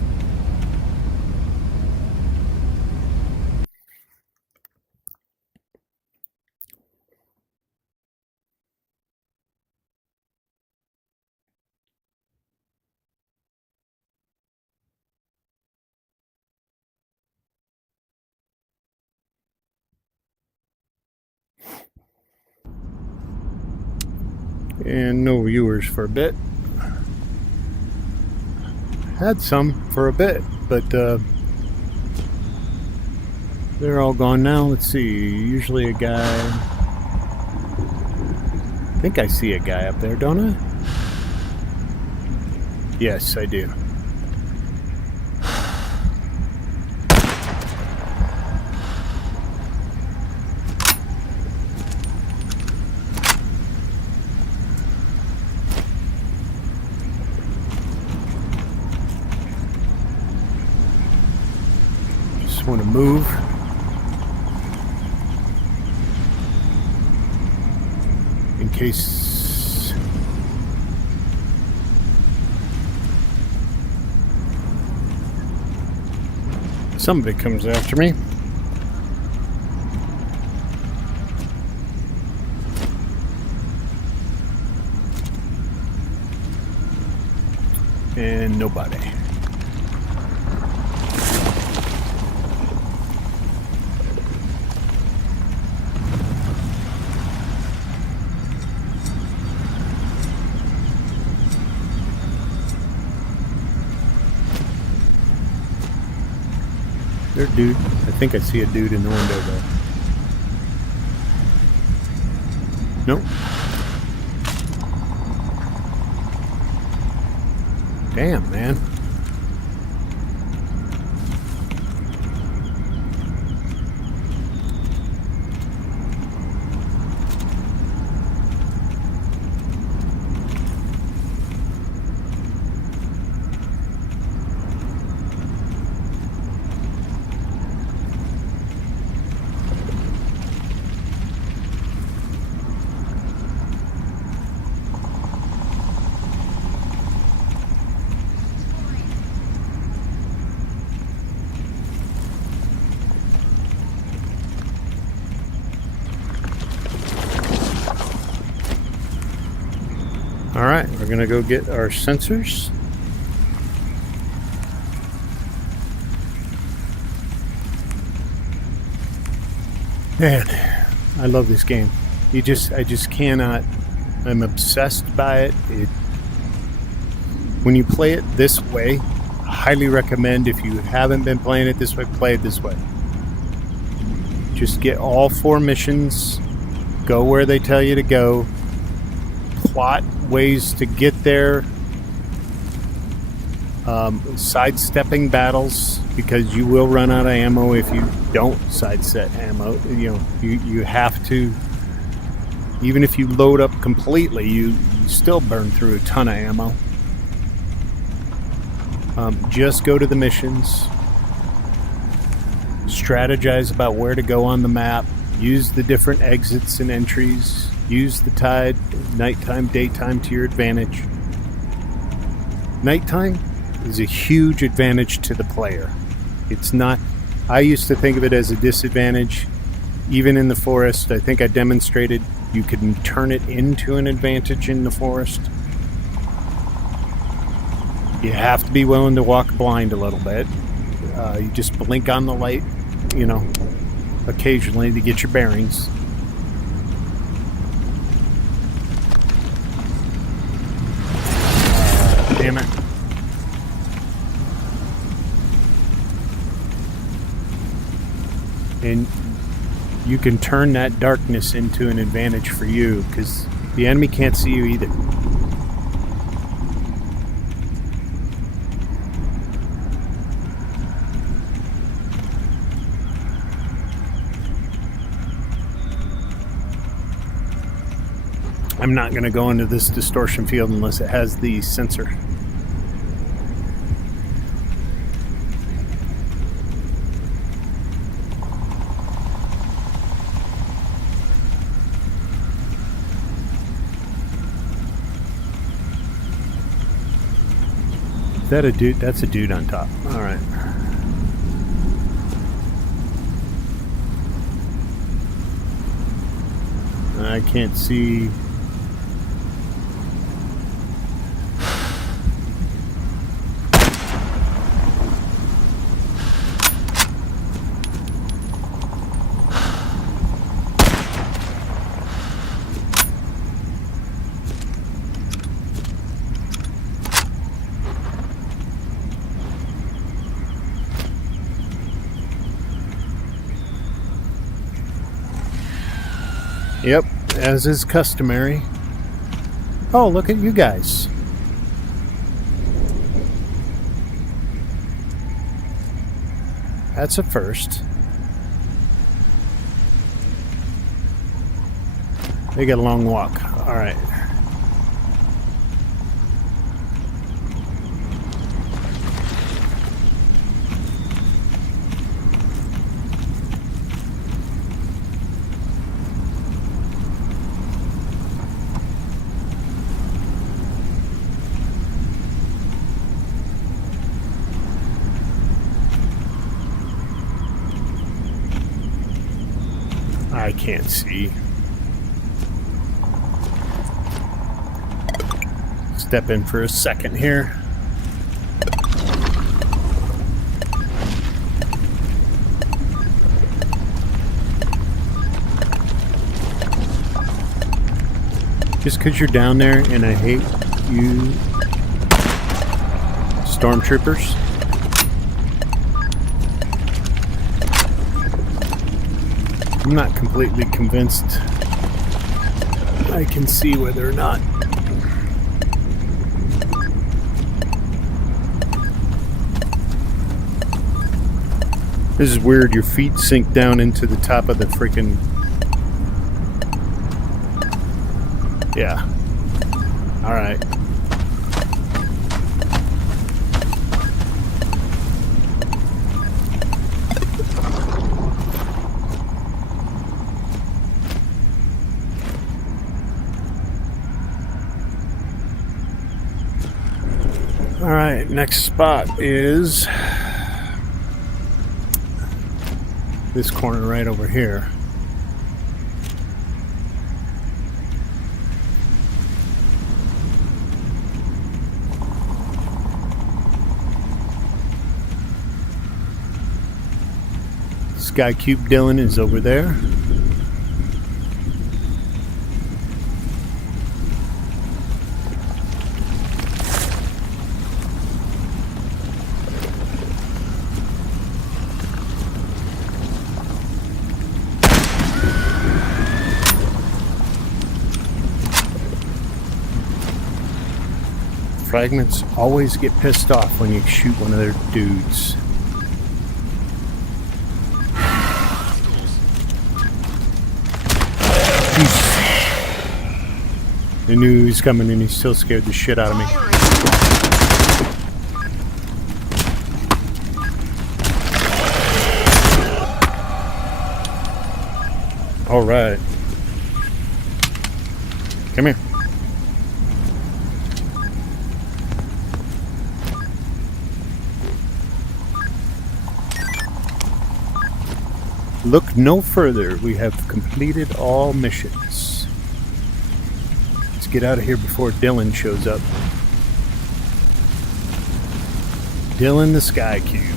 And no viewers for a bit. Had some for a bit, but they're all gone now. Let's see, usually a guy... I think I see a guy up there, don't I? Yes, I do. Want to move. In case somebody comes after me. And nobody. There, dude. I think I see a dude in the window though. Nope. Damn, man. Alright, we're gonna go get our sensors. Man, I love this game. I just cannot. I'm obsessed by it. When you play it this way, I highly recommend, if you haven't been playing it this way, play it this way. Just get all 4 missions, go where they tell you to go, plot ways to get there. Sidestepping battles, because you will run out of ammo if you don't sidestep ammo. You know, you have to. Even if you load up completely, you still burn through a ton of ammo. Just go to the missions. Strategize about where to go on the map. Use the different exits and entries. Use the tide, nighttime, daytime to your advantage. Nighttime is a huge advantage to the player. It's not... I used to think of it as a disadvantage. Even in the forest, I think I demonstrated you can turn it into an advantage in the forest. You have to be willing to walk blind a little bit. You just blink on the light, you know, occasionally to get your bearings. Damn it. And you can turn that darkness into an advantage for you, because the enemy can't see you either. I'm not going to go into this distortion field unless it has the sensor. Is that a dude? That's a dude on top. All right. I can't see. Yep, as is customary. Oh, look at you guys. That's a first. They got a long walk. All right. I can't see. Step in for a second here. Just because you're down there, and I hate you stormtroopers. I'm not completely convinced I can see whether or not. This is weird. Your feet sink down into the top of the freaking... Yeah. Alright. Alright, next spot is this corner right over here. Sky Cube Dylan is over there. Fragments always get pissed off when you shoot one of their dudes. Jesus. I knew he was coming and he still scared the shit out of me. All right. Come here. Look no further. We have completed all missions. Let's get out of here before Dylan shows up. Dylan the Sky Cube.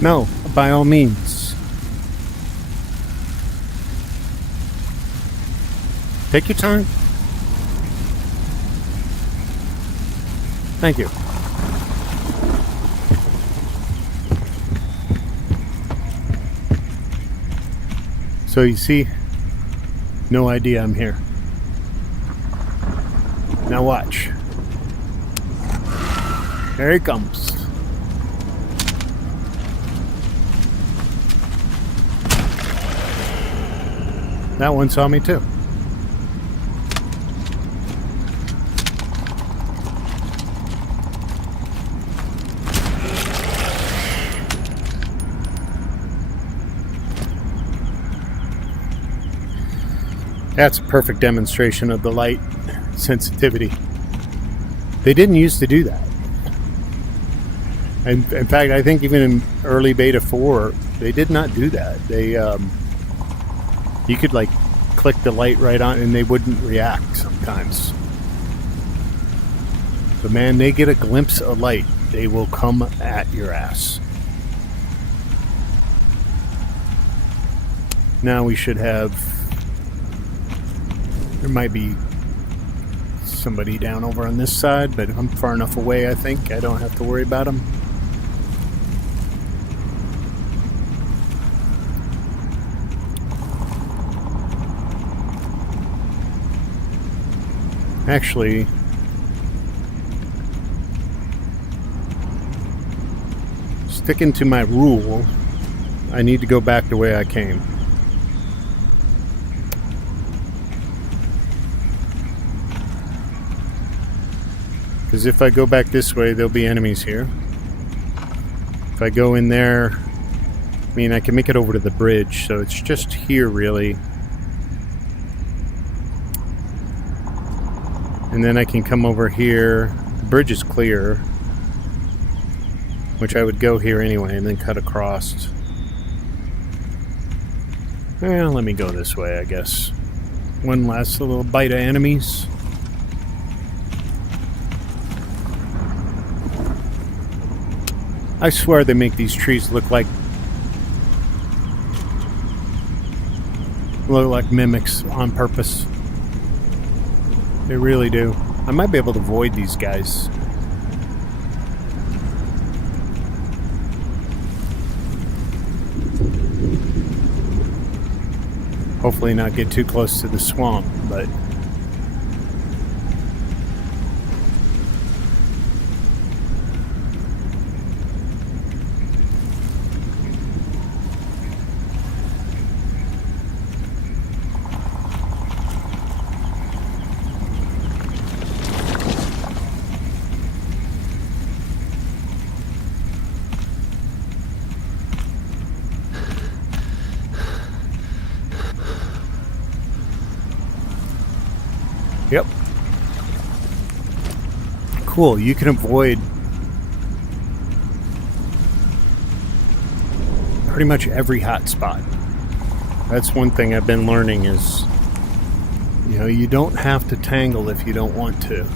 No, by all means. Take your time. Thank you. So you see, no idea I'm here. Now watch. Here he comes. That one saw me too. That's a perfect demonstration of the light sensitivity. They didn't used to do that. And in fact, I think even in early beta 4, they did not do that. They you could like click the light right on and they wouldn't react sometimes. But man, they get a glimpse of light, they will come at your ass. Now we should have... There might be somebody down over on this side, but I'm far enough away, I think. I don't have to worry about them. Actually, sticking to my rule, I need to go back the way I came. Because if I go back this way, there'll be enemies here. If I go in there, I mean, I can make it over to the bridge, so it's just here, really. And then I can come over here. The bridge is clear, which I would go here anyway and then cut across. Well, let me go this way, I guess. One last little bite of enemies. I swear they make these trees look like mimics on purpose. They really do. I might be able to avoid these guys. Hopefully not get too close to the swamp, but... Yep. Cool, you can avoid pretty much every hot spot. That's one thing I've been learning is, you know, you don't have to tangle if you don't want to.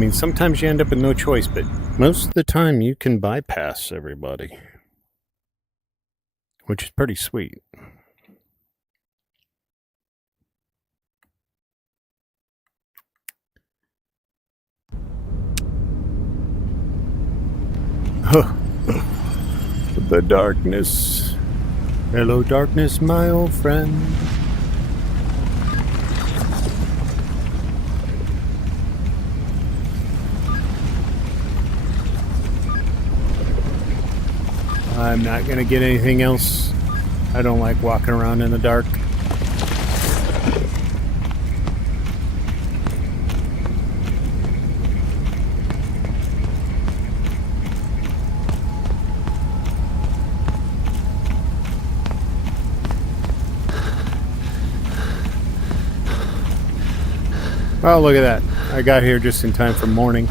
mean, sometimes you end up with no choice, but most of the time you can bypass everybody, which is pretty sweet. The darkness. Hello, darkness, my old friend. I'm not gonna get anything else. I don't like walking around in the dark. Oh, look at that. I got here just in time for morning.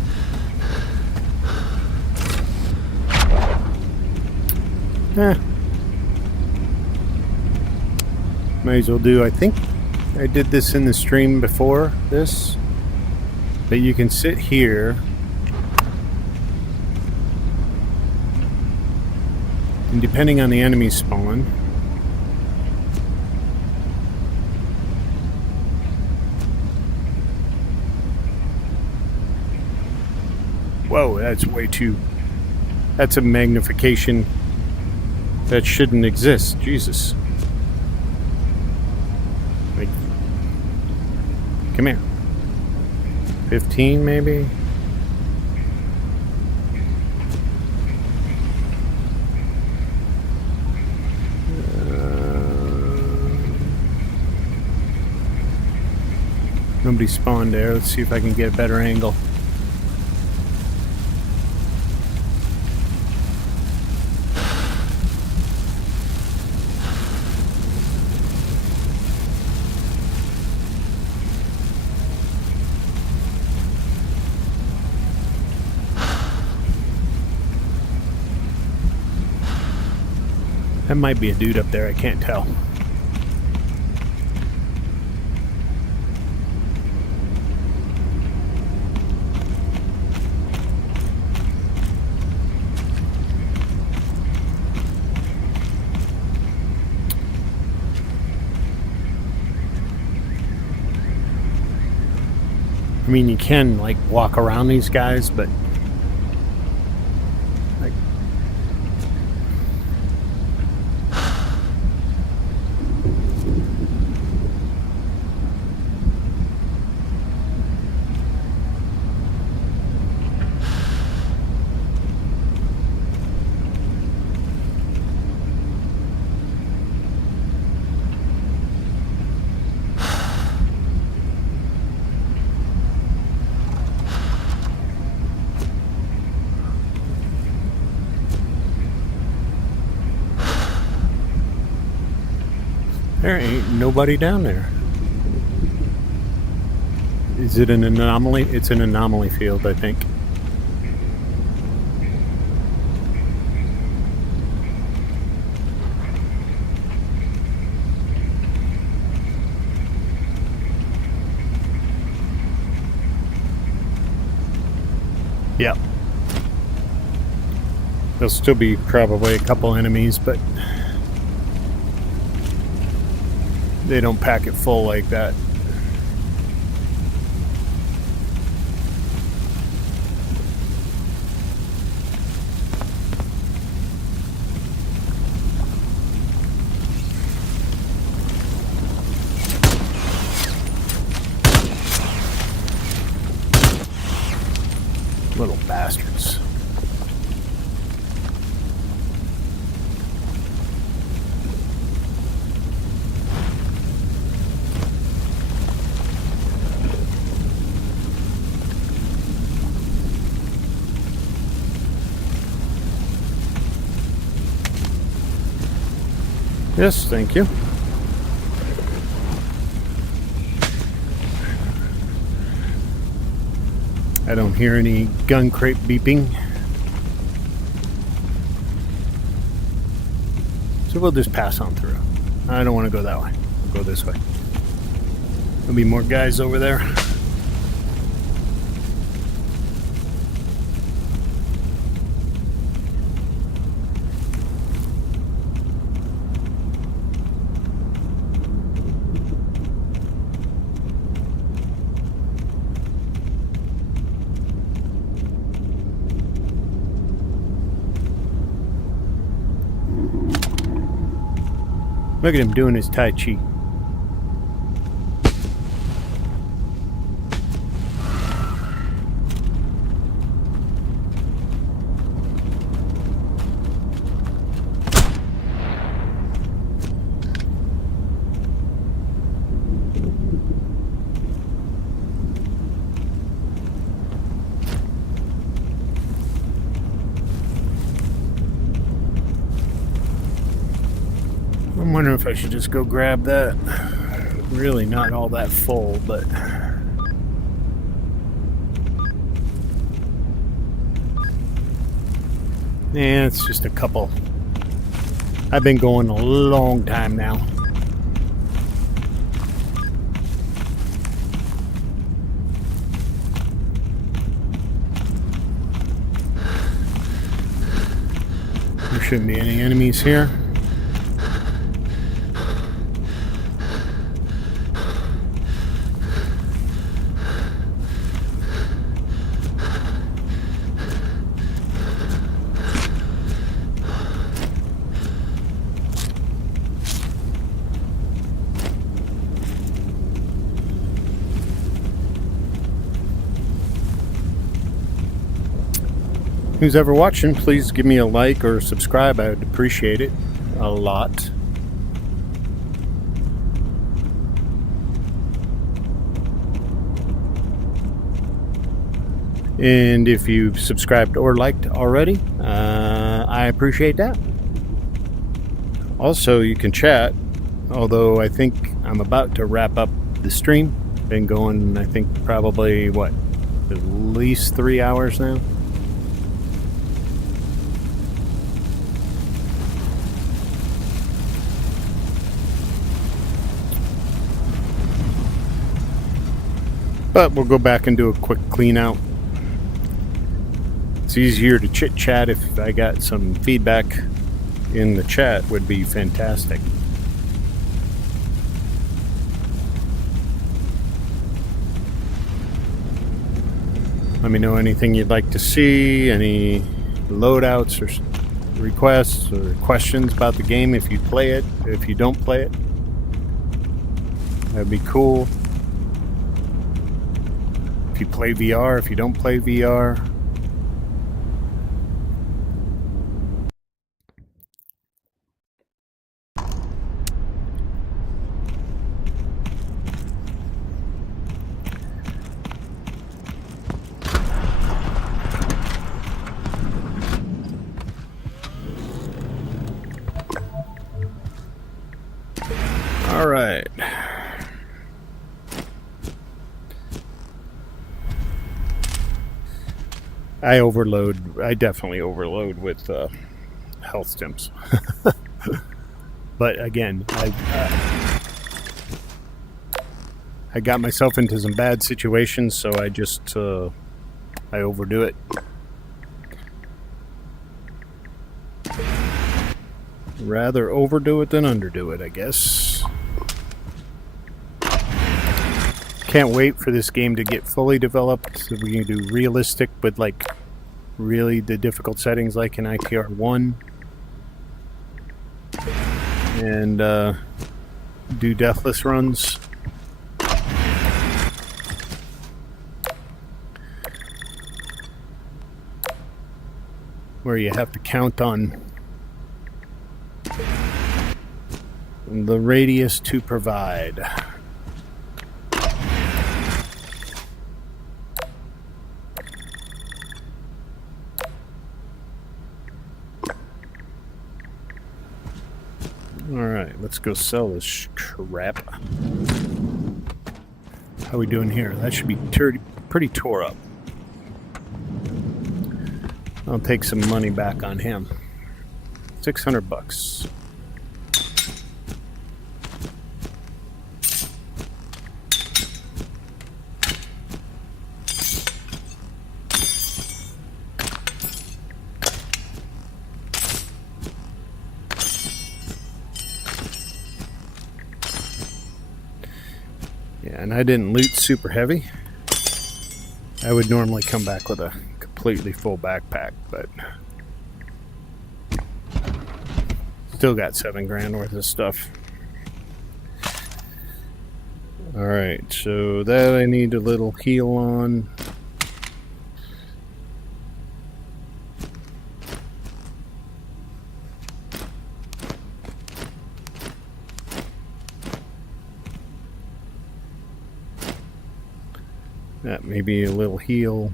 Might as well do. I think I did this in the stream before this. That you can sit here and depending on the enemy spawn, whoa, that's way too... That's a magnification that shouldn't exist. Jesus. Like, come here. 15 maybe? Nobody spawned there. Let's see if I can get a better angle. That might be a dude up there, I can't tell. I mean, you can, like, walk around these guys, but... There ain't nobody down there. Is it an anomaly? It's an anomaly field, I think. Yep. There'll still be probably a couple enemies, but they don't pack it full like that. Little bastards. Yes, thank you. I don't hear any gun crate beeping. So we'll just pass on through. I don't want to go that way. We'll go this way. There'll be more guys over there. Look at him doing his Tai Chi. I'm wondering if I should just go grab that. Really not all that full, but yeah, it's just a couple. I've been going a long time now. There shouldn't be any enemies here. Who's ever watching, please give me a like or subscribe. I would appreciate it a lot. And if you've subscribed or liked already, I appreciate that. Also, you can chat, although I think I'm about to wrap up the stream. Been going, I think, probably, what, at least 3 hours now? But we'll go back and do a quick clean out. It's easier to chit chat if I got some feedback in the chat, would be fantastic. Let me know anything you'd like to see, any loadouts or requests or questions about the game if you play it, if you don't play it. That'd be cool. If you play VR, if you don't play VR. All right. I definitely overload with health stims. But again, I got myself into some bad situations, so I just I overdo it. Rather overdo it than underdo it, I guess. Can't wait for this game to get fully developed so we can do realistic, but like really the difficult settings like in ITR 1, and do deathless runs. Where you have to count on the radius to provide. Alright, let's go sell this crap. How we doing here? That should be pretty tore up. I'll take some money back on him. 600 bucks. Yeah, and I didn't loot super heavy. I would normally come back with a completely full backpack, but still got $7 grand worth of stuff. Alright, so that I need a little heal on. That may be a little heal.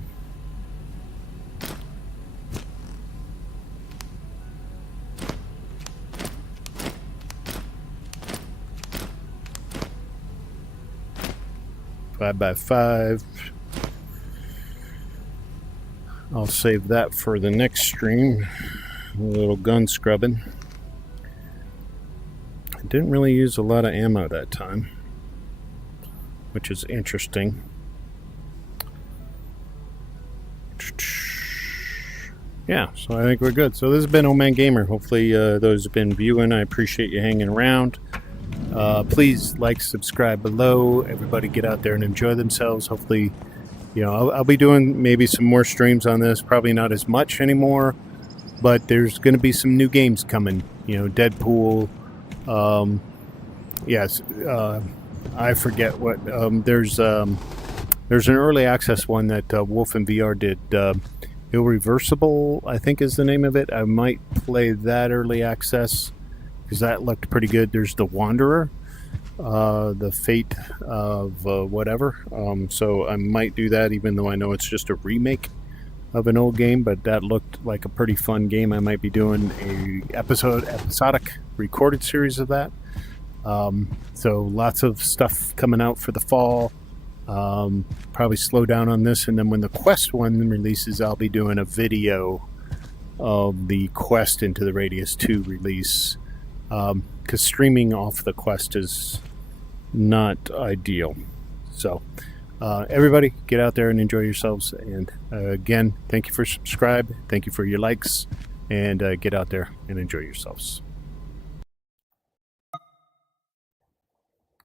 Five by five. I'll save that for the next stream. A little gun scrubbing. I didn't really use a lot of ammo that time, which is interesting. Yeah, so I think we're good. So this has been Old Man Gamer. Hopefully those have been viewing. I appreciate you hanging around. Please like, subscribe below. Everybody get out there and enjoy themselves. Hopefully, you know, I'll be doing maybe some more streams on this. Probably not as much anymore, but there's going to be some new games coming. You know, Deadpool. Yes, I forget what. There's an early access one that Wolf and VR did. Irreversible, I think is the name of it. I might play that early access because that looked pretty good. There's The Wanderer, the fate of whatever. So I might do that, even though I know it's just a remake of an old game, but that looked like a pretty fun game. I might be doing a episodic recorded series of that. So lots of stuff coming out for the fall. Probably slow down on this, and then when the Quest one releases, I'll be doing a video of the Quest into the Radius 2 release, because streaming off the Quest is not ideal. So everybody get out there and enjoy yourselves, and again, thank you for subscribe, thank you for your likes, and get out there and enjoy yourselves.